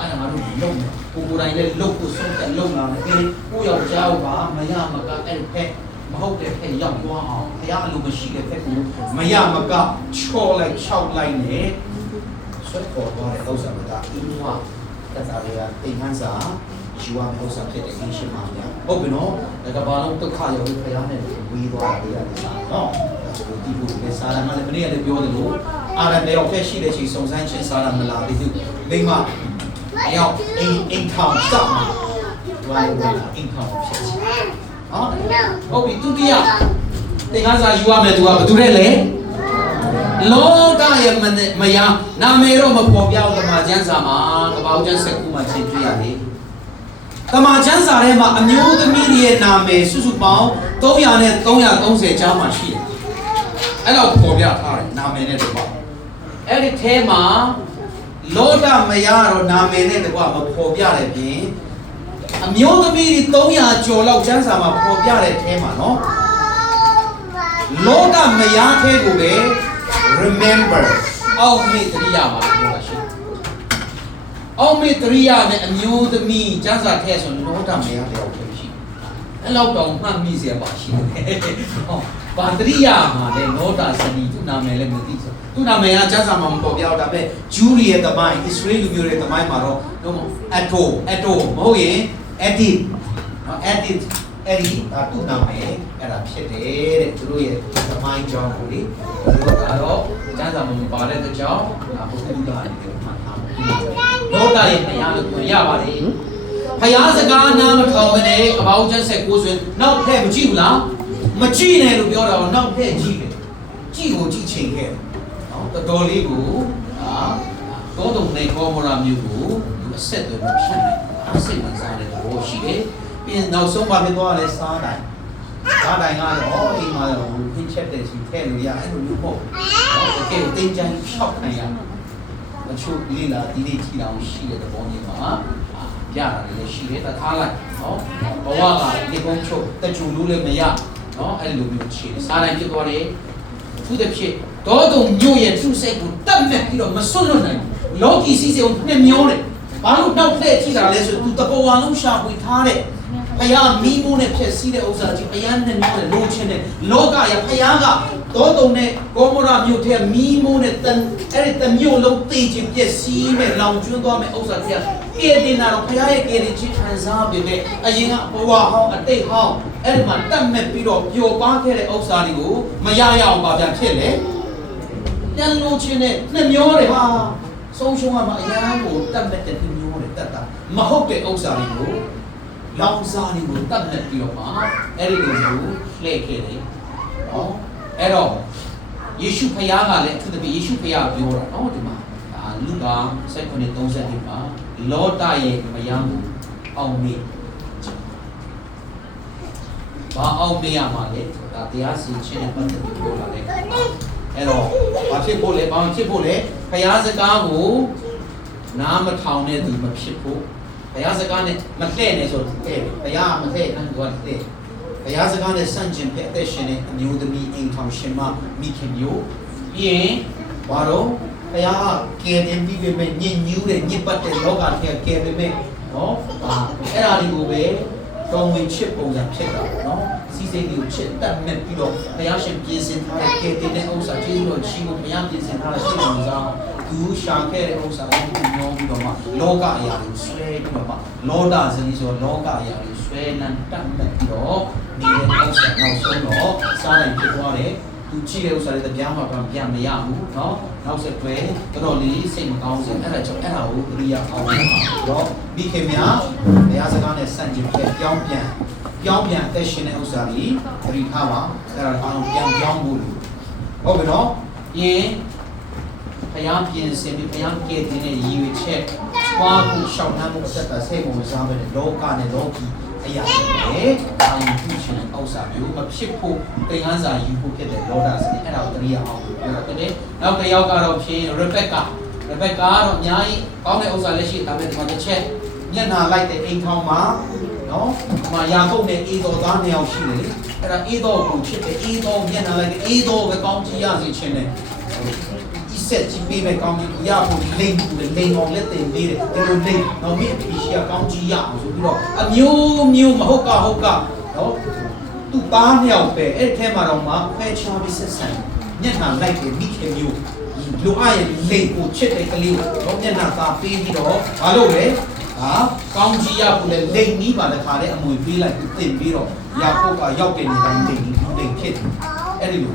အဲ့ဒါငါတို့လုံကိုယ်တိုင်လည်းလုံကိုဆုံးတဲ့လုံလာတယ်ကိုယောက်ျားကမရမကအဲ့ဖက်မဟုတ်တဲ့ဖက်ရောက်သွားအောင်အရာအလိုမရှိတဲ့ဖက်ကိုမရမကချော့လိုက်ခြောက်လိုက်နဲ့ဆွဲပေါ်သွားတဲ့ဥစ္စာကအိမ်ဝါတက်တာတွေကတိမ်ဟန်းစာယူရမယ့်ဥစ္စာဖြစ်တဲ့အင်းရှင်းပါဗျာဟုတ်ပြီနော်ဒါကဘာလို့ဒုက္ခရောက်ဖျားနဲ့ဝေးသွားရတဲ့စာနော်ကျွန်တော်ဒီဘုရားစာရမလည်းမနေ့ကလည်းပြောတယ်လို့အာရတယောက်ဖက်ရှိတဲ့ချိန်စုံစမ်းခြင်းစာရမလာသေးဘူးမိမအယောက်အိမ်ထောင်စမှာဝိုင်းဝန်းအိမ်ထောင်ဖြစ်ချင်နော်ဟုတ်ပြီဒုတိယသင်္ခါစာယူရမယ်သူကဘာတူလဲလေလောကရဲ့မယားနာမည်တော့မပေါ်ပြအောင်တမန်ကျမ်းစာမှာကပ္ပဦးကျမ်းစကူမှာချိန်တွေ့ရတယ်တမန်ကျမ်းစာထဲမှာအမျိုးသမီးရဲ့နာမည်စုစုပေါင်း300နဲ့330ကျမ်းမှာရှိတယ်အဲ့တော့ပေါ်ပြထားတယ်နာမည်နဲ့တကွာအဲ့ဒီထဲမှာလောကမယားတော့နာမည်နဲ့တကွာမပေါ်ပြတဲ့ပြင်အမျိုးသမီးတွေ300ကျော်လောက်ကျမ်းစာမှာပေါ်ပြတဲ့ထဲမှာနော်လောကမယားထဲကိုပဲ remember အောက်မေ့တရိယာမှာပြောတာရှိအောက်မေ့တရိယာနဲ့အမျိုးသမီးကျမ်းစာထဲဆိုလောကမယားတယောက်ပဲရှိအဲ့လောက်တောင်မှတ်မိစရာပါရှိတယ်ဟောဘာတရိယာမှာလဲလောတာစနီသူ့နာမည်လည်းမသိဆိုသူ့နာမည်ကကျမ်းစာမှာမပေါ်ပြတော့ဒါပေမဲ့ဂျူရီရဲ့သမိုင်းအစ္စရေးလူမျိုးရဲ့သမိုင်းမှာတော့အတိုမဟုတ်ရင်edit နော် edit အဲ့ဒီသူ့နာမည်အဲ့ဒါဖြစ်တယ်တဲ့သူတို့ရဲ့သမိုင်းကြောင်းကိုလေတို့ကတော့ကျမ်းစာမှာပါတဲ့ကြောင်းဘုရားလူသားတွေမှတ်ထားမယ်လောတာရဲ့တရားလို့ပြောရပါတယ်ဖယားစကားနားမထောင်မနဲ့အပေါင်းကျမ်းဆက်ကိုဆိုရင်နောက်ထည့်မကြည့်ဘူးလားမကြည့်နဲ့လို့ပြောတာတော့နောက်ထည့်ကြည့်တယ်ကြည့်ကိုကြည့်ချိန်ခဲ့နော်တော်တော်လေးကိုတောတုံနဲ့ကောမရာမျိုးကိုအဆက်တွေဖြစ်နေစိတ်ဝင်စားတဲ့ဘောရှိတယ်ပြီးနောက်ဆုံးပါဖြစ်သွားလဲစားတိုင်းကတော့အိမ်မှာတော့ဟင်းချက်တဲ့စီထည့်လို့ရအဲ့လိုမျိုးပေါ့နော်တကယ်တင်းချမ်းရှောက်ခံရအချို့လေးလာဒီနေ့ထီအောင်ရှိတဲ့သဘောမျိုးမှာရတာလည်းရှိတယ်တခါလိုက်နော်ဘဝကဒီကုန်းချုပ်တချူလို့လည်းမရနော်အဲ့လိုမျိုးရှိတယ်စားတိုင်းဖြစ်သွားတယ်သူတစ်ဖြစ်တော့တုံညို့ရဲ့သူ့စိတ်ကိုတတ်မဲ့ပြီးတော့မစွန့်လွတ်နိုင်ဘူးလောကီစီစဉ်ကိုနှမျောတယ်ဘာလို့နောက်ထည့်ကြည့်တာလဲဆိုသူတပေါ်ဝါလုံးရှာဖွေထားတဲ့ဖယားမီးမိုးနဲ့ဖြစ်စီးတဲ့ဥစ္စာကြီးအရန်နဲ့မျိုးနဲ့လိုချင်တဲ့လောကရဖယားကတော့တုံနဲ့ကောမရာမြို့ထဲမီးမိုးနဲ့အဲ့ဒီတမျိုးလုံးတေးခြင်းပြည့်စည်မဲ့လောင်ကျွမ်းသွားမဲ့ဥစ္စာကြီးကဲတင်တာတော့ဖယားရဲ့ကဲတင်ခြင်းခံစားပြီးတဲ့အရင်ကဘဝဟောင်းအတိတ်ဟောင်းအဲ့ဒီမှာတတ်မဲ့ပြီးတော့ပျော်ပါခဲ့တဲ့ဥစ္စာတွေကိုမရရအောင်ပါပြန်ဖြစ်လေပြန်လိုချင်တဲ့နှမျောတယ်ဟာဆုံးရှုံးရမှာအရန်ကိုတတ်မဲ့တဲ့နှမျောတယ်တတ်တာမဟုတ်တဲ့ဥစ္စာတွေကိုလောင်စာတွေကိုတတ်လက်ပြီးတော့မှအဲ့ဒီလိုမျိုးလှည့်ခဲ့တယ်နော်အဲ့တော့ယေရှုဖခင်ကလည်းအထူးသဖြင့်ယေရှုဖခင်ပြောတာနော်ဒီမှာလူကာ19:30မှာလောတာရဲ့မယားကိုအောင်မေ့ ဘာအောင်မေးရမှာလဲဒါတရားစီချင်းနဲ့ပတ်သက်ပြီးပြောလာတယ်အဲ့တော့ဘာဖြစ်ဖို့လဲဘာဖြစ်ဖို့လဲဘုရားစကားကိုနားမထောင်တဲ့သူမဖြစ်ဖို့ဘုရားစကားနဲ့မလှဲ့နဲ့ဆိုတဲ့ဘုရားမလှဲ့နဲ့သူကလှဲ့ဘုရားစကားနဲ့ဆန့်ကျင်ဖက်အသက်ရှင်တဲ့အမျိုးသမီးအိမ်ထောင်ရှင်မမိခင်မျိုးပြီးရင်ဘာတော့ဘုရားကယ်တင်ပြီးပေမဲ့ညင်ညူးတဲ့ညစ်ပတ်တဲ့လောကထဲကယ်ပေမဲ့နော်အဲ့ဒါတွေကိုပဲတော်ဝင်ချစ်ပုံစံဖြစ်တာနော်စီစိတ်ကိုချစ်တတ်မဲ့ပြီးတော့ဘုရားရှင်ပြင်ဆင်ထားတဲ့ကယ်တင်တဲ့ဥစ္စာကျေးဇူးတော်ချီးကိုဘုရားပြင်ဆင်ထားတဲ့ရှိတဲ့ဥစ္စာသူရှာခဲ့တဲ့ဥစ္စာကိုညောပြီးတော့မှလောကအရာကိုဆွဲပြီးတော့မှလောဒဇနီးဆိုလောကအရာကိုဆွဲလန်းတတ်မဲ့ပြီးတော့နေတဲ့ဥစ္စာနောက်ဆုံးတော့စားနိုင်ဖြစ်သွားတယ်သူကြည့်တဲ့ဥစ္စာတွေတရားမှာပြန်မရဘူးเนาะနောက်ဆက်တွဲတော်တော်လေးစိတ်မကောင်းစေအဲ့ဒါကြောင့်အဲ့ဒါကိုအရိယာအောင်ပါတော့မိခင်များဘုရားစကားနဲ့စန့်ကျင်တဲ့ပြောင်းပြန်အသက်ရှင်တဲ့ဥစ္စာတွေပရိထားပါအဲ့ဒါအားလုံးပြန်ပြောင်းဖို့လို့ဟုတ်ပြီနော်ယင်ဘုရားပြင်ဆင်ပြီးဘုရားကယ်တင်တဲ့ရည်ရွယ်ချက်ပွားဖို့ရှောင်နှံမှုအသက်တာစိတ်ဝင်စားပဲလောကနဲ့လောကီအရာတွေအာရုံပြုခြင်းနဲ့အောက်စာမျိုးမဖြစ်ဖို့သင်ခန်းစာယူဖို့ဖြစ်တဲ့လောဒစနစ်အဲ့ဒါကိုတရိယာအောင်ပြောတော့တယ်နောက်တစ်ယောက်ကတော့ဖြင်းရဘက်ကာကတော့အများကြီးကောင်းတဲ့ဥစ္စာလည်းရှိဒါပေမဲ့ဒီမှာတစ်ချက်မျက်နှာလိုက်တဲ့အိမ်ထောင်မှာနော်ဒီမှာယာကုပ်နဲ့အေသောသားနှစ်ယောက်ရှိတယ်အဲ့ဒါအေသောကိုချစ်တယ်အေသောမျက်နှာလိုက်တဲ့အေသောပဲကောင်းကြည့်ရစေခြင်းနဲ့ဒီဆက်ကြည့်ပေးမဲ့ကောင်းကြီးရဖို့လိမ့်အောင်လက်တင်လေးတယ်ဒီလိုလိမ့်တော့မိအဖြစ်ရှိရကောင်းကြီးရအောင်ဆိုပြီးတော့အမျိုးမဟုတ်ကနော်သူ့သားနှစ်ယောက်ပဲအဲ့ဒီထဲမှာတော့မှဖဲချာပြီးဆက်ဆံမျက်နှာလိုက်တယ်မိခင်မျိုးလိုအပ်ရင်လိမ့်ကိုချစ်တဲ့ကလေးကိုတော့မျက်နှာသာပေးပြီးတော့မလုပ်လေကောင်းကြီးရဖို့လေလိမ့်နီးပါတခါလေအမွေပေးလိုက်တင်ပြီးတော့ယာကုပ်ကရောက်တဲ့နေတိုင်းလိမ့်ဖြစ်အဲ့ဒီလို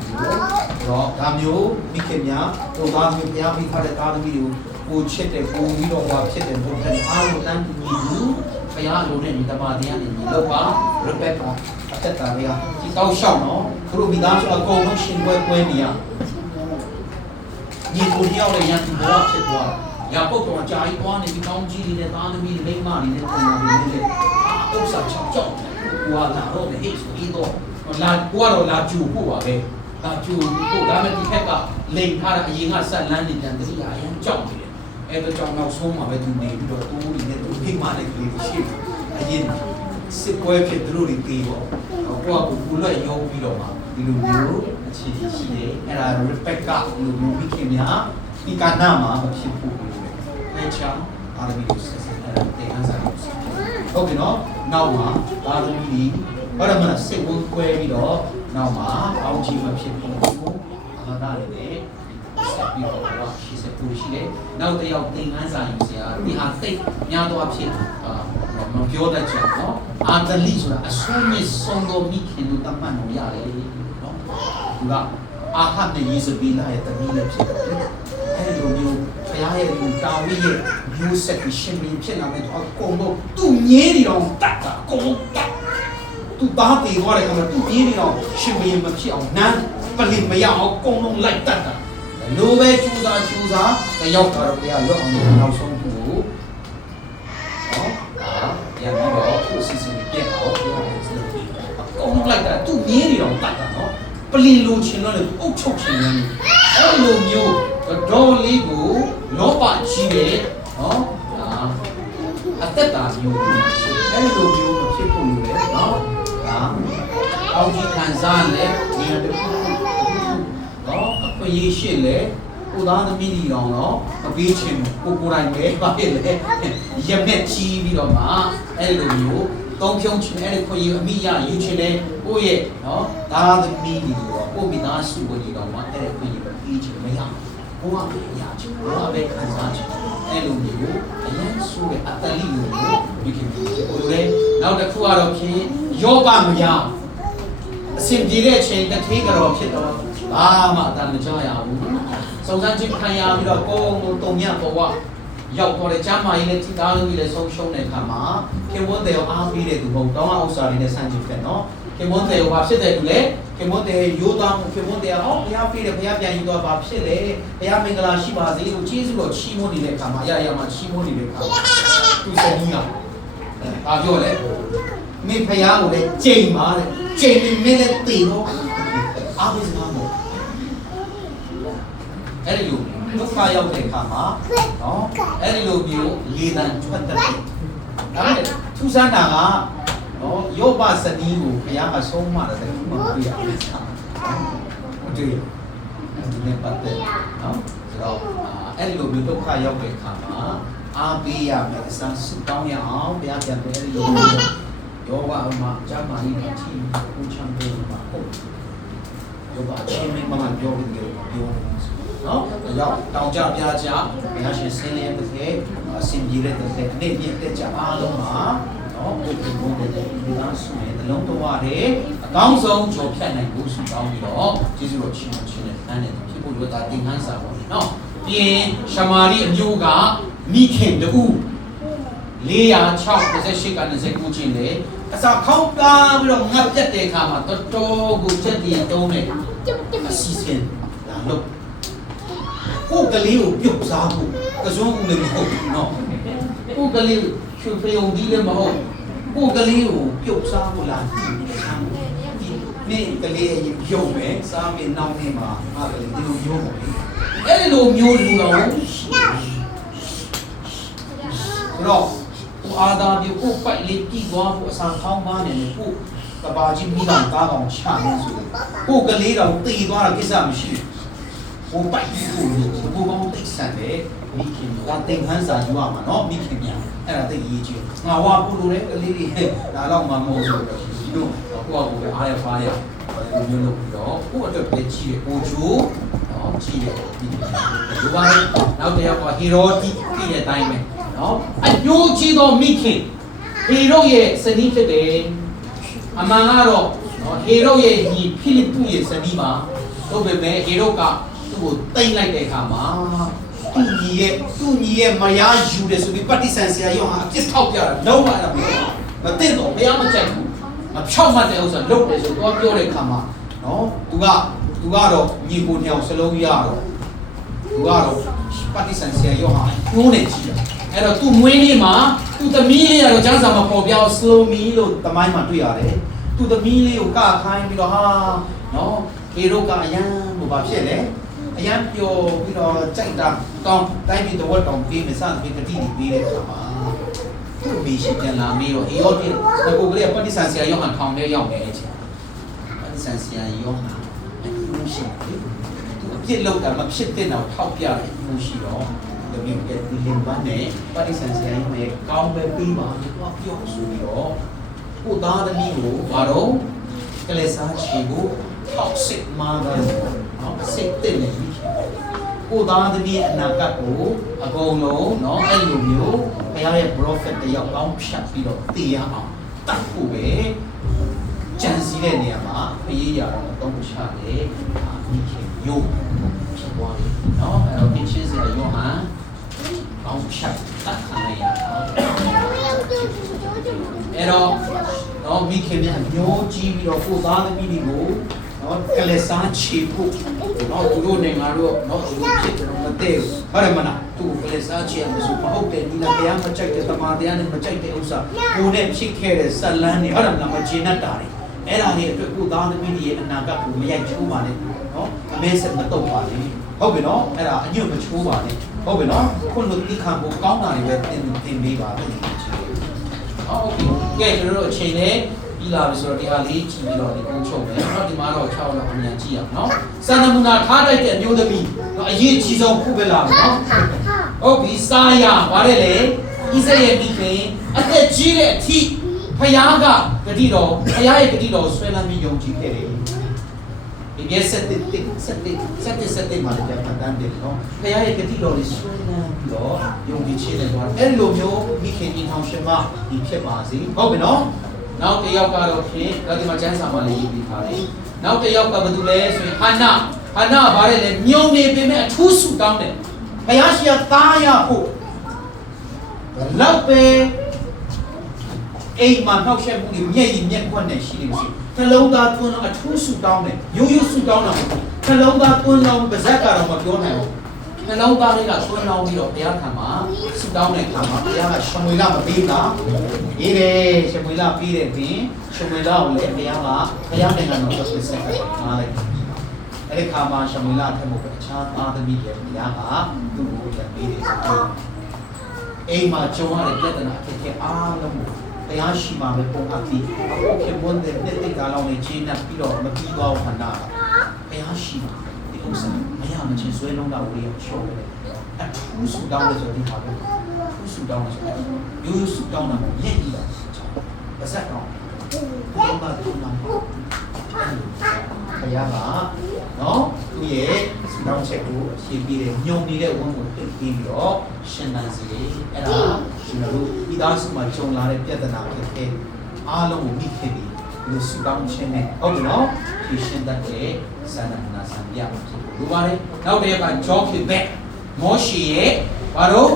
တော့ဒါမျိုးမိခင်များဟိုသားမျိုးဘုရားမိဖတဲ့သားသမီးတွေကိုချစ်တယ်ပို့ပြီးတော့ဟောဖြစ်တယ်ဘုရားအားလုံးတန်းတူညီဘူးဘုရားလိုတဲ့ညီတမတရားနဲ့ညီလောက်ပါရပက်ပါအသက်တာတွေကဒီတောက်လျှောက်နော်သူတို့မိသားစုအကုန်လုံးရှင်ပွဲနေရညီကိုတယောက်လည်းရန်သူဘောဖြစ်သွားယာပုတ်တော်ကြာကြီးသွားနေပြီးကောင်းကြီးတွေနဲ့သားသမီးတွေမိန်းမတွေနဲ့ပုံစံတွေနဲ့ဥစ္စာချောက်ကိုလာတော့ဟဲ့ဆိုပြီးတော့လာကိုကတော့လာကျူဖို့ပါပဲလာကျူဖို့ဒါမဲ့ဒီခက်ကလိန်ထားတာအရင်ကဆက်လန်းနေတယ်တတိယအရင်ကြောက်နေတယ်အဲ့တော့ကြောင့်နောက်ဆုံးမှာပဲသူနေပြီးတော့တူးတွေနဲ့သူဖိမနဲ့ကလေးရှိတယ်အရင်စစ်ပွဲဖြစ်သူတို့တွေပြီးတော့ကိုကဘူးလွတ်ရုံပြီးတော့မှဒီလိုမျိုးအခြေအနေရှိတယ်အဲ့ဒါ respect ကလူမျိုးမိခင်များဒီကနာမှာမဖြစ်ဘူးလို့ပဲအဲ့ချာအာရမီကိုဆက်ဆက်အဲ့ဒါတင်ဟန်ဆိုင်ဟုတ်ပြီနော်နောက်မှာအာရမီဘာမှမစစ်ဝန်းကွဲပြီးတော့နောက်မှာအောင်းကြီးမဖြစ်ဘူးအာသာရတဲ့ဆက်ပြီးတော့ရှိစပူရှိတယ်နောက်တစ်ယောက်တင်ဟန်ဆိုင်ယူစရာဒီဟာသိများတော့ဖြစ်မပြောတတ်ချင်နော်အာတလီဆိုတာအဆုံးနဲ့ဆုံးတော့မိခင်တို့တတ်မှတ်လို့ရတယ်နော်သူကအာဟတ်နဲ့ယေဇဗီလာရဲ့တမီးလည်းဖြစ်တယ်အဲ့လိုမျိုးဘုရားရဲ့လူတာဝိရဲ့မျိုးဆက်ပြီးရှင်ပြီးဖြစ်လာတဲ့တော့အကုန်တော့သူ့မြင်းတွေတော့တတ်တာအကုန်တတ်သူသားပြေသွားတဲ့ကောင်သူ့မြင်းတွေတော့ရှင်ပြီးမဖြစ်အောင်နန်းပလင်မရအောင်အကုန်လုံးလိုက်တတ်တာလိုပဲကျူစာတယောက်ကတော့ဘုရားလွတ်အောင်နောက်ဆုံးသူကိုပြန်ပြီးတော့သူ့စီစဉ်ပြက်အောင်ပြောတယ်ဆိုတော့အကုန်လိုက်တာသူ့မြင်းတွေတော့တတ်တာနော်ပလင်လိုချင်တော့လေအုတ်ချုပ်ချင်တယ်အဲ့လိုမျိုးဒေါ်လေးကိုလောဘကြီးတယ်နော်အသက်တာမျိုးရှိအဲ့လိုမျိုးမဖြစ်ဖို့လိုတယ်နော်အောက်ကြီးခံစားလဲဒီတခုနော်အခွင့်အရေးရှိလဲကိုသားသမီးတွေတော့မပေးချင်ဘူးကိုယ်တိုင်ပဲပါဖြစ်လေရမျက်ကြီးပြီးတော့မှအဲ့လိုမျိုးသုံးဖြုံးချင်အဲ့ဒီခွင့်ရအမိရယူချင်တယ်ကိုယ့်ရဲ့နော်သားသမီးတွေတော့ကိုမိသားစုတွေတော့မှအဲ့ဒီခွင့်ရပေးချင်မရဘူးဘုရားပဲရချင်ဘုရားပဲခံစားချင်အဲ့လိုမျိုးအရင်ဆိုတဲ့အတ္တလိကိုဒီခင်ဗျဟိုလေနောက်တစ်ခုကတော့ဖြင့်ယောဂမရအစဉ်ပြေတဲ့အချိန်တစ်ခေတ်ကတော့ဖြစ်တော့ဘာမှအတန်မကြောက်ရဘူးစုံစမ်းခြင်းခံရပြီးတော့ကိုယ်ကိုတုံညပေါ်ဝရောက်တော့တဲ့ကျမ်းမာရေးနဲ့ထိသားလို့ပြီးလဲဆုံးရှုံးတဲ့အခါမှာခင်ဝတ်တယ်အားပေးတဲ့သူမဟုတ်တောင်းအောင်စာတွေနဲ့ဆန့်ကျင်ဖြစ်နော်ခင်ဝတ်တယ်ဘာဖြစ်တယ်သူလဲခင်ဝတ်တယ်ရိုးသားမှုခင်ဝတ်တယ်ဘုရားပေးတယ်ဘုရားပြန်ယူတော့ဘာဖြစ်လဲဘုရားမင်္ဂလာရှိပါစေလို့ကျေးဇူးတော်ချီးမွမ်းနေတဲ့အခါမှာအရာရာမှာချီးမွမ်းနေတဲ့အခါမှာသူစနီးကဘာပြောလဲမိဖုရားကိုလည်းကြိမ်ပါတဲ့ ချိန်မင်းနဲ့တေတော့အားပေးစကားမို့အဲ့ဒီလိုဒုက္ခရောက်တဲ့အခါမှာနော်အဲ့ဒီလိုမျိုးလေတံထွက်တတ်တယ်ဒါပေမဲ့ထူးဆန်းတာကနော်ယောဘစနီးကိုဘုရားကဆုံးမတယ်မတွေ့ရဘူးမတွေ့ရဒီနေ့ပတ်သက်နော်ဆိုတော့အဲ့ဒီလိုမျိုးဒုက္ခရောက်တဲ့အခါမှာအားပေးရမယ်အစမ်းဆုတောင်းရအောင်ဘုရားပြန်ပေးအဲ့ဒီလိုယောဘအမဂျာမာကြီးကချီကိုချမ်းပေးမှာဟုတ်ယောဘအချင်းမင်းမပြောပြီးပြောနော်ရောက်တောင်ကြပြားကြဘုရားရှင်ဆင်းရဲတဲ့အစင်ကြီးတဲ့တဲ့အနေနဲ့တက်ကြအားလုံးမှာနော်ဘုရားဘုရားတဲ့ဒီလားဆိုရင်နှလုံးသွင်းတဲ့အကောင်းဆုံးကြော်ဖြတ်နိုင်ဖို့ဆုတောင်းပြီးတော့ကျေးဇူးတော်ရှင်ရှင်နဲ့တန်းနေဖြစ်ဖို့လိုတာသင်ခန်းစာပေါ့နော်ပြီးရင်ရှမာရိအမျိုးကမိခင်တူ468က29ချင်းလေအစာခေါင်းကားပြီးတော့ငတ်ပြတ်တဲ့အခါမှာတော်တော်ကိုချက်တည်တုံးတယ်အစီစင်လာလို့ကိုယ်ကလေးကိုပြုတ်စားဖို့ကစုံဦးလည်းမဟုတ်ဘူးနော်ကိုယ်ကလေးချွေပြုံဒီလည်းမဟုတ်ကိုယ်ကလေးကိုပြုတ်စားဖို့လားဒီကလေးအရင်ပြုတ်မယ်စားပြီးနောက်နေ့မှာအားကလေးဒီလိုမျိုးပေါ့အဲ့ဒီလိုမျိုးလူတော်တော့ကိုအာသာပြေကိုပိုက်လေးကြည့်သွားဖို့အစာခေါင်းပါနေတယ်ကိုကဘာကြီးမိတော်ကားကောင်ချနေဆိုကိုကလေးတော်တည်သွားတာကိစ္စမရှိဘူးကိုပိုက်ကိုကိုကောင်းတိတ်ဆန်တယ်မိခင်ကတင်ခန်းစာယူရမှာနော်မိခင်များအဲ့ဒါသိရေးကြည့်ငါဝါပို့လို့လေကလေးလေးဒါတော့မှမဟုတ်ဘူးတို့ကိုကကိုအားရဖားရဒီမျိုးလုပ်ပြီးတော့ကိုအတွက်ပဲကြည့်ရကိုချိုးနော်ကြည့်ရဒီဘာလဲနောက်တစ်ယောက်ကဟီရိုတီကြည့်တဲ့အတိုင်းပဲနော်အညိုးကြီးသောမိခင်ဟေရုရဲ့ဇနီးဖြစ်တယ်အမှန်ကတော့နော်ဟေရုရဲ့ညီဖိလိပ္ပုရဲ့ဇနီးပါတို့ပဲဟေရုကသူ့ကိုတိမ့်လိုက်တဲ့အခါမှာသူ့ညီရဲ့မယားယူတယ်ဆိုပြီးပဋိဆန်ဆရာရောဟာအပြစ်ထောက်ပြတာလုံးဝအဲ့ဒါမသိတော့ဘုရားမကြိုက်ဘူးမဖြောက်မှတ်တဲ့ဥစ္စာလုပ်တယ်ဆိုတော့ပြောတဲ့အခါမှာနော်သူကတော့ညီကိုနှစ်ယောက်စလုံးရတော့သူကတော့ပဋိဆန်ဆရာရောဟာညှိုးနေကြည့်တယ်အဲ့တော့သူ့မွေးနေ့မှာသူ့သမီးလေးကတော့ကျန်းစာမပေါ်ပြောင်း slow me လို့တမိုင်းမှာတွေ့ရတယ်သူ့သမီးလေးကိုကခိုင်းပြီးတော့ဟာနော်ဟေရုကအရန်ဟိုဘာဖြစ်လဲအရန်ပျော်ပြီးတော့ကြိုက်တာတောင်းတိုင်းပြည်တော်တောင်ပြေးမယ်စသဖြင့်တတိတိပေးတဲ့အခါမှာသူ့ဘေးရှိပြန်လာပြီးတော့ဟေရောတိကိုကလေးပဋိဆန်ဆရာယောဟန်ထောင်ထဲရောက်နေတဲ့အချိန်ပဋိဆန်ဆရာယောဟန်အကျိုးရှိတယ်သူအပြစ်လုပ်တာမဖြစ်တဲ့တော့ထောက်ပြတယ်အကျိုးရှိတော့ဒီလိုကဒီလင်ပန်းနဲ့ပဋိဆန်ဆရာယောဟန်ရဲ့ကောင်းပဲပြီးပါတော့ပြောဆိုပြီးတော့ကိုသားသမီးကိုဘာတော့ကလေးစားချီကိုထောက်စစ်မှားတယ်နော်စစ်တဲ့နေပြီကိုသားသမီးအနာဂတ်ကိုအကုန်လုံးနော်အဲ့လိုမျိုးဘုရားရဲ့ prophet တယောက်ကောင်းဖြတ်ပြီးတော့တည်ရအောင်တတ်ဖို့ပဲကြံစည်တဲ့နေရာမှာခရီးရတော့တော့ချတယ်ဒီခေယုံဖြစ်သွားတယ်နော်အဲ့တော့ပြင်ချင်းစရာယောဟန်ကောင်းဖြတ်တတ်ခံရတာအဲ့တော့နော်မိခင်များမျိုးကြီးပြီးတော့ကိုသားသမီးတွေကိုနော်ကလေးစားချေဖို့နော်သူတို့နေငါတို့နော်သူတို့ဖြစ်တယ်မတည့်ဘူးဟုတ်တယ်မလားသူကလေးစားချေအောင်ဆိုမဟုတ်တယ်ဒီလားတရားမကြိုက်တဲ့တမန်တရားနဲ့မကြိုက်တဲ့ဥစ္စာကိုနဲ့ဖြစ်ခဲ့တဲ့ဇလန်းတွေဟုတ်တယ်မလားမကျေနပ်တာတွေအဲ့ဒါလေးအတွက်ကိုသားသမီးတွေရဲ့အနာဂတ်ကိုမရိုက်ချိုးပါနဲ့နော်အမဲဆက်မတော့ပါနဲ့ဟုတ်ပြီနော်အဲ့ဒါအညွတ်မချိုးပါနဲ့ဟုတ်ပြီနော်ခုလိုတိခံဖို့ကောင်းတာတွေပဲတင်ပေးပါလို့ဟုတ်ကဲ့ကျွန်တော်တို့အချိန်နဲ့ပြီးလာပြီဆိုတော့ဒီဟာလေးကြည့်ပြီးတော့ဒီကိုချုပ်မယ်နော်ဒီမှာတော့6လောက်အမြန်ကြည့်အောင်နော်စံနမူနာထားတိုက်တဲ့အမျိုးသမီးနော်အရေးကြီးဆုံးခုပဲလာပြီနော်ဟုတ်ပြီစာရပါတယ်လေဣဇရဲ့မိခင်အသက်ကြီးတဲ့အထိဖယားကဂတိတော်ဖယားရဲ့ဂတိတော်ဆွဲလန်းပြီးယုံကြည်ခဲ့တယ်ဒီပြဆက်တဲ့မှာလည်းပတ်တန်းတယ်နော်ဖယားရဲ့ဂတိတော်လေးဆွဲလန်းပြီးတော့ယုံကြည်ခြင်းနဲ့သွားအဲ့လိုမျိုးမိခင်အင်ထောင်ရှင်မဒီဖြစ်ပါစေဟုတ်ပြီနော်နောက်တစ်ယောက်ကတော့ဖြင့်ဒါဒီမှာကျမ်းစာမှာလည်းရေးပြီးထားတယ်နောက်တစ်ယောက်ကဘာတူလဲဆိုရင်ဟာနာဗါတယ်လေမြုံနေပေမဲ့အထူးဆူတောင်းတယ်ဘုရားရှိခိုးသားရဖို့လောက်ပဲအိမ်မှာနှောက်ရှက်မှုတွေမျက်ရည်မျက်ခွက်နဲ့ရှိနေစီနှလုံးသားသွင်းအထူးဆူတောင်းတယ်ရိုးရိုးဆူတောင်းတာနှလုံးသားသွင်းတော့ပါဇက်ကတော့မပြောနိုင်ဘူး နှလုံးသားလေးကသွန်းလောင်းပြီးတော့ဘုရားခံမှာဆုတောင်းတဲ့အခါမှာဘုရားကရှမွေလမပေးလားရေးတယ်ရှမွေလပေးတဲ့ပြင်ရှမွေလကိုလည်းဘုရားနိုင်ငံတော်ကိုဆက်ဆက်ထားလိုက်အဲ့ဒီခါမှာရှမွေလအထက်မှာအခြားသားသမီးတွေဘုရားကသူ့ကိုပြန်ပေးတယ်ဆိုတော့အိမ်မှာကြုံရတဲ့ပြဿနာအခက်အခဲအားလုံးကိုတရားရှိမှပဲပုံအပ်ပြီးအခုခေတ်ဝန်တဲ့နှစ်တိတ်ကာလနဲ့ချင်းနဲ့ပြီးတော့မပြီးသွားဘူးခန္ဓာတရားရှိမှဒီဥစ္စာမရမချင်းဆွဲလုံးတာဝေးရရှော့တယ်အထူးဆူတောင်းလို့ဆိုဒီဟာပဲထူးဆူတောင်းလို့ဆိုရိုးဆူတောင်းတာမရက်ကြီးတာပါစက်တော့ဘုရားကသူ့နာဘုရားကနော်သူ့ရဲ့ဆူတောင်းချက်ကိုရှင်းပြီးတယ်ညုံနေတဲ့ဝန်းကိုပြီးပြီးတော့ရှင်းတန်းစီအဲ့ဒါကျွန်တော်တို့ဒီသားစုမှာကြုံလာတဲ့ပြဿနာဖြစ်တဲ့အားလုံးကိုမိခဲ့ပြီးဒီလိုဆူတောင်းခြင်းနဲ့ဟုတ်ပြီနော်ဒီရှင်းတတ်တဲ့ဆန္ဒနာဆံပြဖြစ်လို့ပါတယ်နောက်တစ်ရက်ကဂျော့ဖြစ်ဘက်မောရှိရဲ့ဘာလို့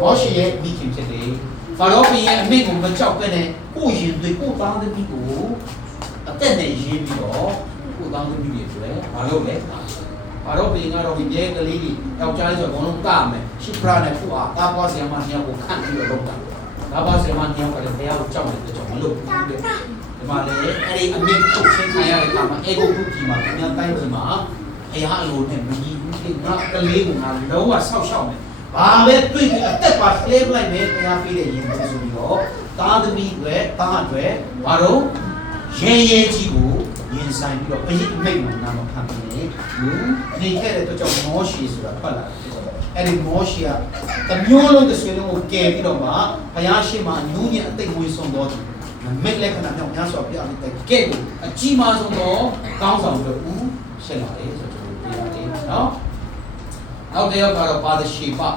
မောရှိရဲ့မိခင်ဖြစ်တယ်ဖာရောဘုရင်အမိကိုမကြောက်ပဲနဲ့ကိုရင်တွေကိုသားသမီးကိုအသက်နဲ့ရေးပြီးတော့ကိုသားသမီးတွေဆိုရဲဘာလို့လဲဖာရောဘုရင်ကတော့ဒီရဲကလေးကြီးယောက်ျားလေးဆိုတော့ဘုံလုံးကမယ်ရှိပရာနဲ့ဖူအားတာပွားဆီယမနှစ်ယောက်ကိုခန့်ပြီးတော့လုပ်တာဒါပါဆီယမနှစ်ယောက်ကလည်းဘုရားကိုကြောက်နေတဲ့ကြောင့်မလုပ်ဘူးတဲ့ဒီမှာလည်းအဲ့ဒီအမိထုတ်ချင်းခံရတဲ့အခါမှာအေဂုတ်တုကြီးမှာသူများတိုင်းကြီးမှာဘုရားအလိုနဲ့မညီဘူးဒီငါကလေးကငါလုံးဝဆောက်ရှောက်မယ်ဘာပဲတွေ့ပြီးအသက်ပါလှဲပလိုက်မယ်ဘုရားပေးတဲ့ရင်သွေးဆိုပြီးတော့သားသမီးတွေသားတွေဘာလို့ရဲရဲကြီးကိုရင်ဆိုင်ပြီးတော့ဘုရားအမိတ်မှာနာမခံပြီးလူနေခဲ့တဲ့အတွက်ကြောင့်မောရှိဆိုတာဖတ်လာတယ်အဲ့ဒီမောရှိကတမျိုးလုံးတစ်ဆွေလုံးကိုကယ်ပြီးတော့မှဘုရားရှိခိုးနူးညံ့အသိမွေးဆုံးတော်သူမိတ်လက္ခဏာမျိုးများစွာပြအောင်တဲ့ကဲ့ကိုအကြီးမားဆုံးသောကောင်းဆောင်တို့ဦးဖြစ်လာတယ်ဆိုတော့ကျွန်တော်ပြရတယ်နော်နောက်တစ်ယောက်ကတော့ဘာသာရှိပါ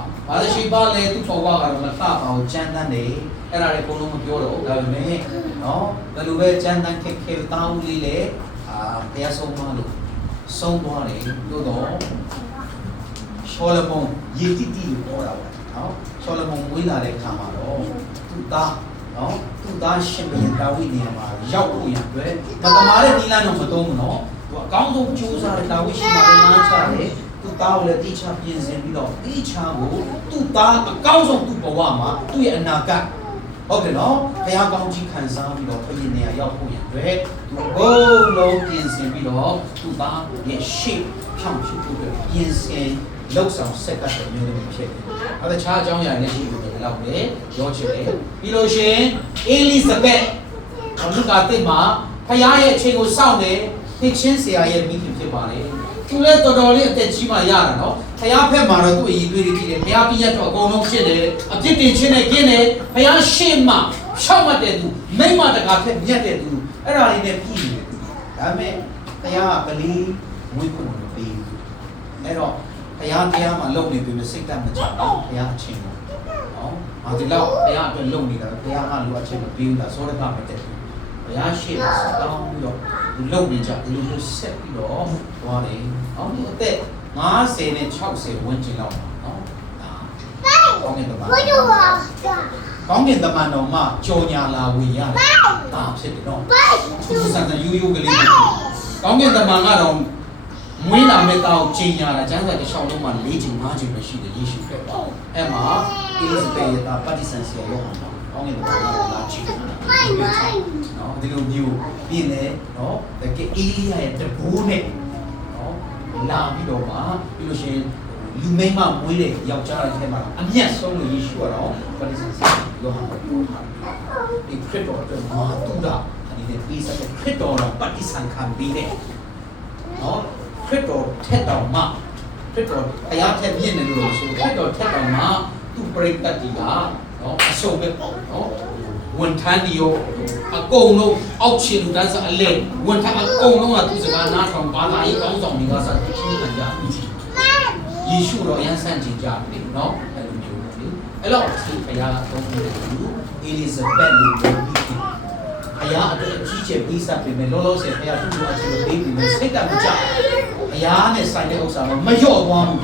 လေသူ့ဘဝကတော့မလှပါဘူးကျမ်းတမ်းတယ်အဲ့ဒါတွေအကုန်လုံးမပြောတော့ဒါပေမဲ့နော်ဘယ်လိုပဲကျမ်းတမ်းခက်ခဲတောင်းလေးလေတရားဆုံးမလို့ဆုံးသွားတယ်လို့တော့ရှောလမုန်ယေတိတိလို့ပြောတာပေါ့နော်ရှောလမုန်ဝေးလာတဲ့ခါမှာတော့သူသားနော်သူသားရှင်ဘုရင်ဒါဝိဒ်နေရာမှာရောက်ဖို့ရအတွက်မတမားတဲ့ဒီလမ်းတော့မသုံးဘူးနော်သူအကောင်းဆုံးကြိုးစားတဲ့ဒါဝိဒ်ရှိမှလည်းနားချတယ်သူသားကိုလည်းတိချပြင်ဆင်ပြီးတော့တိချကိုသူသားအကောင်းဆုံးသူ့ဘဝမှာသူ့ရဲ့အနာဂတ်ဟုတ်တယ်နော်ဘုရားကောင်းကြီးခံစားပြီးတော့ဘုရင်နေရာရောက်ဖို့ရအတွက်သူဘုံလုံးပြင်ဆင်ပြီးတော့သူသားရဲ့ shape ဖြောင်းဖြစ်ဖို့ပြင်ဆင်လောက်ဆောင်ဆက်ကတဲ့မျိုးတွေဖြစ်တယ်။အဲဒါခြားအကြောင်းအရာတွေရှိလို့လည်းလောက်ပဲရောချင်တယ်။ပြီးလို့ရှိရင်အေလိဇဘက်လူကတိတ်မှာဖခင်ရဲ့အချိန်ကိုစောင့်တယ်သင်ချင်းဆရာရဲ့မိခင်ဖြစ်ပါလေ။သူလည်းတော်တော်လေးအသက်ကြီးမှရတာနော်။ဖခင်ဖက်မှာတော့သူ့အည်သွေးတွေကြည့်တယ်။ဖခင်ပြည့်ရတော့အကုန်လုံးဖြစ်တယ်။အပြစ်တင်ခြင်းနဲ့ကျင်းတယ်။ဖခင်ရှေ့မှာရှောက်မှတ်တဲ့သူမိမတကာဖက်မြတ်တဲ့သူအဲ့ဒါလေးနဲ့ပြည်နေတယ်။ဒါပေမဲ့ဖခင်ကကလေးမွေးဖို့မပေးဘူး။အဲ့တော့ဘုရားတရားမှာလုံနေပြီစိတ်တမကြဘူးဘုရားအချင်းကိုနော်။ဒီလောက်ဘုရားအတွက်လုံနေတာဘုရားကလူအချင်းမပြီးဘူးလားစောရကမတက်ဘူး။ဘုရားရှိတာတောင်းပြီးတော့လူလုံနေကြဒီလိုဆက်ပြီးတော့သွားတယ်။အော်ဒီအသက်50နဲ့60ဝန်းကျင်လောက်ပါနော်။ကောင်းကင်တမန်ကောင်းကင်တမန်တော်မှကြော်ညာလာဝင်ရတယ်။ဒါဖြစ်တယ်နော်။သူစံတယူကလေးကောင်းကင်တမန်ကတော့မွေးလာမဲ့တောင်ချိန်ညာတာကျမ်းစာတစ်လျှောက်လုံးမှာ4ချိန်5ချိန်ပဲရှိတယ်ယေရှုခရစ်တော်အဲ့မှာအေလိဇဘက်ရဲ့တာပါတိဆန်ဆီယောဟန်ပေါ့ကောင်းကင်ဘုရားလာချိန်နော်ဒီလိုမျိုးပြင်လေနော်တကယ်အေလိယရဲ့တဘိုးနဲ့နော်လာပြီးတော့မှပြီးလို့ရှိရင်လူမိန်းမမွေးတဲ့ယောက်ျားရဲ့ထဲမှာအမျက်ဆုံးလို့ယေရှုကတော့ပါတိဆန်ဆီယောဟန်ကိုပြောထားတယ်ဒီခရစ်တော်အတွက်မာတူတာဒီနေ့ပြီးစတဲ့ခရစ်တော်တော့ပါတိဆန်ခံပြီးတဲ့နော်ခရစ်တော်ထက်တော်မှာခရစ်တော်ဘုရားထက်မြင့်တယ်လို့ဆိုခရစ်တော်ထက်တော်မှာသူ့ပရိသတ်တွေကနော်အဆုံးပဲနော်ဝန်ထမ်းတွေရောအကုန်လုံးအောက်ခြေလူတန်းစားအလဲဝန်ထမ်းအကုန်လုံးကသူစကားနားထောင်ဘာသာရေးကောင်းဆောင်တွေကစားသိချင်းခံကြယေရှုတော်ရန်ဆန့်ကျင်ကြတယ်နော်အဲ့လိုမျိုးလေအဲ့တော့ဒီဘုရားသုံးတဲ့လူအေလိဇဘက်လူကိုဘုရားအတွက်ကြီးကျယ်ပြီးစားပြင်မယ်လောလောဆယ်ဘုရားသူ့ကိုအချင်းပေးပြီးစိတ်တမကြဘုရားနဲ့ဆိုင်တဲ့ဥစ္စာမလျော့သွားဘူး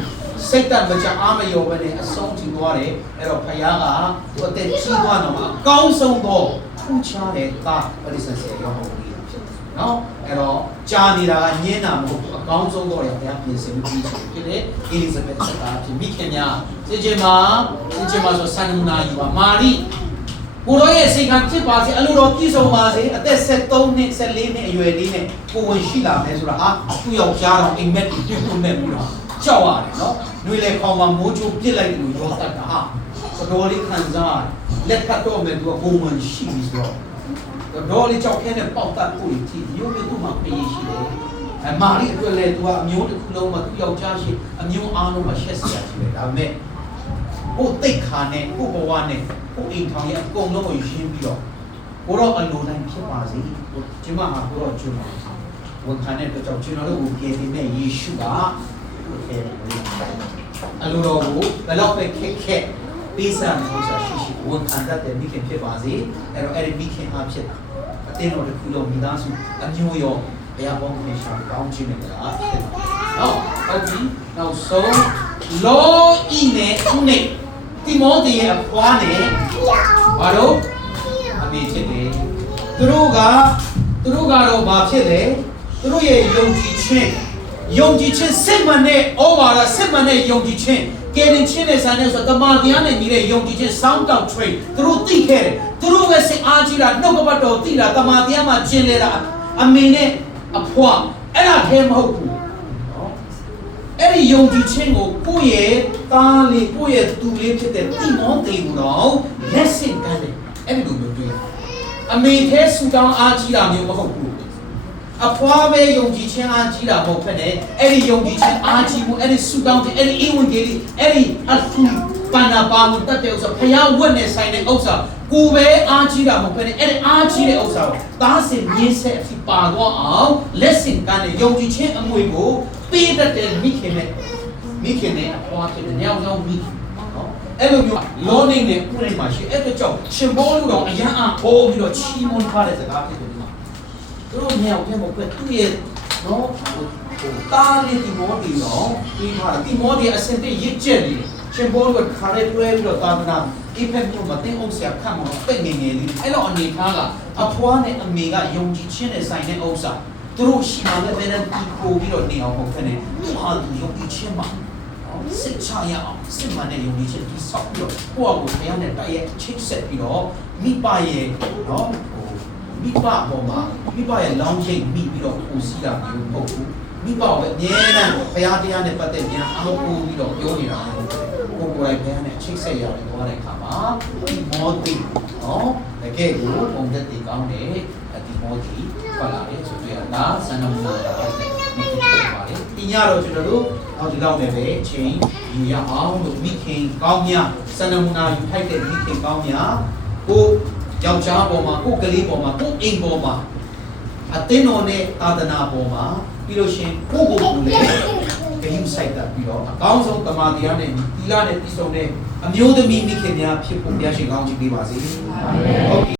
စိတ်တမကြအားမလျော့ဘဲနဲ့အဆုံးထိသွားတယ်အဲ့တော့ဘုရားကသူအသက်ကြီးသွားတော့အကောင်းဆုံးသောထူးခြားတဲ့သားပရိသတ်ဆယ်ရောဟောပြီးဖြစ်တယ် နော်အဲ့တော့ကြာနေတာကညင်းတာမဟုတ်ဘူးအကောင်းဆုံးတော့ရဘုရားပြင်ဆင်ပြီးဖြစ်တဲ့ Elizabeth ဆိုတာဖြစ်မိခင်များစင်ချင်မှာဆိုဆန္ဒနာယူပါမာရိကိုရောရဲ့စိတ်ကဖြစ်ပါစေအလိုတော်ပြည့်စုံပါစေအသက်73နှစ်14နှစ်အရွယ်လေးနဲ့ကိုဝင်ရှိလာမယ်ဆိုတာဟာသူ့ယောက်ျားတော်အိမ်မက်တူပြုတ်မဲ့ပြီးတော့ကြောက်ရတယ်နော်နှွေလေခေါင်မှာမိုးချိုးပြစ်လိုက်တယ်လို့ရောတတ်တာဟာတော်လေးခံစားလက်ခတ်တော့မဲ့သူကပုံမှန်ရှိပြီးဆိုတော့လေးကြောက်ခဲနဲ့ပေါက်တတ်ဖို့ဒီမျိုးမျိုးသူ့မှာပေးရှိတယ်အမာရီအတွက်လည်းသူကအမျိုးတစ်ခုလုံးမှာသူ့ယောက်ျားရှိအမျိုးအားလုံးမှာရှက်စရာရှိတယ်ဒါပေမဲ့ကိုတိတ်ခါနဲ့ကိုဘဝနဲ့ကိုအိမ်ထောင်ရဲ့အကုန်လုံးကိုရှင်းပြီးတော့ကိုတော့အလိုတိုင်းဖြစ်ပါစေဒီမှာဟာကိုတော့ကျွန်းဝန်ခံတဲ့အတွက်ကြောင့်ကျွန်တော်တို့ကိုပြေတင်တဲ့ယေရှုကအလိုတော်ကိုဘယ်တော့ပဲခက်ခက်ပေးစံလို့ဆိုတာရှိဝန်ခံတတ်တဲ့မိခင်ဖြစ်ပါစေအဲ့တော့အဲ့ဒီမိခင်အားဖြစ်တာအတင်းတော်တစ်ခုလုံးမိသားစုအမျိုးရောဘုရားပေါင်းခင်ရှာကောင်းခြင်းနဲ့လားဖြစ်တာနော်ဟုတ်ပြီနောက်ဆုံးလောဤနဲ့ဦးနဲ့တိမောသေရဲ့အဖွားနဲ့ဘာလို့အမေဖြစ်တယ်သူတို့ကတော့ဘာဖြစ်လဲသူတို့ရဲ့ယုံကြည်ခြင်းစစ်မှန်တဲ့ဩဝါဒစစ်မှန်တဲ့ယုံကြည်ခြင်းကယ်တင်ခြင်းနဲ့ဆိုင်တဲ့ဆိုတမန်တရားနဲ့ညီတဲ့ယုံကြည်ခြင်းစောင်းတောက် train သူတို့သိခဲ့တယ်သူတို့ပဲစိတ်အားကြီးတာနှုတ်ကပတ်တော်သိတာတမန်တရားမှာကျင်လေတာအမေနဲ့အဖွားအဲ့ဒါထဲမဟုတ်ဘူးနော်အဲ့ဒီယုံကြည်ခြင်းကိုကိုယ့်ရဲ့သားလေးကိုယ့်ရဲ့သူလေးဖြစ်တဲ့တိမောသေကိုတော့လက်ဆင့်ကမ်းတယ်အဲ့ဒီလိုမျိုးတွေ့အမေထဲဆူတောင်းအားကြီးတာမျိုးမဟုတ်ဘူးအဖွားပဲယုံကြည်ခြင်းအားကြီးတာမဟုတ်ဖက်နဲ့အဲ့ဒီယုံကြည်ခြင်းအားကြီးမှုအဲ့ဒီဆူတောင်းခြင်းအဲ့ဒီအဝင်ကြီးအဲ့ဒီအထူးပဏ္ဏပါမှုတတ်တဲ့ဥစ္စာဖျားဝတ်နဲ့ဆိုင်တဲ့ဥစ္စာကိုယ်ပဲအားကြီးတာမဟုတ်ဖက်နဲ့အဲ့ဒီအားကြီးတဲ့ဥစ္စာကိုသားစင်မြင့်ဆက်အဖြစ်ပါတော့အောင်လက်ဆင့်ကမ်းတဲ့ယုံကြည်ခြင်းအမွေကိုပေးတတ်တဲ့မိခင်နဲ့အဖွားဖြစ်တဲ့ညောင်ဆောင်မိခင်နော်အဲ့လိုမျိုးလောနေနဲ့ဥရိမှာရှိအဲ့တဲ့ကြောင့်ရှင်ဘောလူတော်အရန်အားဟောပြီးတော့ချီးမွမ်းထားတဲ့စကားဖြစ်တယ်ဒီမှာသူတို့ညောင်ပြန်မကွသူ့ရဲ့နော်တားလေးဒီမောဒီနော်ဒီမှာဒီမောဒီအစင်တဲ့ရစ်ချက်လေးရှင်ဘောလူခါရဲတွဲပြီးတော့တာမနာဒီဖက်မျိုးမတင်အောင်ဆရာခတ်မှာပိတ်နေနေလေးအဲ့လိုအနေထားကအဖွားနဲ့အမေကယုံကြည်ခြင်းနဲ့ဆိုင်တဲ့ဥစ္စာသူတို့ရှိမှလည်းပဲဒီပို့ပြီးတော့နေအောင်ဟုတ်ခဲ့တယ်သူဟာဒီယုံကြည်ခြင်းမှာစစ်ချရအောင်စစ်မှန်တဲ့ယုံကြည်ခြင်းဒီဆောက်ပြီးတော့ကိုယ့်အကိုတရားနဲ့တိုက်ရိုက်ချိတ်ဆက်ပြီးတော့မိဘရဲ့နော်မိဘပေါ်မှာမိဘရဲ့လောင်းချိတ်မိပြီးတော့ပူစီးတာမျိုးမဟုတ်ဘူးမိဘပဲအမြဲတမ်းဘုရားတရားနဲ့ပတ်သက်ပြန်အားကိုးပြီးတော့ပြောနေတာကိုယ်တိုင်ဘုရားနဲ့ချိတ်ဆက်ရတယ်ပြောတဲ့အခါမှာဒီမောတိနော်တကယ်ကိုပုံသက်တည်ကောင်းတယ်ဒီမောတိပတ်လာတယ်ဆိုတော့ဒါစံနမနာတာတဲ့ဒီညတော့ကျွန်တော်တို့အော်ဒီလောက်နဲ့ပဲချိန်ယူရအောင်လို့မိခင်ကောင်းများစံနမနာယူထိုက်တဲ့မိခင်ကောင်းများကိုယောက်ျားပေါ်မှာကိုကလေးပေါ်မှာကိုအိမ်ပေါ်မှာအသင်းတော်နဲ့သာသနာပေါ်မှာပြီးလို့ရှင်ကိုလည်းဂရုစိုက်တတ်ပြီးတော့အကောင်းဆုံးတမန်တရားနဲ့သီလနဲ့ပြည့်စုံတဲ့အမျိုးသမီးမိခင်များဖြစ်ဖို့ဘုရားရှင်ကောင်းချီးပေးပါစေ။ဟုတ်ပြီ